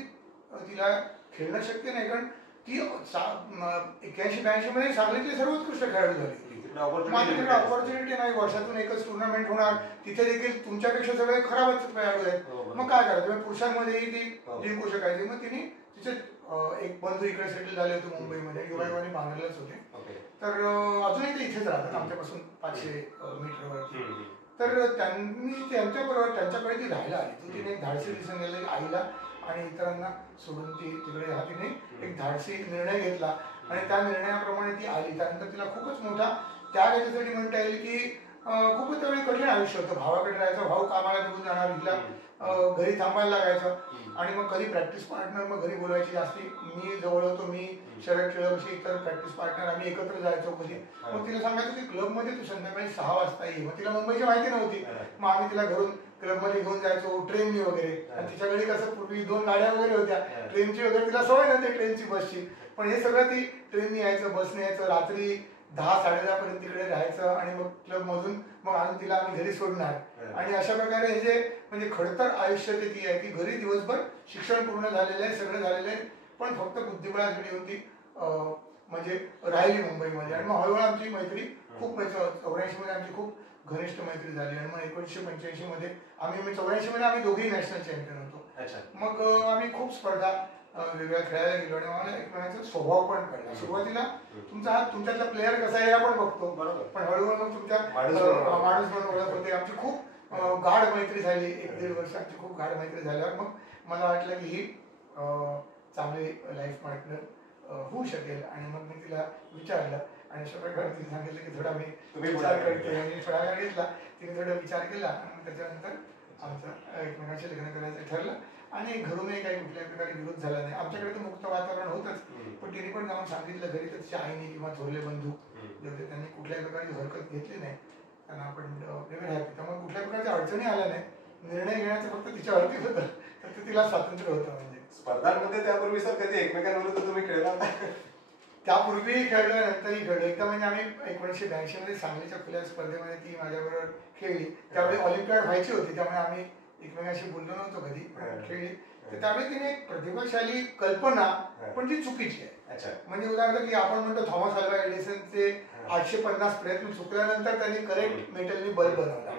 तिला खेळणं शक्य नाही, कारण ती 81-82 मध्ये सांगलीतले सर्वोत्कृष्ट खेळाडू झाले. तिकडे ऑपॉर्च्युनिटी नाही, वर्षातून एकच टुर्नामेंट होणार, तिथे देखील तुमच्यापेक्षा सगळे खराबच खेळाडू आहेत. मग काय करायचं, पुरुषांमध्येही ती जिंकू शकायची. मग तिने तिचे एक बंधू इकडे सेटल झाले होते मुंबईमध्ये, युवायुवानी बांधलेलंच होते. तर अजूनही ते इथेच राहतात आमच्यापासून 500 मीटरवरती. तर त्यांनी त्यांच्याबरोबर त्यांच्याकडे ती राहायला आली. तर तिने एक धाडसी डिसिजन घेतला आईला आणि इतरांना सोडून ती तिकडे हा तिने एक धाडसी निर्णय घेतला आणि त्या निर्णयाप्रमाणे ती आली. त्यानंतर तिला खूपच मोठा त्याग याच्यासाठी म्हणता येईल की खूपच त्यावेळी कठीण आयुष्य होतं. भावाकडे राहायचं, भाऊ कामाला निघून जाणार, हिला घरी थांबायला लागायचं आणि मग कधी प्रॅक्टिस पार्टनर मग घरी बोलवायची जास्ती. मी जवळ होतो, मी शरद खेळवशी इतर प्रॅक्टिस पार्टनर आम्ही एकत्र जायचो कधी. मग तिला सांगायचं की क्लबमध्ये तू संध्याकाळी 6 वाजता ये. मग तिला मुंबईची माहिती नव्हती, मग आम्ही तिला घरून क्लबमध्ये घेऊन जायचो ट्रेननी वगैरे. आणि तिच्याकडे कसं पूर्वी 2 गाड्या वगैरे होत्या, ट्रेनची वगैरे तिला सवय नव्हती, ट्रेनची बसची. पण हे सगळं ती ट्रेननी यायचं, बसने यायचं, रात्री 10-10:30 पर्यंत तिकडे राहायचं आणि मग क्लब मधून मग आणून तिला आम्ही घरी सोडणार. आणि अशा प्रकारे हे जे म्हणजे खडतर आयुष्य ते ती आहे की घरी दिवसभर शिक्षण पूर्ण झालेलं आहे, सगळं झालेलं आहे, पण फक्त बुद्धिबळासाठी येऊन ती म्हणजे राहिली मुंबईमध्ये. आणि मग हळूहळू आमची मैत्री खूप 84 मध्ये आमची खूप घनिष्ठ मैत्री झाली. आणि मग 1985 मध्ये आम्ही 84 मध्ये आम्ही दोघेही नॅशनल चॅम्पियन होतो. मग आम्ही खूप स्पर्धा वेगळ्या खेळायला गेलो आणि मला एकमेकांचा स्वभाव पण कळला. सुरुवातीला तुमच्यातला प्लेअर कसा आहे आपण बघतो, पण हळूहळू मग तुमच्या माणूस म्हणून ओळख होते. आमची खूप गाढ मैत्री झाली. 1-1.5 वर्ष आमची खूप गाढ मैत्री झाल्यावर मग मला वाटलं की ही चांगली लाईफ पार्टनर होऊ शकेल. आणि मग मी तिला विचारलं आणि अशा प्रकारे तिने सांगितलं की थोडा मी विचार करते. मी थोडा वेळ घेतला, तिने थोडा विचार केला आणि त्याच्यानंतर आमचं एकमेकांशी लग्न करायचं ठरलं. आणि घरूनही काही कुठल्याही प्रकारे विरोध झाला नाही. आमच्याकडे तर मुक्त वातावरण होतच, पण तिने पण जाऊन सांगितलं घरी तर तिच्या आईने किंवा थोरले बंधू जे होते त्यांनी कुठल्याही प्रकारची हरकत घेतली नाही. त्यांना आपण वेगळे हॅपी, त्यामुळे कुठल्याही प्रकारच्या अडचणी आल्या नाही. निर्णय घेण्याचं फक्त तिच्यावरतीच होतं, तर तिला स्वातंत्र्य होतं. म्हणजे स्पर्धांमध्ये त्यापूर्वी सर कधी एकमेकांविरुद्ध तुम्ही खेळला? त्यापूर्वीही खेळलो, नंतरही खेळलो. एकदा म्हणजे आम्ही 1982 मध्ये सांगलीच्या खुल्या स्पर्धेमध्ये ती माझ्याबरोबर खेळली. त्यावेळी ऑलिम्पियाड व्हायची होती, त्यामुळे आम्ही एकमेकांशी बोललो नव्हतो कधी, पण खेळली. तर त्यावेळी तिने एक प्रतिभाशाली कल्पना पण ती चुकीची आहे. म्हणजे उदाहरणार्थ की आपण म्हणतो थॉमस अल्वा एडिसनचे 850 प्रयत्न चुकल्यानंतर त्यांनी करेक्ट मेटलनी बल्ब बनवला.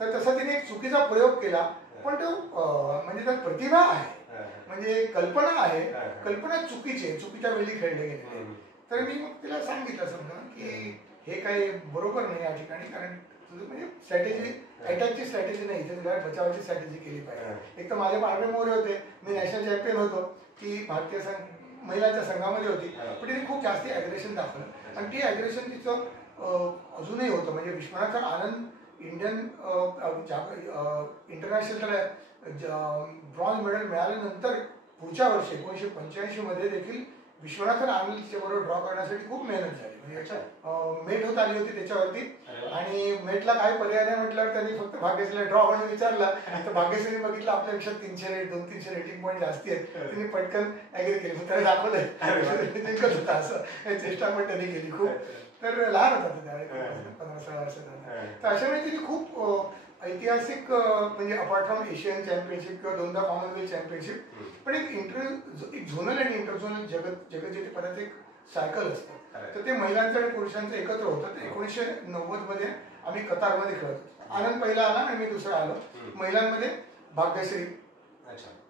तर तसा तिने एक चुकीचा प्रयोग केला, पण तो म्हणजे त्यात प्रतिभा आहे, म्हणजे कल्पना आहे, कल्पना चुकीची आहे, चुकीच्या वेळी खेळले गेले. तर मी मग तिला सांगितलं समजा की हे काही बरोबर नाही या ठिकाणी, कारण तुझं म्हणजे स्ट्रॅटेजी अटॅकची स्ट्रॅटेजी नाही, इथे तुला बचावाची स्ट्रॅटेजी केली पाहिजे. एक तर माझे पांढरे मोहरे होते, मी नॅशनल चॅम्पियन होतो, ती भारतीय महिलांच्या संघामध्ये होती, पण तिने खूप जास्ती ॲग्रेशन दाखवलं आणि ती ॲग्रेशन तिचं अजूनही होतं. म्हणजे Viswanathan Anand Indian international bronze medal मिळाल्यानंतर पुढच्या वर्षी 1985 मध्ये देखील विश्वनाथन आनंदच्या बरोबर ड्रॉ करण्यासाठी खूप मेहनत झाली. म्हणजे मेट होत आली होती त्याच्यावरती आणि मेटला काय पर्याय नाही म्हटल्यावर त्यांनी फक्त भाग्यश्रीला ड्रॉ म्हणून विचारला, तर भाग्यश्रीने बघितलं आपल्यापेक्षा 300 रेट 200-300 रेटिंग पॉईंट जास्ती आहेत, त्यांनी पटकन ॲग्री केली. मग त्याला दाखवलंय जिंकत होता असं चेष्टा पण त्यांनी केली खूप. तर लहान होता त्यावेळी 15-16 वर्षाचा. तर अशा वेळी तिने खूप ऐतिहासिक म्हणजे अपार्ट फ्रॉम एशियन चॅम्पियनशिप किंवा 2दा कॉमनवेल्थ चॅम्पियनशिप, पण एक झोनल आणि इंटरझोनल जगज्जेते पदार्थ एक सायकल असतं. तर ते महिलांचं आणि पुरुषांचं एकत्र होतं. ते 1990 मध्ये आम्ही कतारमध्ये खेळत होतो. आनंद पहिला आला आणि मी दुसरा आलो. महिलांमध्ये भाग्यश्री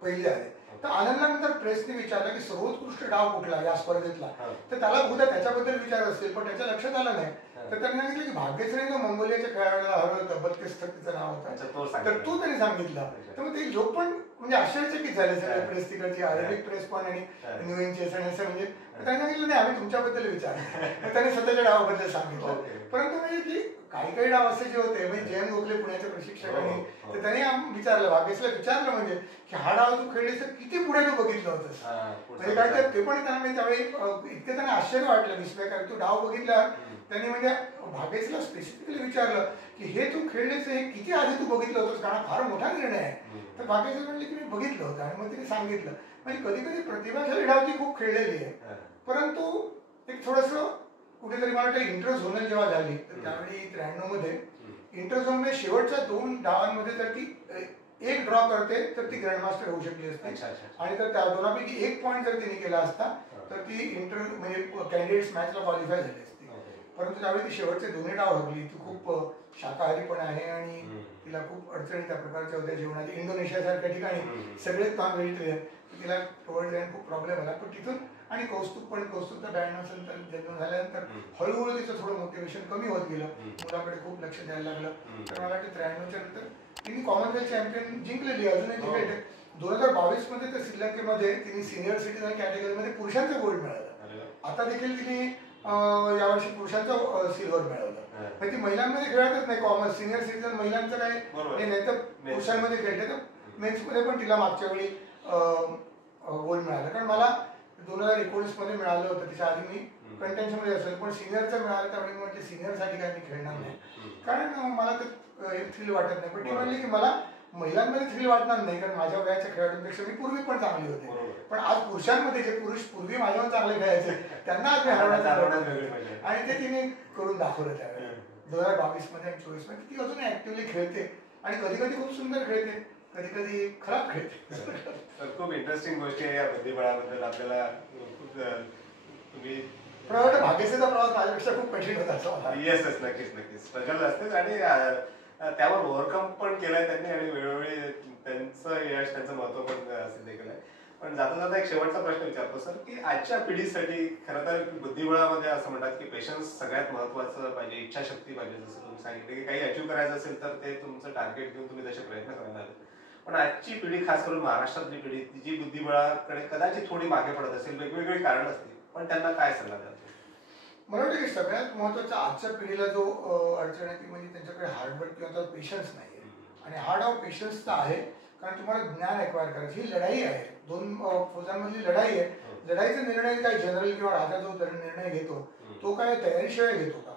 पहिली आले. तर आनंदानंतर प्रेसने विचारलं की सर्वोत्कृष्ट डाव कुठला या स्पर्धेतला, तर त्याला बहुधा त्याच्याबद्दल विचार असतील, पण त्याच्या लक्षात आलं नाही. तर त्यांनी सांगितलं की भाग्यश्रीने मंगोलियाच्या खेळाडूला हरवलं, 32 तिचं नाव होतं, तर तो त्यांनी सांगितलं. तर मग ते लोक पण म्हणजे आश्चर्यचकित झाले सगळे, प्रेस तिकडची अरेबिक प्रेस पण आणि न्यू इंचेस आणि असं. म्हणजे त्यांनी सांगितलं नाही आम्ही तुमच्याबद्दल विचार, त्यांनी स्वतःच्या डावाबद्दल सांगितलं. परंतु म्हणजे की काही डाव असे जे होते म्हणजे जयंत गोखले पुण्याच्या प्रशिक्षकांनी, तर त्यांनी विचारलं भाग्यश्रीला विचारलं म्हणजे की हा डाव तू खेळलीस तर किती पुढे तू बघितलं होतंस. म्हणजे काय ते पण त्यांना म्हणजे त्यावेळी इतकं त्यांना आश्चर्य वाटलं विस्मय, कारण तू डाव बघितला. त्यांनी म्हणजे भाग्यश्रीला स्पेसिफिकली विचारलं की हे तू खेळलेस हे किती आधी तू बघितलं होतंस, कारण फार मोठा निर्णय आहे. तर भाग्यश्री म्हणले की मी बघितलं होतं आणि मग तिने सांगितलं. म्हणजे कधी कधी प्रतिभाशाली डाव ती खूप खेळलेली आहे, परंतु एक थोडंसं कुठेतरी मला वाटतं इंटरझोनल जेव्हा झाली तर त्यावेळी 93 मध्ये इंटरझोन मध्ये शेवटच्या 2 डावांमध्ये जर ती एक ड्रॉ करते तर ती ग्रँडमास्टर होऊ शकली असते, आणि तर त्या दोनापैकी 1 पॉईंट जर तिने केला असता तर ती म्हणजे कॅन्डिडेट्स मॅचला क्वालिफाय झाली असती. परंतु त्यावेळी ती शेवटचे दोन्ही डाव हरली. ती खूप शाकाहारी पण आहे आणि तिला खूप अडचणी त्या प्रकारच्या होत्या जीवनात. इंडोनेशियासारख्या ठिकाणी सगळेच नॉन व्हेजिटेरियन, तिला टोवर्ड एंड खूप प्रॉब्लेम आला. पण तिथून आणि कौस्तुभचा 92 नंतर जन्म झाल्यानंतर हळूहळू तिचं थोडं मोटिवेशन कमी होत गेलं, मुलाकडे खूप लक्ष द्यायला लागलं. तर मला वाटतं 93च्या नंतर तिने कॉमनवेल्थ चॅम्पियन जिंकलेली, अजूनही जिंकले. 2022 मध्ये तर श्रीलंकेमध्ये तिने सिनियर सिटीजन कॅटेगरीमध्ये पुरुषांचं गोल्ड मिळालं. आता देखील तिने यावर्षी पुरुषांचं सिल्वर मिळवलं. पण ती महिलांमध्ये खेळतच नाही, कॉमन सिनियर सिटीजन महिलांचं काय नाही, तर पुरुषांमध्ये खेळते. तर मेन्समध्ये पण तिला मागच्या वेळी गोल्ड मिळालं, कारण मला 2019 मध्ये मिळालं होतं. त्याच्या आधी मी कंटेन्शन मध्ये असेल, पण सिनियरचं मिळालं त्यावेळी मी म्हटलं सिनियरसाठी काय मी खेळणार नाही, कारण मला तर थ्रिल वाटत नाही. पण ती म्हणली की मला महिलांमध्ये थ्रिल वाटणार नाही, कारण माझ्या वयाच्या खेळाडूंपेक्षा मी पूर्वी पण चांगली होते. पण आज पुरुषांमध्ये जे पुरुष पूर्वी माझ्यावर चांगले खेळायचे त्यांना आज मी हरवण्याचा, आणि ते तिने करून दाखवलं त्यावेळी 2022 मध्ये आणि 24 मध्ये. ती अजून ऍक्टिव्हली खेळते आणि कधी कधी खूप सुंदर खेळते, कधी कधी खराब खेळते. खूप इंटरेस्टिंग गोष्टी आहे या बुद्धिबळाबद्दल. आपल्याला तुम्ही भाग्यश्रीचा प्रवास माझ्यापेक्षा खूप कठीण होता असं. येस येस, नक्कीच नक्कीच स्ट्रगल असतेच, आणि त्यावर ओव्हरकम पण केलंय त्यांनी, आणि वेळोवेळी त्यांचं यश त्यांचं महत्व पण सिद्ध केलंय. पण जाता जाता एक शेवटचा प्रश्न विचारतो सर, की आजच्या पिढीसाठी खरं तर बुद्धिबळामध्ये असं म्हणतात की पेशन्स सगळ्यात महत्वाचं पाहिजे, इच्छाशक्ती पाहिजे. जसं तुम्ही सांगितलं की काही अचीव्ह करायचं असेल तर ते तुमचं टार्गेट घेऊन तुम्ही तसे प्रयत्न करणार. पण आजची पिढी, खास करून महाराष्ट्रातली पिढी, जी बुद्धिबळाकडे कदाचित थोडी मागे पडत असेल, वेगवेगळी कारण असतील, पण त्यांना काय सल्ला द्याल? मला वाटतं की सगळ्यात महत्वाचा आजच्या पिढीला जो अडचण आहे ती म्हणजे त्यांच्याकडे हार्डवर्क किंवा पेशन्स नाही आहे. आणि हा डाव पेशन्सचा आहे, कारण तुम्हाला ज्ञान एक्वायर करायची ही लढाई आहे. 2 फौजांमधली लढाई आहे. लढाईचा निर्णय काय जनरल किंवा राजा जो निर्णय घेतो तो काय तयारीशिवाय घेतो का?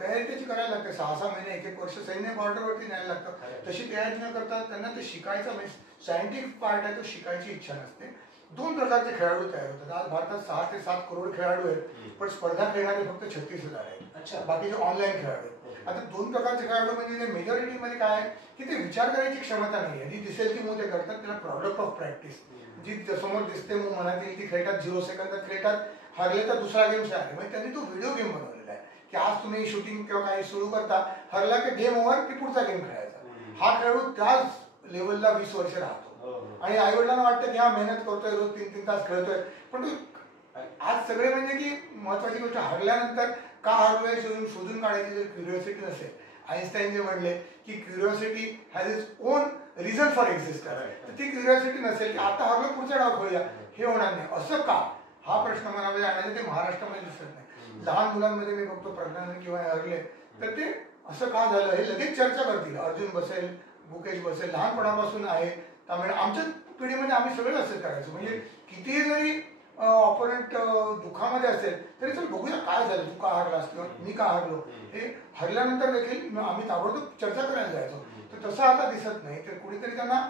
तयारी त्याची करायला लागते. 6-6 महिने 1-1 वर्ष सैन्य बॉर्डरवरती न्यायला लागतं. तशी तयारी न करता त्यांना ते शिकायचं म्हणजे सायंटिफिक पार्ट आहे तो शिकायची इच्छा नसते. 2 प्रकारचे खेळाडू तयार होतात. आज भारतात 6 ते 7 करोड खेळाडू आहेत, पण स्पर्धा खेळणारे फक्त 36,000 आहेत. बाकीचे ऑनलाईन खेळाडू. आता 2 प्रकारचे खेळाडू म्हणजे मेजॉरिटीमध्ये काय आहे की ते विचार करायची क्षमता नाही आहे. जी दिसेल ती मुलं ते करतात, त्याला प्रॉडक्ट ऑफ प्रॅक्टिस. जी समोर दिसते मग मनात येईल ती खेळतात, 0 सेकंदात खेळतात, हरले तर दुसरा गेम आहे. म्हणजे त्यांनी तो व्हिडिओ गेम बनवलेला आहे की आज तुम्ही शूटिंग किंवा काही सुरू करता, हरला की गेम ओव्हर की पुढचा गेम खेळायचा. हा खेळाडू त्याच लेवलला 20 वर्ष राहतो, आणि आई वडिलांना वाटतं की हा मेहनत करतोय, रोज 3-3 तास खेळतोय. पण आज सगळे म्हणजे की महत्वाची गोष्ट, हरल्यानंतर का हरलोय शोधून काढायची जर क्युरिओसिटी नसेल, आईन्स्टाईन जे म्हणले की curiosity has is on reason for existence, तर ती क्युरिओसिटी नसेल की आता हरलो पुढचा डाव खेळूया, हे होणार नाही. असं का, हा प्रश्न मनामध्ये आणायचा. ते महाराष्ट्रामध्ये दिसत नाही. लहान मुलांमध्ये मी बघतो प्रज्ञानंद किंवा हरले तर ते असं का झालं हे लगेच चर्चा करतील. अर्जुन बसेल, मुकेश बसेल, लहानपणापासून आहे. त्यामुळे आमच्या पिढीमध्ये आम्ही सगळं असं करायचो. म्हणजे कितीही जरी ऑपोनंट दुःखामध्ये असेल तरी चल बघूया काय झालं, तू का हारलास किंवा मी का हारलो, हे हरल्यानंतर देखील आम्ही ताबडतोब चर्चा करायला जायचो. तर तसं आता दिसत नाही. तर कुणीतरी त्यांना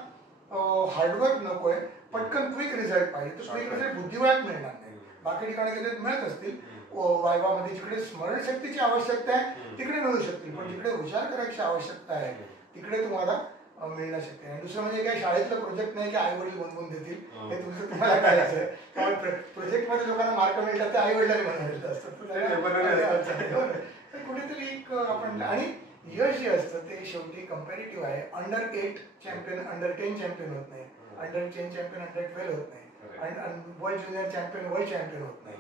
हार्डवर्क नकोय, पटकन क्विक रिझल्ट पाहिजे. तर क्विक रिझल्ट बुद्धिबळात मिळणार नाही. बाकी ठिकाणी कधी मिळत असतील वायवामध्ये, जिकडे स्मरणशक्तीची आवश्यकता आहे तिकडे मिळू शकतील, पण जिकडे विचार करायची आवश्यकता आहे तिकडे तुम्हाला मिळणं शक्य आहे. दुसरं म्हणजे काही शाळेतलं प्रोजेक्ट नाही की आई वडील बनवून देतील, हे तुमचं तुम्हाला करायचं आहे. कारण प्रोजेक्टमध्ये लोकांना मार्क मिळतात ते आई वडिलांनी बनवलेलं असतं. तर कुठेतरी एक आपण, आणि यश जे असतं ते शेवटी कम्पॅरेटिव्ह आहे. अंडर 8 चॅम्पियन अंडर 10 चॅम्पियन होत नाही, अंडर 10 चॅम्पियन अंडर 12 होत नाही, आणि world junior champion world champion होत नाही.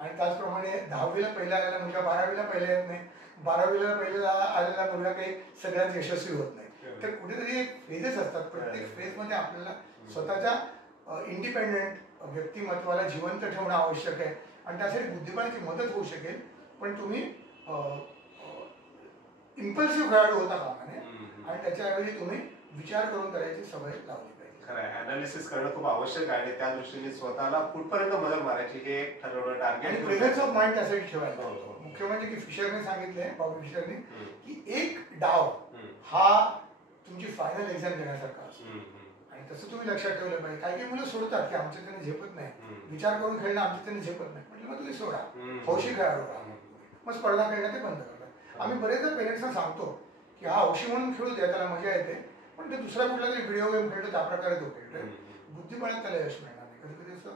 आणि त्याचप्रमाणे 10वीला पहिला आलेला मुलगा 12वीला पहिला येत नाही, 12वीला पहिला आलेला मुलगा काही सगळ्यात यशस्वी होत नाही. तर कुठेतरी फेजेस असतात. प्रत्येक फेजमध्ये आपल्याला स्वतःच्या इंडिपेंडेंट व्यक्तिमत्वाला जिवंत ठेवणं आवश्यक आहे, आणि त्यासाठी बुद्धिबळाची मदत होऊ शकेल. पण तुम्ही इम्पल्सिव्ह खेळाडू होता कामा नये, आणि त्याच्याऐवजी तुम्ही विचार करून करायची सवय लावली पाहिजे. खरं आहे, अनालिसिस करणं खूप आवश्यक आहे, आणि त्या दृष्टीने स्वतःला कुठपर्यंत मदत मारायची हे एक ठरवणं टार्गेट. आणि प्रेझन्स ऑफ माइंड त्यासाठी ठेवायला. मुख्य म्हणजे की फिशरने सांगितलंय, बॉबी फिशरने, की एक डाव हा तुमची फायनल एक्झाम देण्यासारखा असतो, आणि तसं तुम्ही लक्षात ठेवलं पाहिजे. काही काही मुलं सोडतात की आमच्या त्यांनी झेपत नाही, विचार करून खेळणं आमच्या त्यांनी झेपत नाही. म्हणजे मग तुम्ही सोडा, हौशी खेळाडू राहा, मग स्पर्धा खेळणं ते बंद करतात. आम्ही बरेचदा पेरेंट्सना सांगतो की हा हौशी म्हणून खेळू द्या, त्याला मजा येते, पण ते दुसरा कुठला तरी व्हिडिओ गेम खेळतो त्या प्रकारे तो खेळतोय, बुद्धिबळात त्याला यश मिळणार नाही. कधी कधी असं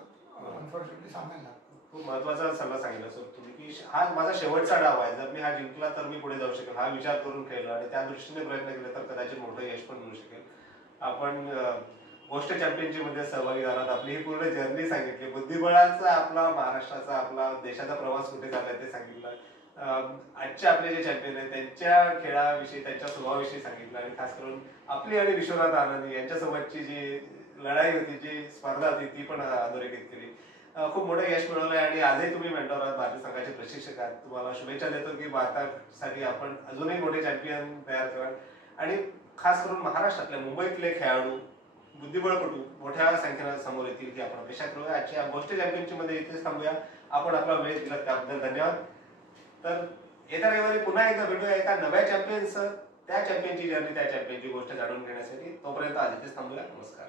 अनफॉर्च्युनेटली सांगायला लागतं. खूप महत्वाचा सल्ला सांगितला सर तुम्ही, की हा माझा शेवटचा डाव आहे, जर मी हा जिंकला तर मी पुढे जाऊ शकेल, हा विचार करून खेळलो आणि त्या दृष्टीने प्रयत्न केले तर कदाचित मोठं यश पण मिळू शकेल. आपण गोष्ट चॅम्पियनशिप मध्ये सहभागी झालात, आपली ही पूर्ण जर्नी सांगितली, बुद्धिबळाचा आपला, महाराष्ट्राचा, आपला देशाचा प्रवास कुठे झालाय ते सांगितलं. आजचे आपले जे चॅम्पियन आहेत त्यांच्या खेळाविषयी, त्यांच्या स्वभावाविषयी सांगितलं, आणि खास करून आपली आणि विश्वनाथ आनंद यांच्यासोबतची जी लढाई होती, जी स्पर्धा होती ती पण अधोरेखित केली. खूप मोठं यश मिळवलंय, आणि आजही तुम्ही मेंटॉर आहात, भारतीय संघाचे प्रशिक्षक आहात. तुम्हाला शुभेच्छा देतो की भारतासाठी आपण अजूनही मोठे चॅम्पियन तयार कराल, आणि खास करून महाराष्ट्रातल्या, मुंबईतले खेळाडू, बुद्धिबळपटू मोठ्या संख्येनं समोर येतील की आपण अपेक्षा करूया. आजच्या गोष्ट चॅम्पियनशिप मध्ये इथेच थांबूया. आपण आपला वेळ दिला त्याबद्दल धन्यवाद. तर येत्या रविवारी पुन्हा एकदा भेटूया एका नव्या चॅम्पियनसह, त्या चॅम्पियनची जर्नी, त्या चॅम्पियनची गोष्ट जाणून घेण्यासाठी. तोपर्यंत आज इथेच थांबूया. नमस्कार.